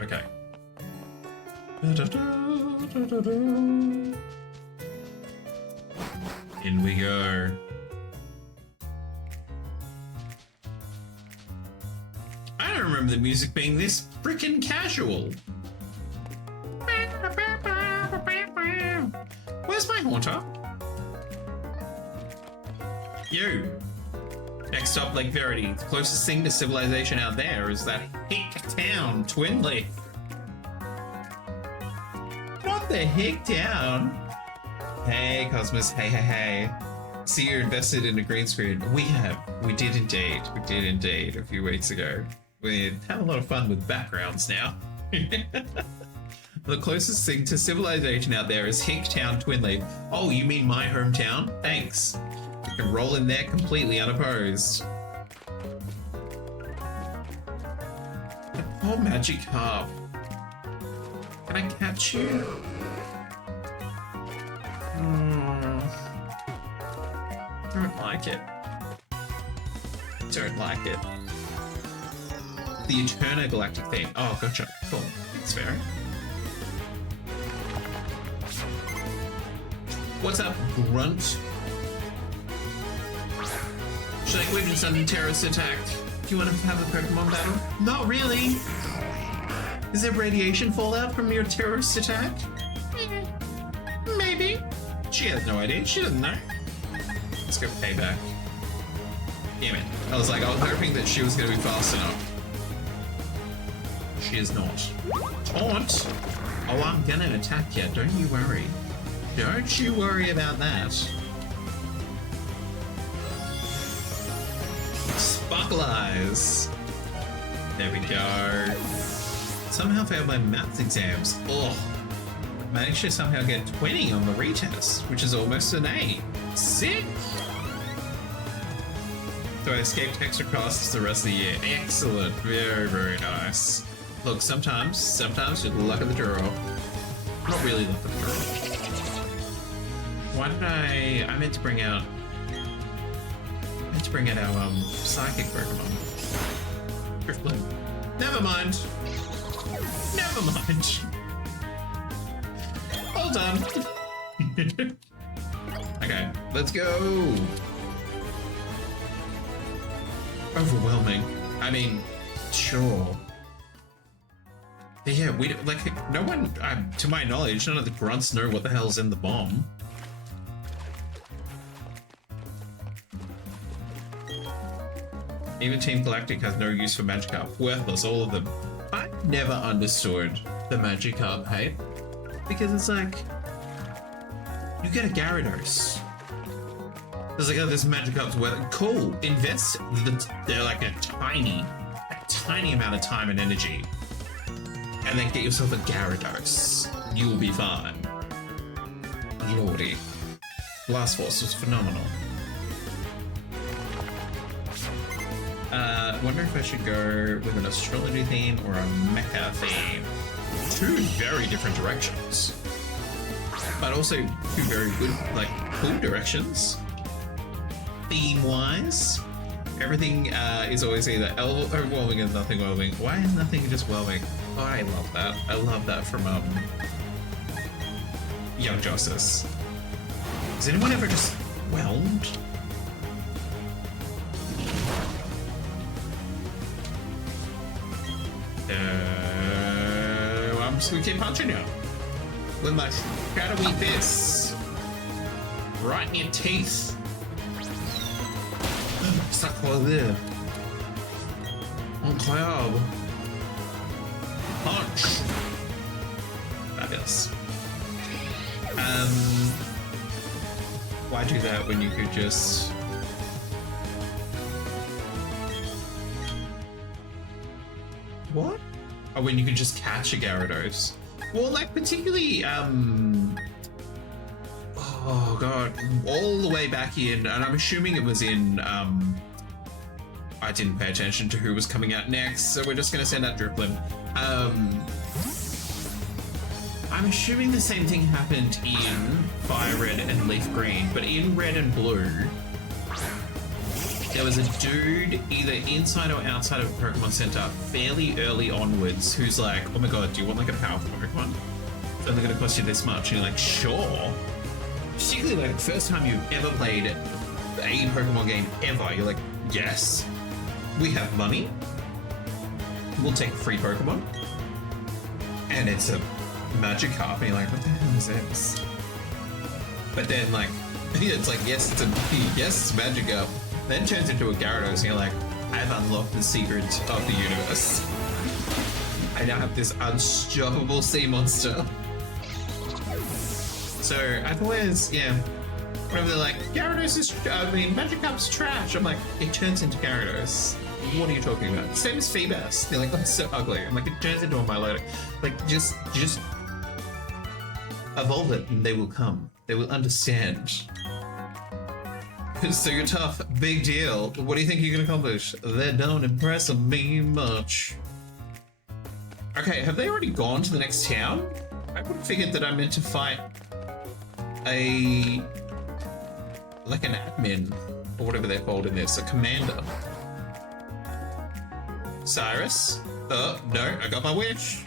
Okay. In we go. I don't remember the music being this freaking casual. Where's my water. You. Next stop, Lake Verity. The closest thing to civilization out there is that hick town, Twinleaf. Not the hick town. Hey, Cosmos. Hey. See, you're invested in a green screen. We did indeed. We did indeed a few weeks ago. We had a lot of fun with backgrounds now. The closest thing to civilization out there is Hicktown, Twinleaf. Oh, you mean my hometown? Thanks. You can roll in there completely unopposed. Oh, magic harp. Can I catch you? Don't like it. Don't like it. The Eterna Galactic theme. Oh, gotcha. Cool. Thanks, Fairy. What's up, Grunt? Should I quit and sudden terrorist attack? Do you want to have a Pokemon battle? Not really. Is there radiation fallout from your terrorist attack? Maybe. She has no idea. She doesn't know. Let's go payback. Damn it. I was hoping that she was going to be fast enough. She is not. Taunt? Oh, I'm going to attack you. Don't you worry. Don't you worry about that. Sparkle Eyes. There we go. Somehow failed my maths exams. Ugh. Managed to somehow get 20 on the retest, which is almost an A. Sick! So I escaped extra costs the rest of the year. Excellent. Very, very nice. Look, sometimes you're the luck of the draw. Not really luck of the draw. Why did I meant to bring out our psychic Pokemon. Driftbloom. Never mind. Never mind. Hold on. Okay, let's go. Overwhelming. I mean, sure. Yeah, we like no one. To my knowledge, none of the grunts know what the hell's in the bomb. Even Team Galactic has no use for Magikarp. Worthless, all of them. I never understood the Magikarp hype. Because it's like, you get a Gyarados. There's like, oh, this Magikarp's worth. Cool, invest. They're like a tiny amount of time and energy. And then get yourself a Gyarados. You will be fine. Lordy. Blast Force was phenomenal. Wonder if I should go with an astrology theme or a mecha theme. Two very different directions. But also two very good, like, cool directions. Theme-wise, everything is always either overwhelming and nothing whelming. Why is nothing just whelming? Oh, I love that. I love that from, Young Justice. Is anyone ever just whelmed? I'm just gonna keep punching you with my shadowy fists right in your teeth. Sacre. Incroyable. Punch. Fabulous. Why do that when you could just... What? Oh, when you could just catch a Gyarados. Well, like, particularly, oh god, all the way back in, and I'm assuming it was in, I didn't pay attention to who was coming out next, so we're just gonna send out Driplim. I'm assuming the same thing happened in Fire Red and Leaf Green, but in Red and Blue, there was a dude either inside or outside of a Pokemon Center fairly early onwards who's like, oh my god, do you want like a powerful Pokemon? It's only going to cost you this much. And you're like, sure. Particularly like the first time you've ever played a Pokemon game ever, you're like, yes, we have money. We'll take a free Pokemon. And it's a Magikarp. And you're like, what the hell is this? But then like, it's like, yes, it's Magikarp. Then turns into a Gyarados and you're like, I've unlocked the secrets of the universe. I now have this unstoppable sea monster. So I've always, whenever they're like, Magikarp's trash, I'm like, it turns into Gyarados. What are you talking about? Same as Feebas. They're like, that's so ugly. I'm like, it turns into a Milotic. Like, just evolve it and they will come. They will understand. So you're tough, big deal. What do you think you can accomplish? They don't impress me much. Okay, have they already gone to the next town? I would have figured that I meant to fight like an admin, or whatever they're called in this, a commander. Cyrus? Oh, no, I got my wish.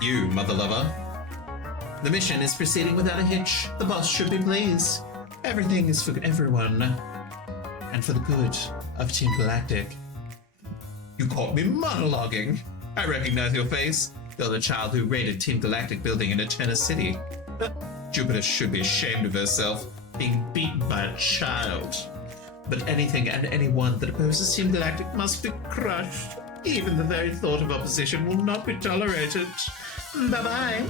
You, mother lover. The mission is proceeding without a hitch. The boss should be pleased. Everything is for everyone. And for the good of Team Galactic. You caught me monologuing. I recognize your face. You're the child who raided Team Galactic building in Eterna City. Jupiter should be ashamed of herself, being beaten by a child. But anything and anyone that opposes Team Galactic must be crushed. Even the very thought of opposition will not be tolerated. Bye-bye.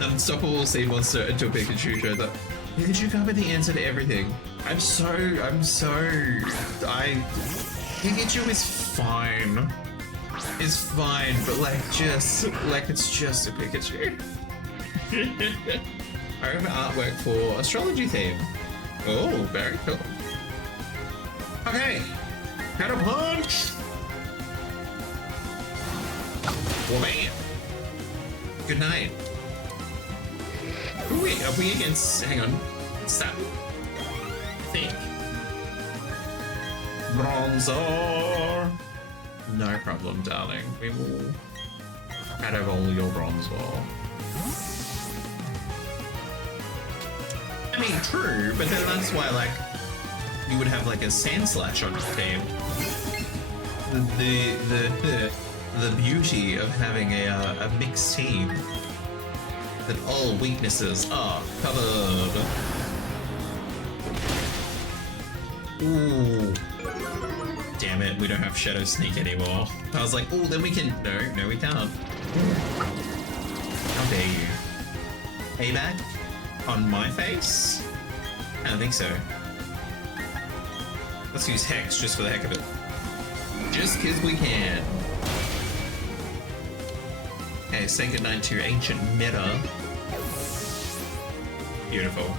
Unstoppable sea monster until Pikachu shows up. Pikachu can't be the answer to everything. Pikachu is fine. It's fine, but it's just a Pikachu. I have artwork for astrology theme. Oh, very cool. Okay, got a punch. Well, man. Good night. Ooh, wait, are we against? Hang on. Stop. Think. Bronzor. No problem, darling. We will out of all your Bronzor. I mean, true, but then that's why, like, you would have like a Sand Slash on your team. The beauty of having a mixed team, that all weaknesses are covered. Ooh. Damn it, we don't have Shadow Sneak anymore. I was like, oh, then we can... No, we can't. How dare you? Payback? On my face? I don't think so. Let's use Hex just for the heck of it. Just because we can. Okay, say goodnight to your ancient meta. Beautiful.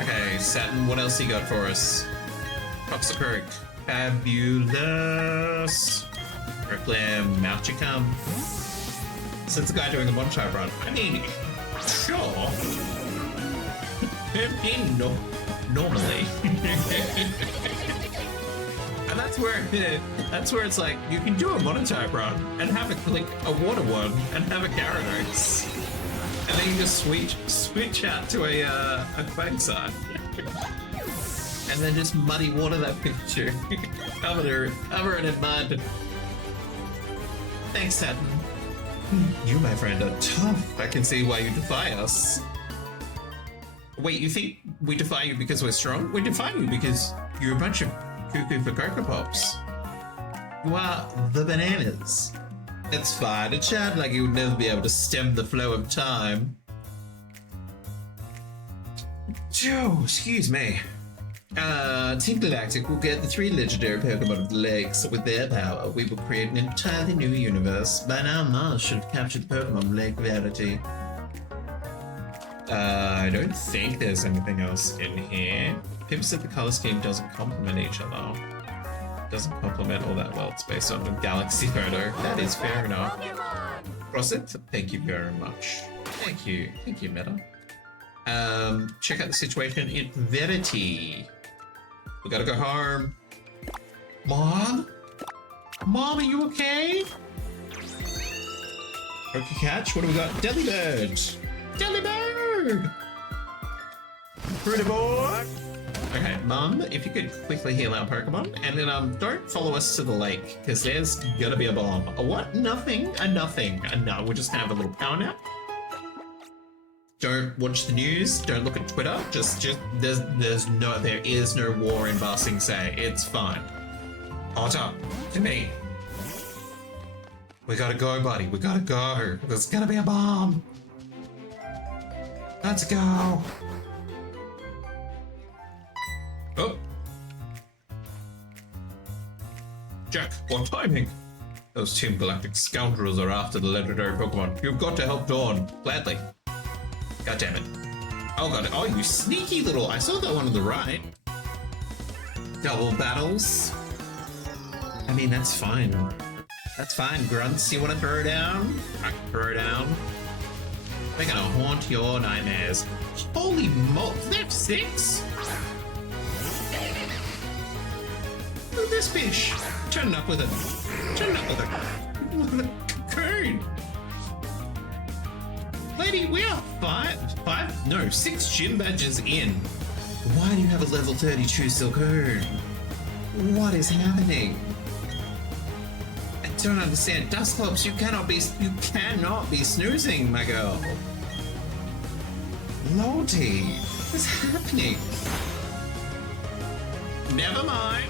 Okay, Saturn, what else you got for us? Toxicroak. Fabulous. Reclaim, out you come. So it's a guy doing a one-type run. I mean, sure. Normally. And that's where it's like, you can do a monotype run and have a water one and have a Gyarados. And then you just switch out to a Quagsire. And then just muddy water that picture. cover it in mud. Thanks, Saturn. You, my friend, are tough. I can see why you defy us. Wait, you think we defy you because we're strong? We defy you because you're a bunch of cuckoo for Cocoa Pops. You are the bananas. It's fine to chat like you would never be able to stem the flow of time. Joe, excuse me. Team Galactic will get the 3 legendary Pokemon of the lakes. With their power, we will create an entirely new universe. By now, Mars should have captured the Pokemon Lake Reality. I don't think there's anything else in here. People said the color scheme doesn't complement each other. Doesn't complement all that well. It's based on the galaxy photo. That is fair enough. Cross it. Thank you very much. Thank you, Meta. Check out the situation in Verity. We gotta go home. Mom? Mom, are you okay? Okay, catch. What do we got? Delibird! Delibird! Pretty boy! Okay, Mum, if you could quickly heal our Pokemon, and then don't follow us to the lake, because there's gonna be a bomb. A what? Nothing. A nothing. A no. We're just gonna have a little power nap. Don't watch the news. Don't look at Twitter. Just there is no war in Ba Sing Se. It's fine. Hunter, to me. We gotta go, buddy. We gotta go. There's gonna be a bomb. Let's go. Oh. Jack, what timing? Those Team Galactic scoundrels are after the legendary Pokemon. You've got to help Dawn. Gladly. God damn it. Oh god. Oh, you sneaky little... I saw that one on the right. Double battles. I mean, that's fine. That's fine, Grunts. You want to throw down? I can throw down. They're gonna haunt your nightmares. Holy moly, they have 6? Look at this fish. Turn it up with it. Turn it up with it. Look at the cocoon. Lady, we are 6 gym badges in. Why do you have a level 32 Silcoon? What is happening? I don't understand. Dusclops, you cannot be snoozing, my girl. Lordy, what's happening? Never mind.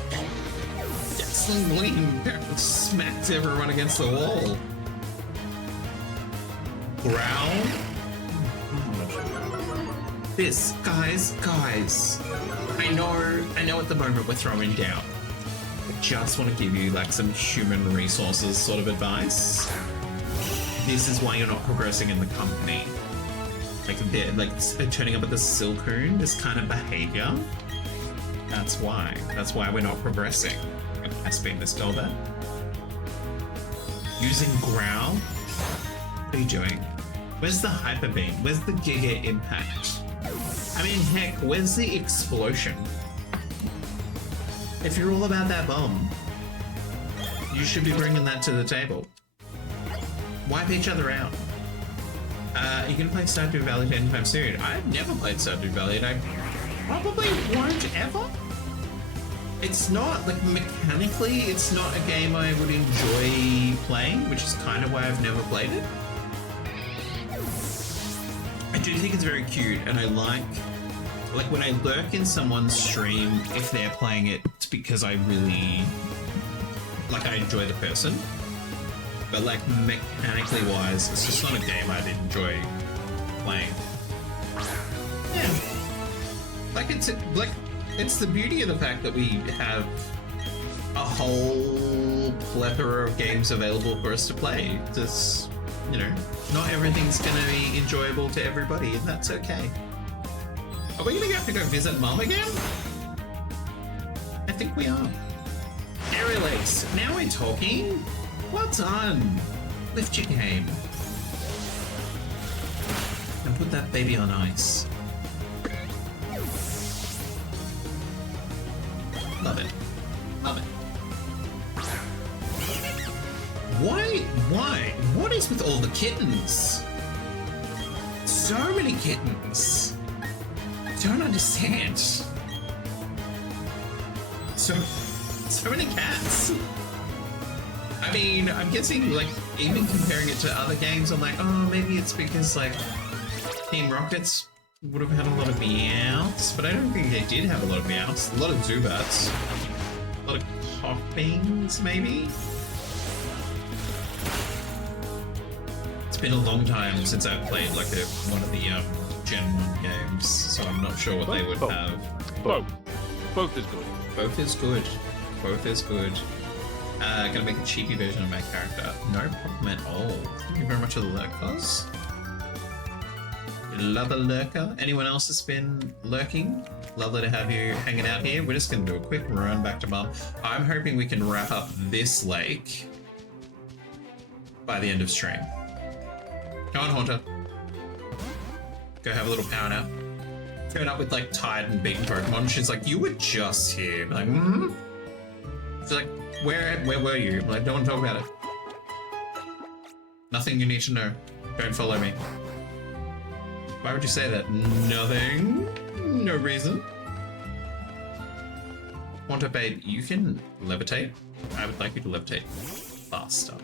Dazzling Gleam smacks everyone against the wall. Growl? This, guys. I know at the moment we're throwing down. I just want to give you like some human resources sort of advice. This is why you're not progressing in the company. Like turning up at the Silcoon, this kind of behavior. That's why we're not progressing. It has been this Golbat. Using Growl? What are you doing? Where's the Hyper Beam? Where's the Giga Impact? I mean, heck, where's the Explosion? If you're all about that bomb, you should be bringing that to the table. Wipe each other out. You can play Stardew Valley anytime soon. I've never played Stardew Valley and I probably won't ever. It's not, like, mechanically, it's not a game I would enjoy playing, which is kind of why I've never played it. I do think it's very cute, and I like when I lurk in someone's stream, if they're playing it, it's because I really, like, I enjoy the person. But, like, mechanically wise, it's just not a game I'd enjoy playing. Yeah. It's the beauty of the fact that we have a whole plethora of games available for us to play. Just, you know, not everything's gonna be enjoyable to everybody, and that's okay. Are we gonna have to go visit Mum again? I think we are. Aerial Ace, now we're talking? Well done! Lift your game. And put that baby on ice. Love it. Love it. Why? What is with all the kittens? So many kittens. Don't understand. So many cats. I mean, I'm guessing, like, even comparing it to other games, I'm like, oh, maybe it's because, like, Team Rockets would have had a lot of meows, but I don't think they did have a lot of meows. A lot of Zubats. A lot of Coffings, maybe? It's been a long time since I've played, like, one of the Gen 1 games, so I'm not sure what they would have. Both is good. Both is good. Both is good. Gonna make a cheapy version of my character. No problem at all. Thank you very much for the lurkers. Love a lurker. Anyone else that's been lurking? Lovely to have you hanging out here. We're just gonna do a quick run back to Mum. I'm hoping we can wrap up this lake by the end of stream. Come on, Haunter. Go have a little power nap. Turn up with, like, tired and beaten Pokemon. She's like, you were just here. I'm like, hmm? She's like, where were you? I'm like, don't want to talk about it. Nothing you need to know. Don't follow me. Why would you say that? Nothing. No reason. Wanto babe, you can levitate. I would like you to levitate faster.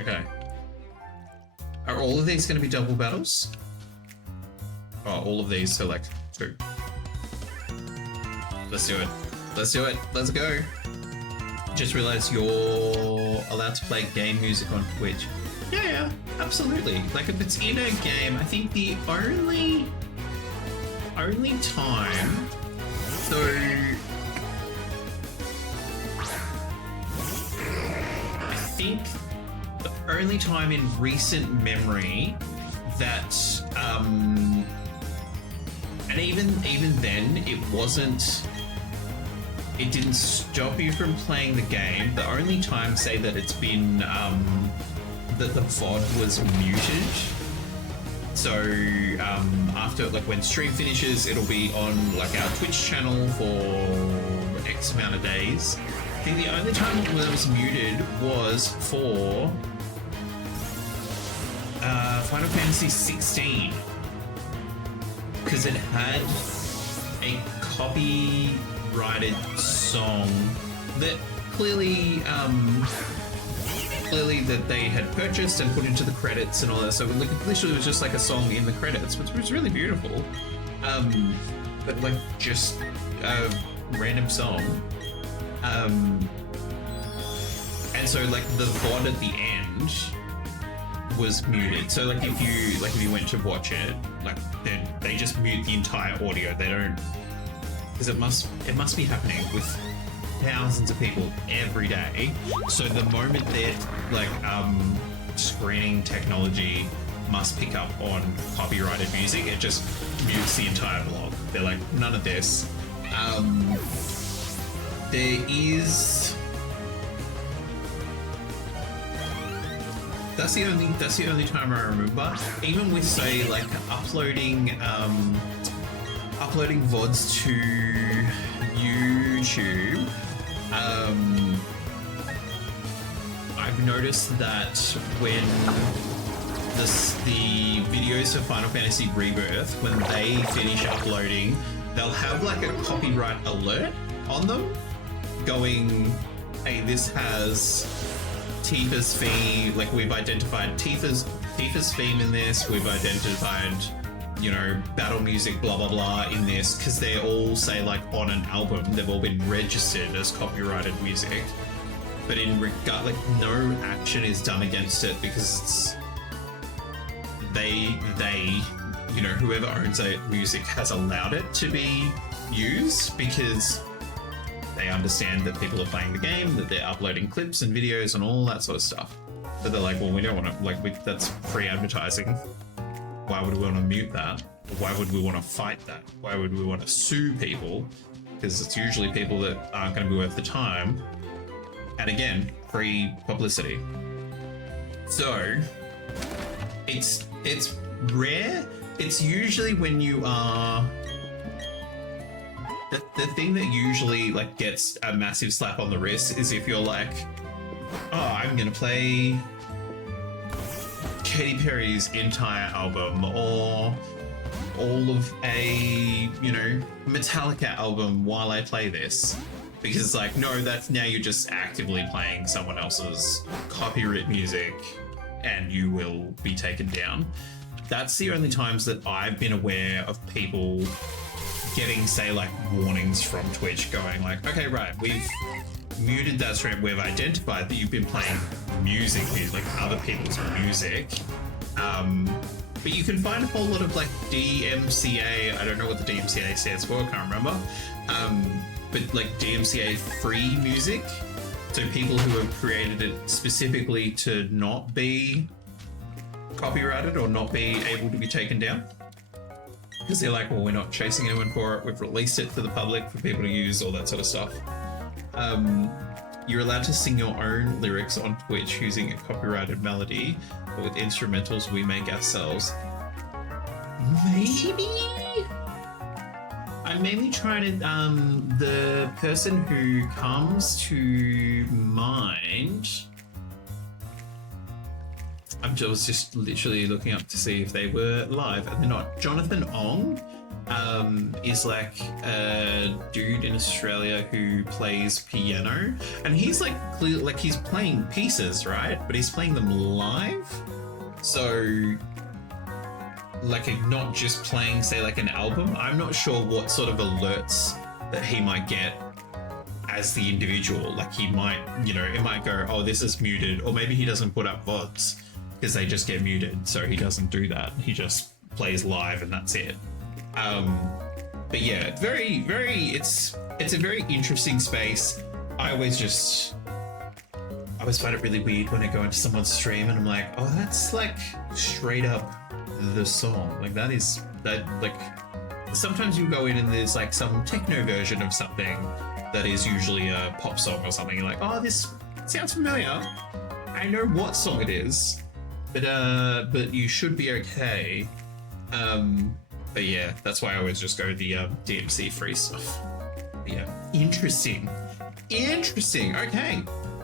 Okay. Are all of these going to be double battles? Oh, all of these, so like 2. Let's do it. Let's do it. Let's go. Just realized you're allowed to play game music on Twitch. Yeah, absolutely. Like if it's in a game, I think the only time, so I think the only time in recent memory that and even then it didn't stop you from playing the game. The only time, say, that it's been that the VOD was muted. So after, like, when stream finishes, it'll be on like our Twitch channel for X amount of days. I think the only time it was muted was for Final Fantasy 16, because it had a copyrighted song that clearly that they had purchased and put into the credits and all that. So it literally was just like a song in the credits, which was really beautiful. But like just a random song. And so like the VOD at the end was muted. So like if you went to watch it, like they just mute the entire audio. They don't, because it must be happening with thousands of people every day. So the moment that like screening technology must pick up on copyrighted music, it just mutes the entire blog. They're like, none of this. That's the only time I remember. Even with, say, like uploading VODs to YouTube, I've noticed that when the videos for Final Fantasy Rebirth, when they finish uploading, they'll have like a copyright alert on them going, hey, this has Tifa's theme, like we've identified Tifa's theme in this, we've identified, you know, battle music, blah blah blah in this, because they all say like on an album, they've all been registered as copyrighted music, but in regard, like no action is done against it because it's they you know, whoever owns that music has allowed it to be used because they understand that people are playing the game, that they're uploading clips and videos and all that sort of stuff. But they're like, well, we don't want to, like, that's free advertising. Why would we want to mute that? Why would we want to fight that? Why would we want to sue people? Because it's usually people that aren't going to be worth the time. And again, free publicity. So it's rare. It's usually when you are the thing that usually like gets a massive slap on the wrist is if you're like, oh, I'm gonna play Katy Perry's entire album or all of a, you know, Metallica album while I play this. Because it's like, no, that's now you're just actively playing someone else's copyright music and you will be taken down. That's the only times that I've been aware of people getting, say, like warnings from Twitch going like, okay, right, we've muted that stream, we've identified that you've been playing music, like other people's music. But you can find a whole lot of like DMCA, I don't know what the DMCA stands for, I can't remember. But like DMCA free music. So people who have created it specifically to not be copyrighted or not be able to be taken down. Because they're like, well, we're not chasing anyone for it. We've released it to the public for people to use, all that sort of stuff. You're allowed to sing your own lyrics on Twitch using a copyrighted melody, but with instrumentals we make ourselves. Maybe? I'm mainly trying to, the person who comes to mind, I was just literally looking up to see if they were live, and they're not. Jonathan Ong is like a dude in Australia who plays piano, and he's like clear, like he's playing pieces, right? But he's playing them live. So, like, not just playing, say, like an album. I'm not sure what sort of alerts that he might get as the individual. Like, he might, you know, it might go, oh, this is muted, or maybe he doesn't put up VODs because they just get muted, so he doesn't do that. He just plays live and that's it. But yeah, it's a very interesting space. I always find it really weird when I go into someone's stream and I'm like, oh, that's like straight up the song. Like that like sometimes you go in and there's like some techno version of something that is usually a pop song or something. You're like, oh, this sounds familiar. I know what song it is, but you should be okay. But yeah, that's why I always just go the DMC free stuff. But yeah, interesting. Okay,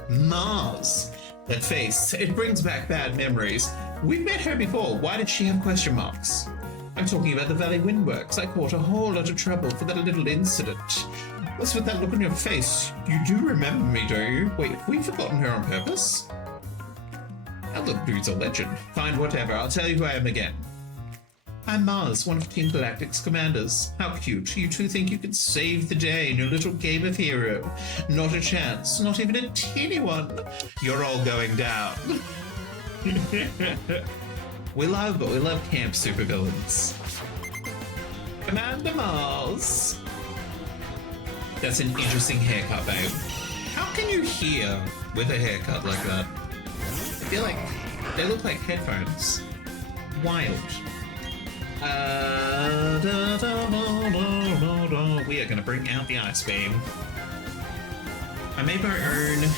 Mars. That face, it brings back bad memories. We've met her before. Why did she have question marks? I'm talking about the Valley Windworks. I caught a whole lot of trouble for that little incident. What's with that look on your face? You do remember me, do you? Wait, have we forgotten her on purpose? That little dude's a legend. Fine, whatever. I'll tell you who I am again. I'm Mars, one of Team Galactic's commanders. How cute. You two think you can save the day in your little game of hero. Not a chance. Not even a teeny one. You're all going down. We love camp supervillains. Commander Mars. That's an interesting haircut, babe. How can you hear with a haircut like that? I feel like they look like headphones. Wild. We are going to bring out the ice beam. I made my own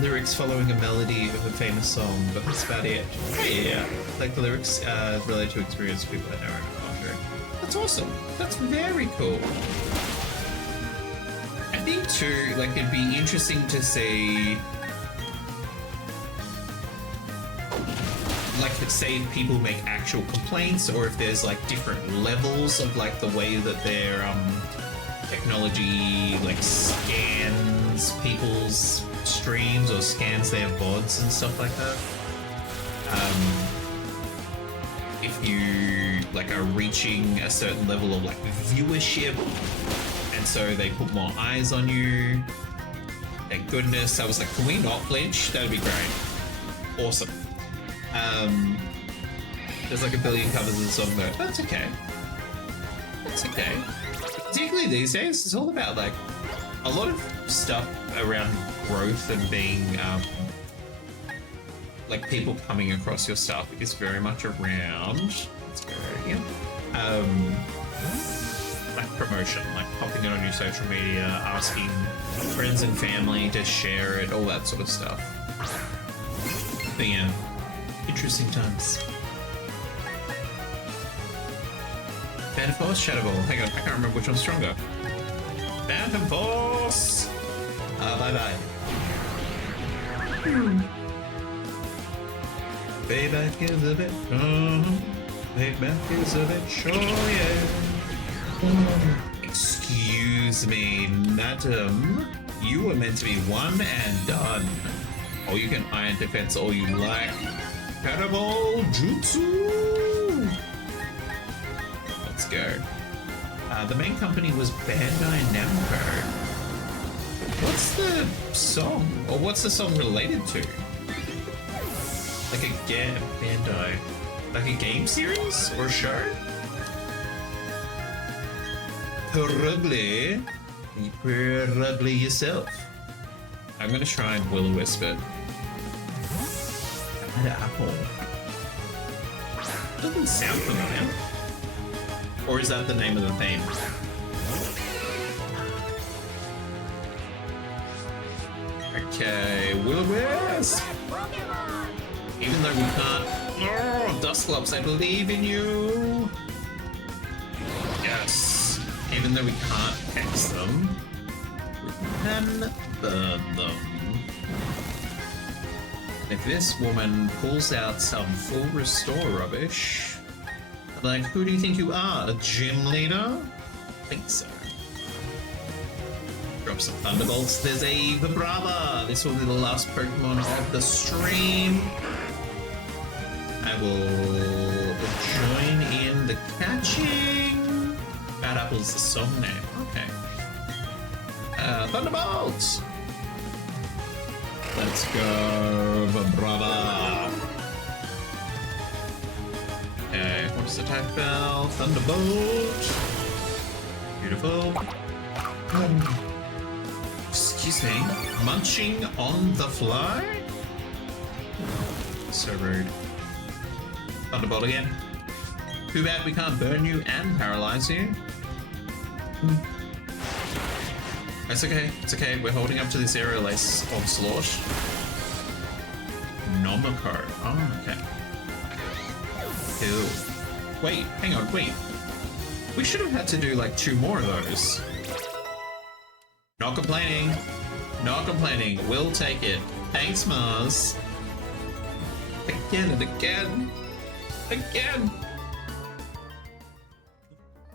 lyrics following a melody of a famous song, but that's about it. Yeah, like the lyrics related to experience people I know and encounter. That's awesome. That's very cool. I think too, like it'd be interesting to see, like, say if people make actual complaints, or if there's like different levels of like the way that their technology like scans people's streams or scans their VODs and stuff like that. If you like are reaching a certain level of like viewership, and so they put more eyes on you. Thank goodness. I was like, can we not flinch? That'd be great. Awesome. There's like a billion covers of the song though. That's okay. That's okay. Particularly these days, it's all about like a lot of stuff around growth and being like people coming across your stuff is very much around. Let's go again. Like promotion, like popping it on your social media, asking friends and family to share it, all that sort of stuff. But yeah, interesting times. Phantom Force, Shadow Ball. Hang on, I can't remember which one's stronger. Phantom Force! Bye-bye. Payback is a bit, payback is a bit sure, yeah. Excuse me, madam. You were meant to be one and done. Or you can iron defense all you like. Cannibal Jutsu! Let's go. The main company was Bandai Namco. What's the song? Or what's the song related to? Like a game, Bandai. Like a game series or a show? Probably. Probably yourself. I'm gonna try and will-o-wisp it. An apple. Doesn't sound familiar. Or is that the name of the theme? Okay, will-o-wisp! Even though we can't... Oh, Dusclops, I believe in you! Yes! Even though we can't hex them, we can burn them. If this woman pulls out some full restore rubbish, like, who do you think you are? A gym leader? I think so. Drop some Thunderbolts. There's a Vibrava. This will be the last Pokemon of the stream. I will join in the catching. Bad Apple's the song name. Okay. Thunderbolts! Let's go, brother. Okay, what's the attack bell? Thunderbolt. Beautiful. Excuse me. Munching on the fly? So rude. Thunderbolt again. Too bad we can't burn you and paralyze you. It's okay, it's okay. We're holding up to this aerial ace onslaught. Nomiko. Oh, okay. Cool. Wait, hang on, wait. We should have had to do like 2 more of those. Not complaining. Not complaining. We'll take it. Thanks, Mars. Again and again. Again.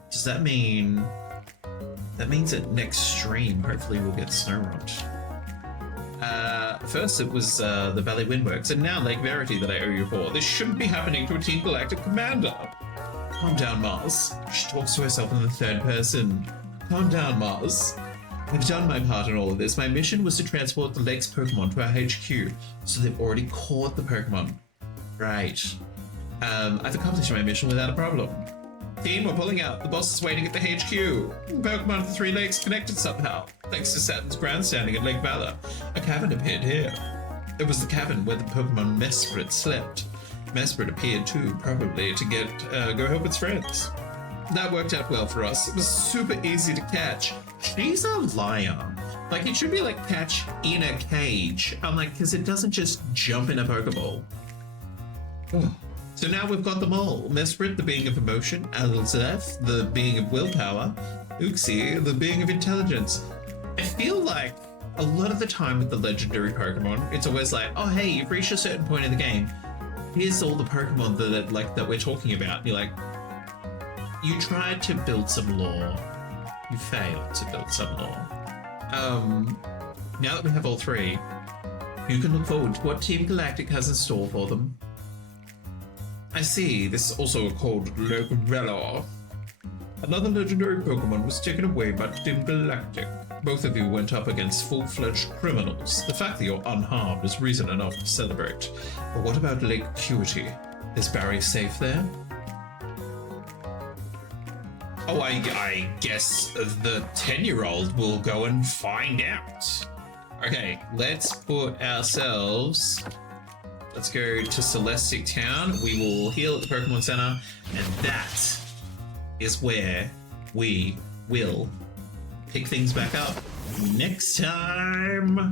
Does that mean... That means that next stream, hopefully we'll get Snowrot. First it was the Valley Windworks, and now Lake Verity that I owe you for. This shouldn't be happening to a Team Galactic commander. Calm down, Mars. She talks to herself in the 3rd person. Calm down, Mars. I've done my part in all of this. My mission was to transport the lake's Pokemon to our HQ, so they've already caught the Pokemon. Right. I've accomplished my mission without a problem. Team, we're pulling out. The boss is waiting at the HQ. Pokemon of the 3 lakes connected somehow, thanks to Saturn's grandstanding at Lake Valor. A cavern appeared here. It was the cavern where the Pokemon Mesprit slept. Mesprit appeared too, probably to go help its friends. That worked out well for us. It was super easy to catch. She's a liar. Like, it should be like catch in a cage. I'm like, because it doesn't just jump in a Pokeball. So now we've got them all. Mesprit, the being of emotion. Alzef, the being of willpower. Uxie, the being of intelligence. I feel like a lot of the time with the legendary Pokemon, it's always like, oh hey, you've reached a certain point in the game. Here's all the Pokemon that we're talking about. And you're like, you tried to build some lore. You failed to build some lore. Now that we have all 3, you can look forward to what Team Galactic has in store for them. I see, this is also called Lake Valor. Another legendary Pokemon was taken away by Team Galactic. Both of you went up against full-fledged criminals. The fact that you're unharmed is reason enough to celebrate. But what about Lake Acuity? Is Barry safe there? Oh, I guess the 10-year-old will go and find out. Okay, let's put ourselves... Let's go to Celestic Town. We will heal at the Pokemon Center, and that is where we will pick things back up next time.